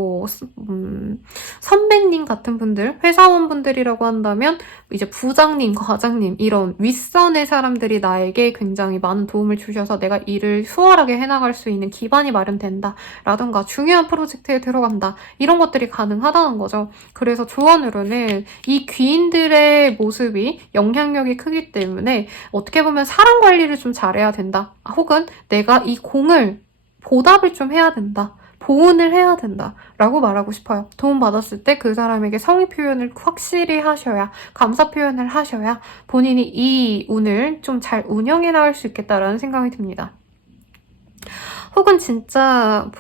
선배님 같은 분들, 회사원분들이라고 한다면 이제 부장님, 과장님 이런 윗선의 사람들이 나에게 굉장히 많은 도움을 주셔서 내가 일을 수월하게 해나갈 수 있는 기반이 마련된다 라던가 중요한 프로젝트에 들어간다 이런 것들이 가능하다는 거죠. 그래서 조언으로는 이 귀인들의 모습이 영향력이 크기 때문에 어떻게 보면 사람 관리를 좀 잘해야 된다. 혹은 내가 이 공을 보답을 좀 해야 된다. 보은을 해야 된다 라고 말하고 싶어요. 도움 받았을 때 그 사람에게 성의 표현을 확실히 하셔야 감사 표현을 하셔야 본인이 이 운을 좀 잘 운영해 나갈 수 있겠다라는 생각이 듭니다. 혹은 진짜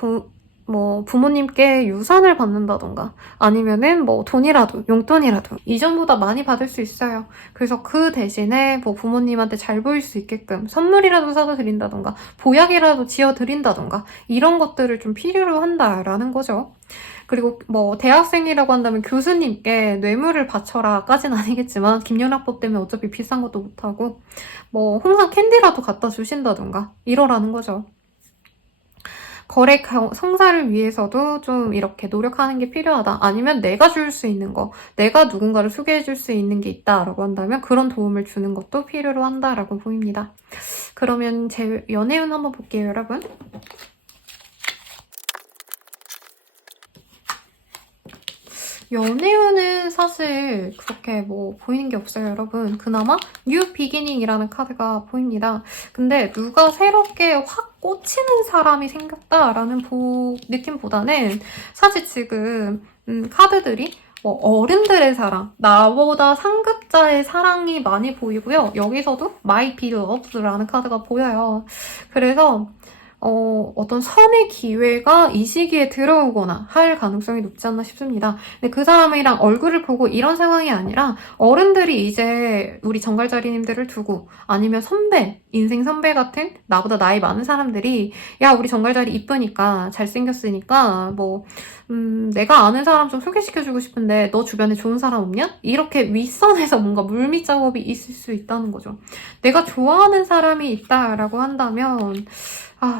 부모님께 유산을 받는다던가 아니면은 돈이라도 용돈이라도 이전보다 많이 받을 수 있어요. 그래서 그 대신에 부모님한테 잘 보일 수 있게끔 선물이라도 사다 드린다던가 보약이라도 지어 드린다던가 이런 것들을 좀 필요로 한다라는 거죠. 그리고 대학생이라고 한다면 교수님께 뇌물을 바쳐라까지는 아니겠지만 김연학법 때문에 어차피 비싼 것도 못하고 홍삼 캔디라도 갖다 주신다던가 이러라는 거죠. 거래 성사를 위해서도 좀 이렇게 노력하는 게 필요하다. 아니면 내가 줄 수 있는 거, 내가 누군가를 소개해 줄 수 있는 게 있다라고 한다면 그런 도움을 주는 것도 필요로 한다라고 보입니다. 그러면 제 연애운 한번 볼게요, 여러분. 연애운은 사실 그렇게 보이는 게 없어요, 여러분. 그나마 뉴 비기닝이라는 카드가 보입니다. 근데 누가 새롭게 확 꽂히는 사람이 생겼다라는 느낌보다는 사실 지금 카드들이 어른들의 사랑, 나보다 상급자의 사랑이 많이 보이고요. 여기서도 My Beloved라는 카드가 보여요. 그래서 어떤 선의 기회가 이 시기에 들어오거나 할 가능성이 높지 않나 싶습니다. 근데 그 사람이랑 얼굴을 보고 이런 상황이 아니라 어른들이 이제 우리 정갈자리님들을 두고 아니면 선배, 인생 선배 같은 나보다 나이 많은 사람들이 야, 우리 정갈자리 이쁘니까 잘생겼으니까 내가 아는 사람 좀 소개시켜주고 싶은데 너 주변에 좋은 사람 없냐? 이렇게 윗선에서 뭔가 물밑 작업이 있을 수 있다는 거죠. 내가 좋아하는 사람이 있다라고 한다면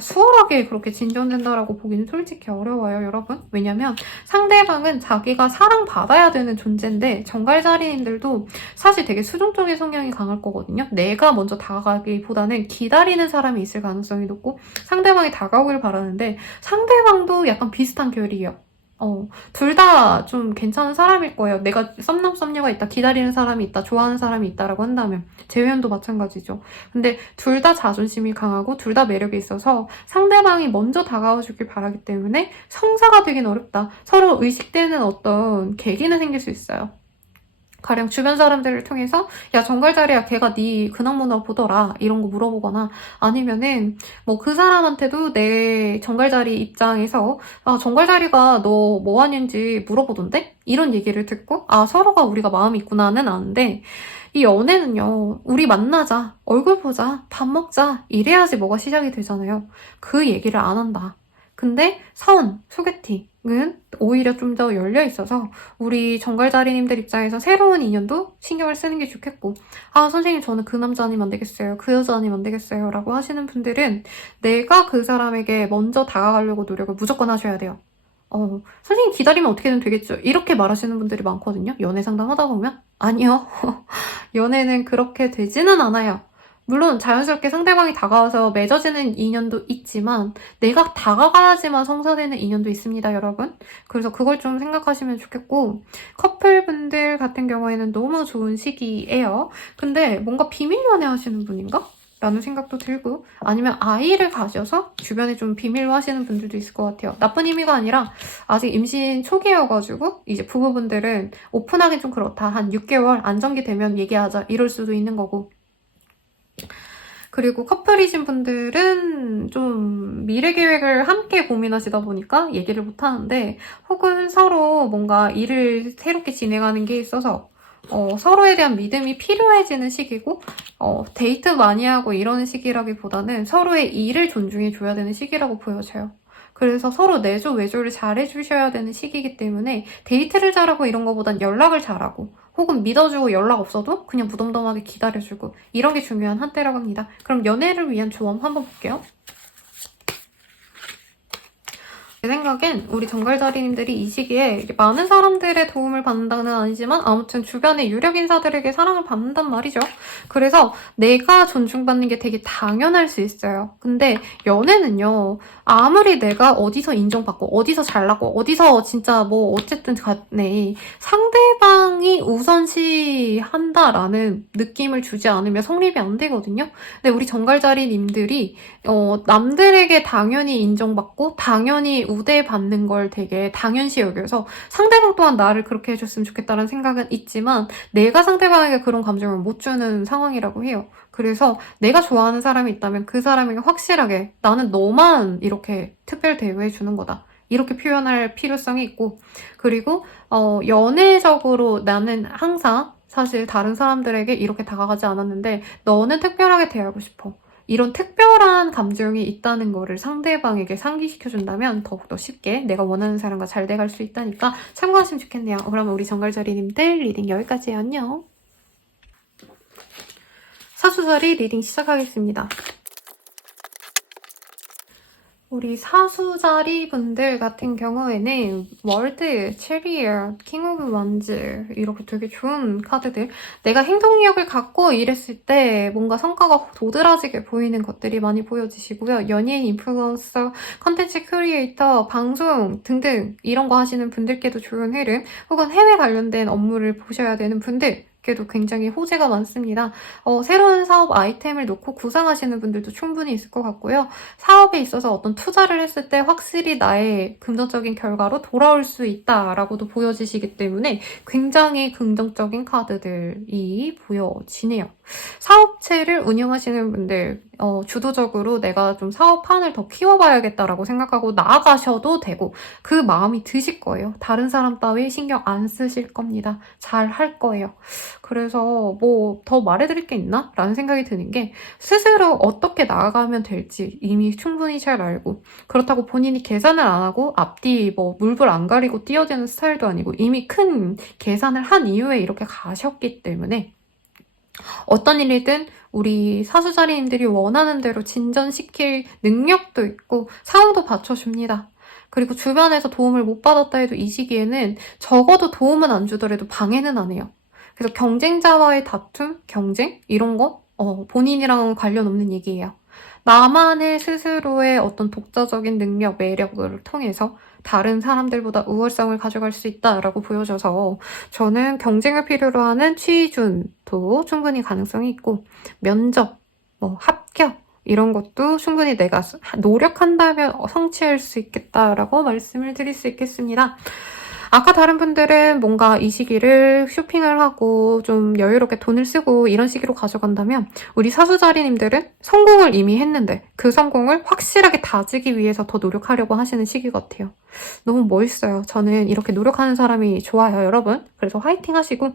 수월하게 그렇게 진전된다라고 보기는 솔직히 어려워요, 여러분. 왜냐면 상대방은 자기가 사랑받아야 되는 존재인데 정갈자리님들도 사실 되게 수동적인 성향이 강할 거거든요. 내가 먼저 다가가기보다는 기다리는 사람이 있을 가능성이 높고 상대방이 다가오길 바라는데 상대방도 약간 비슷한 결이에요. 둘 다 좀 괜찮은 사람일 거예요. 내가 썸남 썸녀가 있다, 기다리는 사람이 있다, 좋아하는 사람이 있다라고 한다면 재회원도 마찬가지죠. 근데 둘 다 자존심이 강하고 둘 다 매력이 있어서 상대방이 먼저 다가와 주길 바라기 때문에 성사가 되긴 어렵다. 서로 의식되는 어떤 계기는 생길 수 있어요. 가령 주변 사람들을 통해서 야, 정갈자리야, 걔가 네 근황문화 보더라 이런 거 물어보거나 아니면은 그 사람한테도 내 정갈자리 입장에서 정갈자리가 너 뭐 하는지 물어보던데? 이런 얘기를 듣고 서로가 우리가 마음이 있구나는 아는데 이 연애는요, 우리 만나자, 얼굴 보자, 밥 먹자 이래야지 뭐가 시작이 되잖아요. 그 얘기를 안 한다. 근데 소개팅은 오히려 좀 더 열려 있어서 우리 정갈자리님들 입장에서 새로운 인연도 신경을 쓰는 게 좋겠고, 아, 선생님 저는 그 남자 아니면 안 되겠어요. 그 여자 아니면 안 되겠어요. 라고 하시는 분들은 내가 그 사람에게 먼저 다가가려고 노력을 무조건 하셔야 돼요. 선생님 기다리면 어떻게든 되겠죠. 이렇게 말하시는 분들이 많거든요. 연애 상담하다 보면. 아니요. 연애는 그렇게 되지는 않아요. 물론 자연스럽게 상대방이 다가와서 맺어지는 인연도 있지만 내가 다가가야지만 성사되는 인연도 있습니다, 여러분. 그래서 그걸 좀 생각하시면 좋겠고, 커플분들 같은 경우에는 너무 좋은 시기예요. 근데 뭔가 비밀 연애 하시는 분인가? 라는 생각도 들고, 아니면 아이를 가져서 주변에 좀 비밀로 하시는 분들도 있을 것 같아요. 나쁜 의미가 아니라 아직 임신 초기여가지고 이제 부부분들은 오픈하기 좀 그렇다. 한 6개월 안정기 되면 얘기하자. 이럴 수도 있는 거고. 그리고 커플이신 분들은 좀 미래 계획을 함께 고민하시다 보니까 얘기를 못 하는데, 혹은 서로 뭔가 일을 새롭게 진행하는 게 있어서 서로에 대한 믿음이 필요해지는 시기고, 데이트 많이 하고 이러는 시기라기보다는 서로의 일을 존중해줘야 되는 시기라고 보여져요. 그래서 서로 내조 외조를 잘해주셔야 되는 시기이기 때문에 데이트를 잘하고 이런 거보단 연락을 잘하고, 혹은 믿어주고 연락 없어도 그냥 무덤덤하게 기다려주고, 이런 게 중요한 한때라고 합니다. 그럼 연애를 위한 조언 한번 볼게요. 제 생각엔 우리 정갈자리님들이 이 시기에 많은 사람들의 도움을 받는다는 아니지만 아무튼 주변의 유력 인사들에게 사랑을 받는단 말이죠. 그래서 내가 존중받는 게 되게 당연할 수 있어요. 근데 연애는요, 아무리 내가 어디서 인정받고 어디서 잘나고 어디서 진짜 뭐 어쨌든 간에 상대방이 우선시한다라는 느낌을 주지 않으면 성립이 안 되거든요. 근데 우리 정갈자리님들이 남들에게 당연히 인정받고 당연히 우대받는 걸 되게 당연시 여겨서 상대방 또한 나를 그렇게 해줬으면 좋겠다는 생각은 있지만 내가 상대방에게 그런 감정을 못 주는 상황이라고 해요. 그래서 내가 좋아하는 사람이 있다면 그 사람에게 확실하게 나는 너만 이렇게 특별 대우해주는 거다. 이렇게 표현할 필요성이 있고, 그리고 연애적으로 나는 항상 사실 다른 사람들에게 이렇게 다가가지 않았는데 너는 특별하게 대하고 싶어. 이런 특별한 감정이 있다는 거를 상대방에게 상기시켜준다면 더욱더 쉽게 내가 원하는 사람과 잘 돼갈 수 있다니까 참고하시면 좋겠네요. 그러면 우리 정갈자리님들 리딩 여기까지예요. 안녕. 사수자리 리딩 시작하겠습니다. 우리 사수자리 분들 같은 경우에는 월드, 체리얼, 킹 오브 원즈 이렇게 되게 좋은 카드들, 내가 행동력을 갖고 일했을 때 뭔가 성과가 도드라지게 보이는 것들이 많이 보여지시고요. 연예인, 인플루언서, 컨텐츠 크리에이터, 방송 등등 이런 거 하시는 분들께도 좋은 흐름, 혹은 해외 관련된 업무를 보셔야 되는 분들 도 굉장히 호재가 많습니다. 새로운 사업 아이템을 놓고 구상하시는 분들도 충분히 있을 것 같고요. 사업에 있어서 어떤 투자를 했을 때 확실히 나의 금전적인 결과로 돌아올 수 있다라고도 보여지시기 때문에 굉장히 긍정적인 카드들이 보여지네요. 사업체를 운영하시는 분들, 주도적으로 내가 좀 사업판을 더 키워봐야겠다라고 생각하고 나아가셔도 되고, 그 마음이 드실 거예요. 다른 사람 따위 신경 안 쓰실 겁니다. 잘 할 거예요. 그래서 뭐 더 말해드릴 게 있나? 라는 생각이 드는 게, 스스로 어떻게 나아가면 될지 이미 충분히 잘 알고, 그렇다고 본인이 계산을 안 하고 앞뒤 뭐 물불 안 가리고 뛰어드는 스타일도 아니고 이미 큰 계산을 한 이후에 이렇게 가셨기 때문에 어떤 일이든 우리 사수자리님들이 원하는 대로 진전시킬 능력도 있고 상황도 받쳐줍니다. 그리고 주변에서 도움을 못 받았다 해도 이 시기에는 적어도 도움은 안 주더라도 방해는 안 해요. 그래서 경쟁자와의 다툼, 경쟁 이런 거 본인이랑 관련 없는 얘기예요. 나만의 스스로의 어떤 독자적인 능력, 매력을 통해서 다른 사람들보다 우월성을 가져갈 수 있다라고 보여져서 저는 경쟁을 필요로 하는 취준도 충분히 가능성이 있고, 면접, 합격 이런 것도 충분히 내가 노력한다면 성취할 수 있겠다라고 말씀을 드릴 수 있겠습니다. 아까 다른 분들은 뭔가 이 시기를 쇼핑을 하고 좀 여유롭게 돈을 쓰고 이런 시기로 가져간다면, 우리 사수자리님들은 성공을 이미 했는데 그 성공을 확실하게 다지기 위해서 더 노력하려고 하시는 시기 같아요. 너무 멋있어요. 저는 이렇게 노력하는 사람이 좋아요, 여러분. 그래서 화이팅 하시고,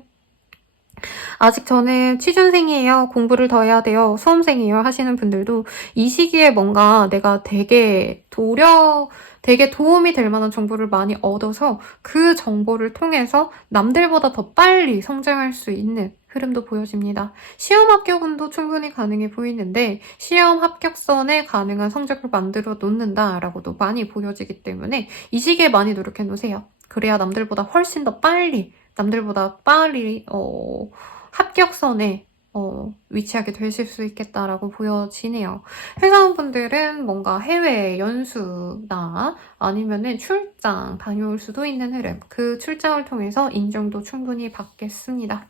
아직 저는 취준생이에요. 공부를 더 해야 돼요. 수험생이에요. 하시는 분들도 이 시기에 뭔가 내가 되게 도움이 될 만한 정보를 많이 얻어서 그 정보를 통해서 남들보다 더 빨리 성장할 수 있는 흐름도 보여집니다. 시험 합격운도 충분히 가능해 보이는데 시험 합격선에 가능한 성적을 만들어 놓는다라고도 많이 보여지기 때문에 이 시기에 많이 노력해 놓으세요. 그래야 남들보다 훨씬 더 빨리 합격선에 위치하게 되실 수 있겠다라고 보여지네요. 회사원분들은 뭔가 해외 연수나 아니면은 출장 다녀올 수도 있는 흐름, 그 출장을 통해서 인정도 충분히 받겠습니다.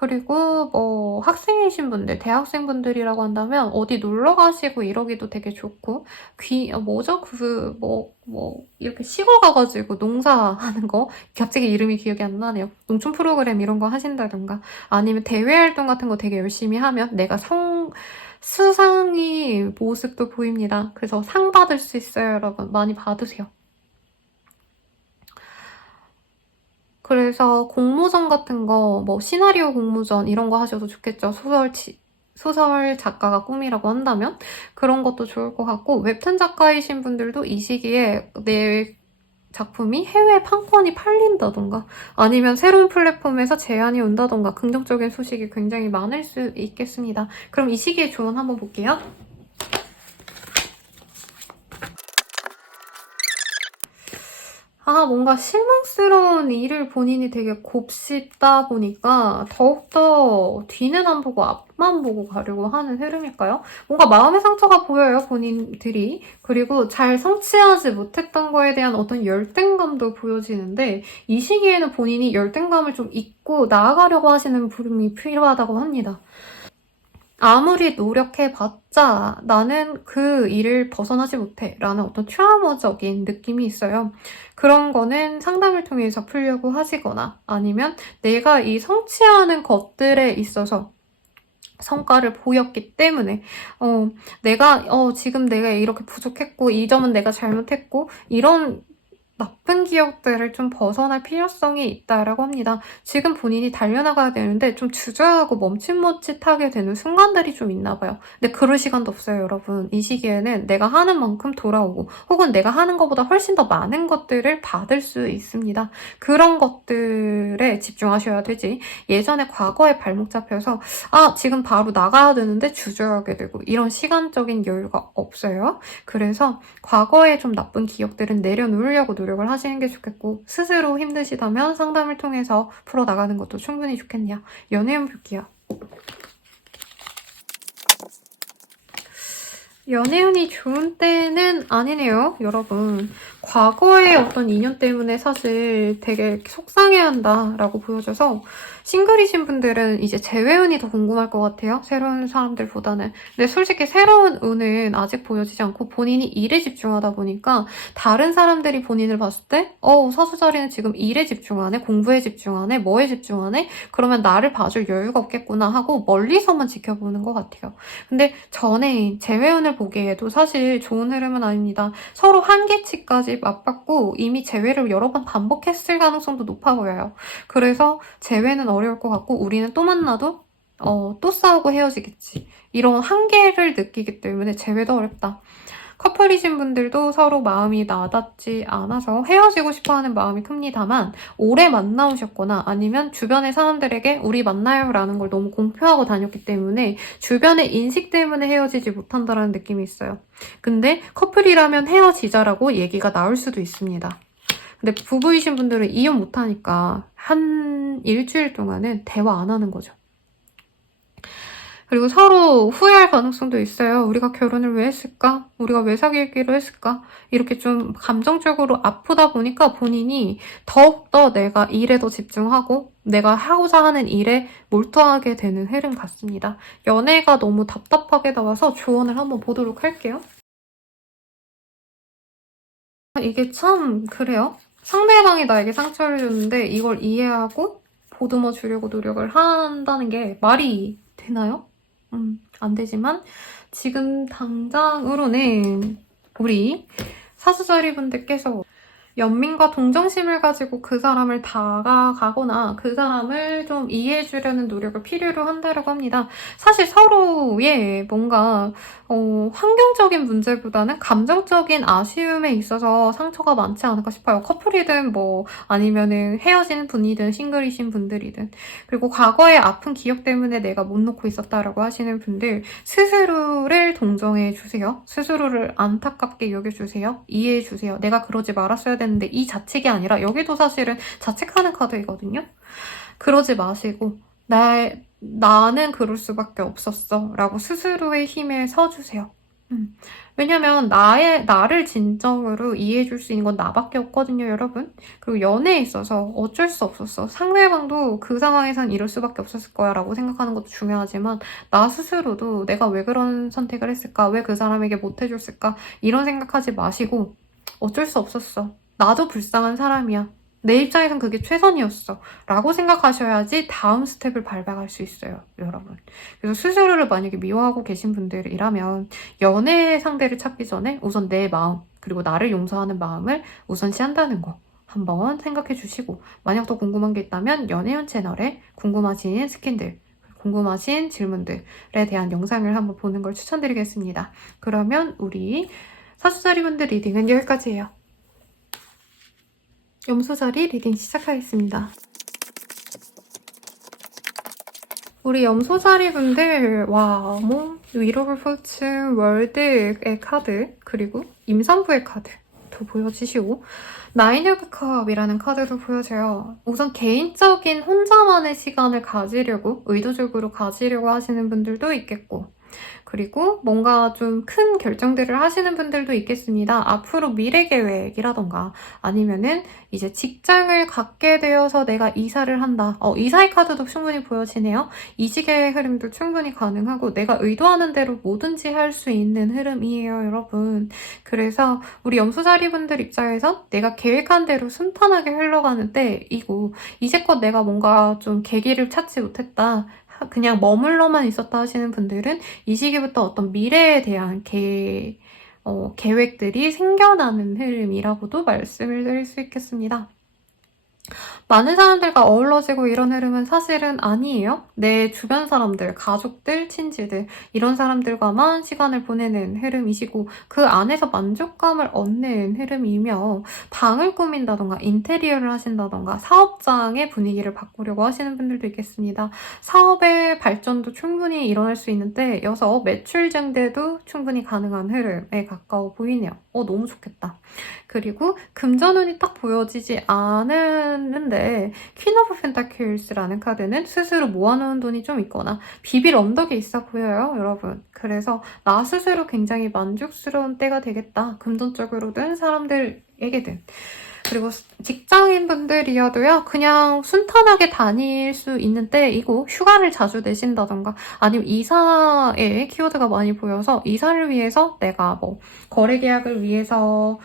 그리고 뭐 학생이신 분들, 대학생분들이라고 한다면 어디 놀러 가시고 이러기도 되게 좋고 이렇게 시골 가가지고 농사하는 거 갑자기 이름이 기억이 안 나네요. 농촌 프로그램 이런 거 하신다던가 아니면 대외 활동 같은 거 되게 열심히 하면 내가 수상의 모습도 보입니다. 그래서 상 받을 수 있어요, 여러분. 많이 받으세요. 그래서 공모전 같은 거, 뭐 시나리오 공모전 이런 거 하셔도 좋겠죠. 소설 작가가 꿈이라고 한다면 그런 것도 좋을 것 같고 웹툰 작가이신 분들도 이 시기에 내 작품이 해외 판권이 팔린다던가 아니면 새로운 플랫폼에서 제안이 온다던가 긍정적인 소식이 굉장히 많을 수 있겠습니다. 그럼 이 시기의 조언 한번 볼게요. 뭔가 실망스러운 일을 본인이 되게 곱씹다 보니까 더욱더 뒤는 안 보고 앞만 보고 가려고 하는 흐름일까요? 뭔가 마음의 상처가 보여요, 본인들이. 그리고 잘 성취하지 못했던 거에 대한 어떤 열등감도 보여지는데 이 시기에는 본인이 열등감을 좀 잊고 나아가려고 하시는 부름이 필요하다고 합니다. 아무리 노력해봤자 나는 그 일을 벗어나지 못해 라는 어떤 트라우마적인 느낌이 있어요. 그런 거는 상담을 통해서 풀려고 하시거나 아니면 내가 이 성취하는 것들에 있어서 성과를 보였기 때문에 지금 내가 이렇게 부족했고 이 점은 내가 잘못했고 이런 나쁜 기억들을 좀 벗어날 필요성이 있다라고 합니다. 지금 본인이 달려나가야 되는데 좀 주저하고 멈칫멈칫하게 되는 순간들이 좀 있나 봐요. 근데 그럴 시간도 없어요, 여러분. 이 시기에는 내가 하는 만큼 돌아오고 혹은 내가 하는 것보다 훨씬 더 많은 것들을 받을 수 있습니다. 그런 것들에 집중하셔야 되지. 예전에 과거에 발목 잡혀서 지금 바로 나가야 되는데 주저하게 되고 이런 시간적인 여유가 없어요. 그래서 과거에 좀 나쁜 기억들은 내려놓으려고 노력을 하시는 게 좋겠고 스스로 힘드시다면 상담을 통해서 풀어나가는 것도 충분히 좋겠네요. 연애운 볼게요. 연애운이 좋은 때는 아니네요, 여러분. 과거의 어떤 인연 때문에 사실 되게 속상해한다라고 보여져서 싱글이신 분들은 이제 재회운이 더 궁금할 것 같아요. 새로운 사람들보다는. 근데 솔직히 새로운 운은 아직 보여지지 않고 본인이 일에 집중하다 보니까 다른 사람들이 본인을 봤을 때 사수자리는 지금 일에 집중하네, 공부에 집중하네, 뭐에 집중하네? 그러면 나를 봐줄 여유가 없겠구나 하고 멀리서만 지켜보는 것 같아요. 근데 전에 재회운을 보기에도 사실 좋은 흐름은 아닙니다. 서로 한계치까지 맞받고 이미 재회를 여러 번 반복했을 가능성도 높아 보여요. 그래서 재회는 어려울 것 같고 우리는 또 만나도 또 싸우고 헤어지겠지. 이런 한계를 느끼기 때문에 재회도 어렵다. 커플이신 분들도 서로 마음이 나닿지 않아서 헤어지고 싶어하는 마음이 큽니다만 오래 만나오셨거나 아니면 주변의 사람들에게 우리 만나요 라는 걸 너무 공표하고 다녔기 때문에 주변의 인식 때문에 헤어지지 못한다는 느낌이 있어요. 근데 커플이라면 헤어지자라고 얘기가 나올 수도 있습니다. 근데 부부이신 분들은 이혼 못하니까 한 일주일 동안은 대화 안 하는 거죠. 그리고 서로 후회할 가능성도 있어요. 우리가 결혼을 왜 했을까? 우리가 왜 사귀기로 했을까? 이렇게 좀 감정적으로 아프다 보니까 본인이 더욱더 내가 일에 더 집중하고 내가 하고자 하는 일에 몰두하게 되는 흐름 같습니다. 연애가 너무 답답하게 나와서 조언을 한번 보도록 할게요. 이게 참 그래요. 상대방이 나에게 상처를 줬는데 이걸 이해하고 보듬어 주려고 노력을 한다는 게 말이 되나요? 안 되지만 지금 당장으로는 우리 사수자리 분들께서 연민과 동정심을 가지고 그 사람을 다가가거나 그 사람을 좀 이해해주려는 노력을 필요로 한다고 합니다. 사실 서로의 뭔가 환경적인 문제보다는 감정적인 아쉬움에 있어서 상처가 많지 않을까 싶어요. 커플이든 뭐 아니면은 헤어진 분이든 싱글이신 분들이든. 그리고 과거의 아픈 기억 때문에 내가 못 놓고 있었다라고 하시는 분들 스스로를 동정해 주세요. 스스로를 안타깝게 여겨주세요. 이해해 주세요. 내가 그러지 말았어야 되는데 이 자책이 아니라 여기도 사실은 자책하는 카드이거든요. 그러지 마시고 나는 그럴 수밖에 없었어 라고 스스로의 힘에 서주세요. 왜냐면 나를 진정으로 이해해줄 수 있는 건 나밖에 없거든요, 여러분. 그리고 연애에 있어서 어쩔 수 없었어. 상대방도 그 상황에선 이럴 수밖에 없었을 거야 라고 생각하는 것도 중요하지만 나 스스로도 내가 왜 그런 선택을 했을까? 왜 그 사람에게 못해줬을까? 이런 생각하지 마시고 어쩔 수 없었어. 나도 불쌍한 사람이야. 내 입장에선 그게 최선이었어. 라고 생각하셔야지 다음 스텝을 밟아갈 수 있어요, 여러분. 그래서 스스로를 만약에 미워하고 계신 분들이라면 연애 상대를 찾기 전에 우선 내 마음, 그리고 나를 용서하는 마음을 우선시한다는 거 한번 생각해 주시고, 만약 더 궁금한 게 있다면 연애연 채널에 궁금하신 스킨들, 궁금하신 질문들에 대한 영상을 한번 보는 걸 추천드리겠습니다. 그러면 우리 사수자리분들 리딩은 여기까지예요. 염소자리 리딩 시작하겠습니다. 우리 염소자리 분들, 와, 위로블 포춘 월드의 카드, 그리고 임산부의 카드도 보여주시고, 나인 오브 컵이라는 카드도 보여줘요. 우선 개인적인 혼자만의 시간을 가지려고, 의도적으로 가지려고 하시는 분들도 있겠고, 그리고 뭔가 좀 큰 결정들을 하시는 분들도 있겠습니다. 앞으로 미래 계획이라던가 아니면은 이제 직장을 갖게 되어서 내가 이사를 한다. 이사의 카드도 충분히 보여지네요. 이직의 흐름도 충분히 가능하고 내가 의도하는 대로 뭐든지 할 수 있는 흐름이에요, 여러분. 그래서 우리 염소자리 분들 입장에선 내가 계획한 대로 순탄하게 흘러가는 때이고 이제껏 내가 뭔가 좀 계기를 찾지 못했다. 그냥 머물러만 있었다 하시는 분들은 이 시기부터 어떤 미래에 대한 계획들이 생겨나는 흐름이라고도 말씀을 드릴 수 있겠습니다. 많은 사람들과 어우러지고 이런 흐름은 사실은 아니에요. 내 주변 사람들, 가족들, 친지들 이런 사람들과만 시간을 보내는 흐름이시고 그 안에서 만족감을 얻는 흐름이며 방을 꾸민다던가 인테리어를 하신다던가 사업장의 분위기를 바꾸려고 하시는 분들도 있겠습니다. 사업의 발전도 충분히 일어날 수 있는 때여서 매출 증대도 충분히 가능한 흐름에 가까워 보이네요. 너무 좋겠다. 그리고 금전운이 딱 보여지지 않았는데 퀸 오브 펜타클스라는 카드는 스스로 모아놓은 돈이 좀 있거나 비빌 언덕에 있어 보여요, 여러분. 그래서 나 스스로 굉장히 만족스러운 때가 되겠다. 금전적으로든 사람들에게든. 그리고 직장인분들이어도요, 그냥 순탄하게 다닐 수 있는 때이고 휴가를 자주 내신다던가 아니면 이사에 키워드가 많이 보여서 이사를 위해서 내가 뭐 거래 계약을 위해서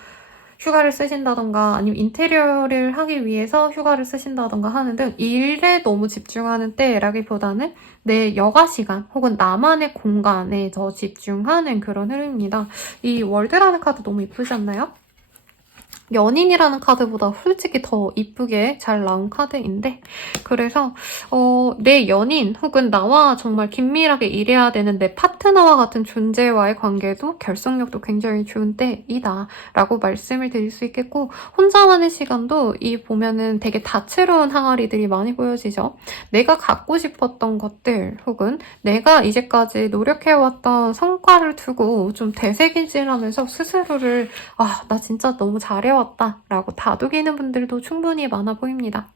휴가를 쓰신다던가 아니면 인테리어를 하기 위해서 휴가를 쓰신다던가 하는 등 일에 너무 집중하는 때라기보다는 내 여가 시간 혹은 나만의 공간에 더 집중하는 그런 흐름입니다. 이 월드라는 카드 너무 이쁘지 않나요? 연인이라는 카드보다 솔직히 더 이쁘게 잘 나온 카드인데 그래서 내 연인 혹은 나와 정말 긴밀하게 일해야 되는 내 파트너와 같은 존재와의 관계도 결속력도 굉장히 좋은 때이다 라고 말씀을 드릴 수 있겠고 혼자만의 시간도 이 보면은 되게 다채로운 항아리들이 많이 보여지죠. 내가 갖고 싶었던 것들 혹은 내가 이제까지 노력해왔던 성과를 두고 좀 되새김질하면서 스스로를 나 진짜 너무 잘해왔다 라고 다독이는 분들도 충분히 많아 보입니다.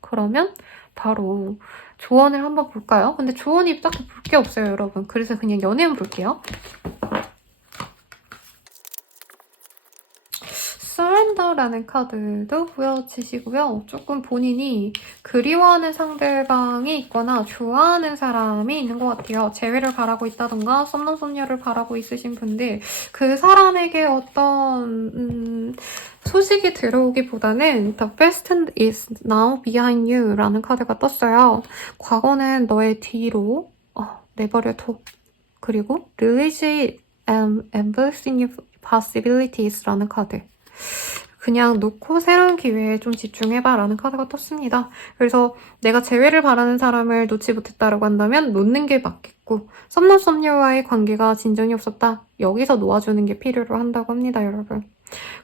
그러면 바로 조언을 한번 볼까요? 근데 조언이 딱히 볼 게 없어요, 여러분. 그래서 그냥 연애운 볼게요. 서렌더라는 카드도 보여주시고요. 조금 본인이 그리워하는 상대방이 있거나 좋아하는 사람이 있는 것 같아요. 재회를 바라고 있다던가 썸남썸녀를 바라고 있으신 분들 그 사람에게 어떤 소식이 들어오기보다는 The best is now behind you 라는 카드가 떴어요. 과거는 너의 뒤로 내버려둬. 그리고 Release and Embracing Your Possibilities 라는 카드. 그냥 놓고 새로운 기회에 좀 집중해봐 라는 카드가 떴습니다. 그래서 내가 재회를 바라는 사람을 놓지 못했다라고 한다면 놓는 게 맞겠고, 썸남썸녀와의 관계가 진전이 없었다. 여기서 놓아주는 게 필요로 한다고 합니다, 여러분.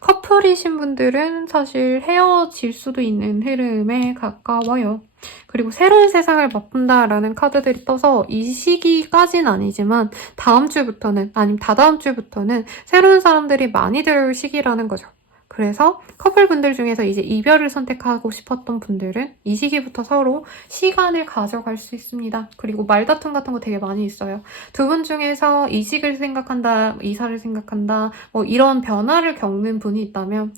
커플이신 분들은 사실 헤어질 수도 있는 흐름에 가까워요. 그리고 새로운 세상을 맛본다라는 카드들이 떠서 이 시기까지는 아니지만 다음 주부터는, 아니면 다다음 주부터는 새로운 사람들이 많이 들어올 시기라는 거죠. 그래서 커플분들 중에서 이제 이별을 선택하고 싶었던 분들은 이 시기부터 서로 시간을 가져갈 수 있습니다. 그리고 말다툼 같은 거 되게 많이 있어요. 두 분 중에서 이직을 생각한다, 이사를 생각한다, 뭐 이런 변화를 겪는 분이 있다면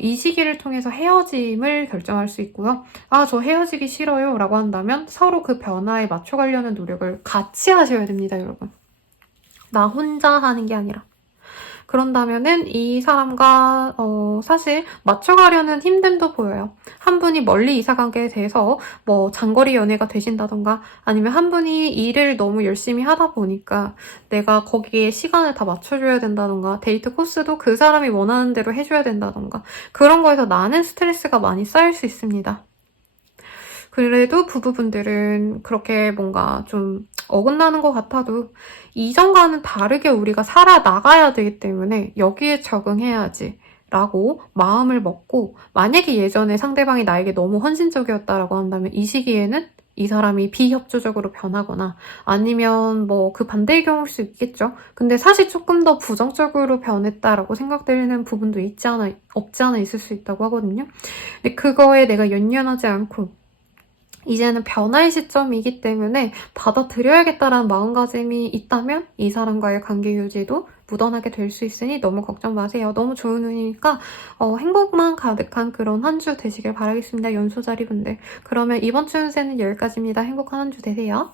이 시기를 통해서 헤어짐을 결정할 수 있고요. 아, 저 헤어지기 싫어요 라고 한다면 서로 그 변화에 맞춰가려는 노력을 같이 하셔야 됩니다, 여러분. 나 혼자 하는 게 아니라. 그런다면은 이 사람과 사실 맞춰가려는 힘듦도 보여요. 한 분이 멀리 이사가게 돼서 뭐 장거리 연애가 되신다던가, 아니면 한 분이 일을 너무 열심히 하다 보니까 내가 거기에 시간을 다 맞춰줘야 된다던가, 데이트 코스도 그 사람이 원하는 대로 해줘야 된다던가, 그런 거에서 나는 스트레스가 많이 쌓일 수 있습니다. 그래도 부부분들은 그렇게 뭔가 좀 어긋나는 것 같아도 이전과는 다르게 우리가 살아나가야 되기 때문에 여기에 적응해야지 라고 마음을 먹고, 만약에 예전에 상대방이 나에게 너무 헌신적이었다라고 한다면 이 시기에는 이 사람이 비협조적으로 변하거나, 아니면 뭐 그 반대의 경우일 수 있겠죠. 근데 사실 조금 더 부정적으로 변했다라고 생각되는 부분도 없지 않아 있을 수 있다고 하거든요. 근데 그거에 내가 연연하지 않고 이제는 변화의 시점이기 때문에 받아들여야겠다라는 마음가짐이 있다면 이 사람과의 관계 유지도 무던하게 될 수 있으니 너무 걱정 마세요. 너무 좋은 운이니까 행복만 가득한 그런 한 주 되시길 바라겠습니다. 연소자리분들. 그러면 이번 주 운세는 여기까지입니다. 행복한 한 주 되세요.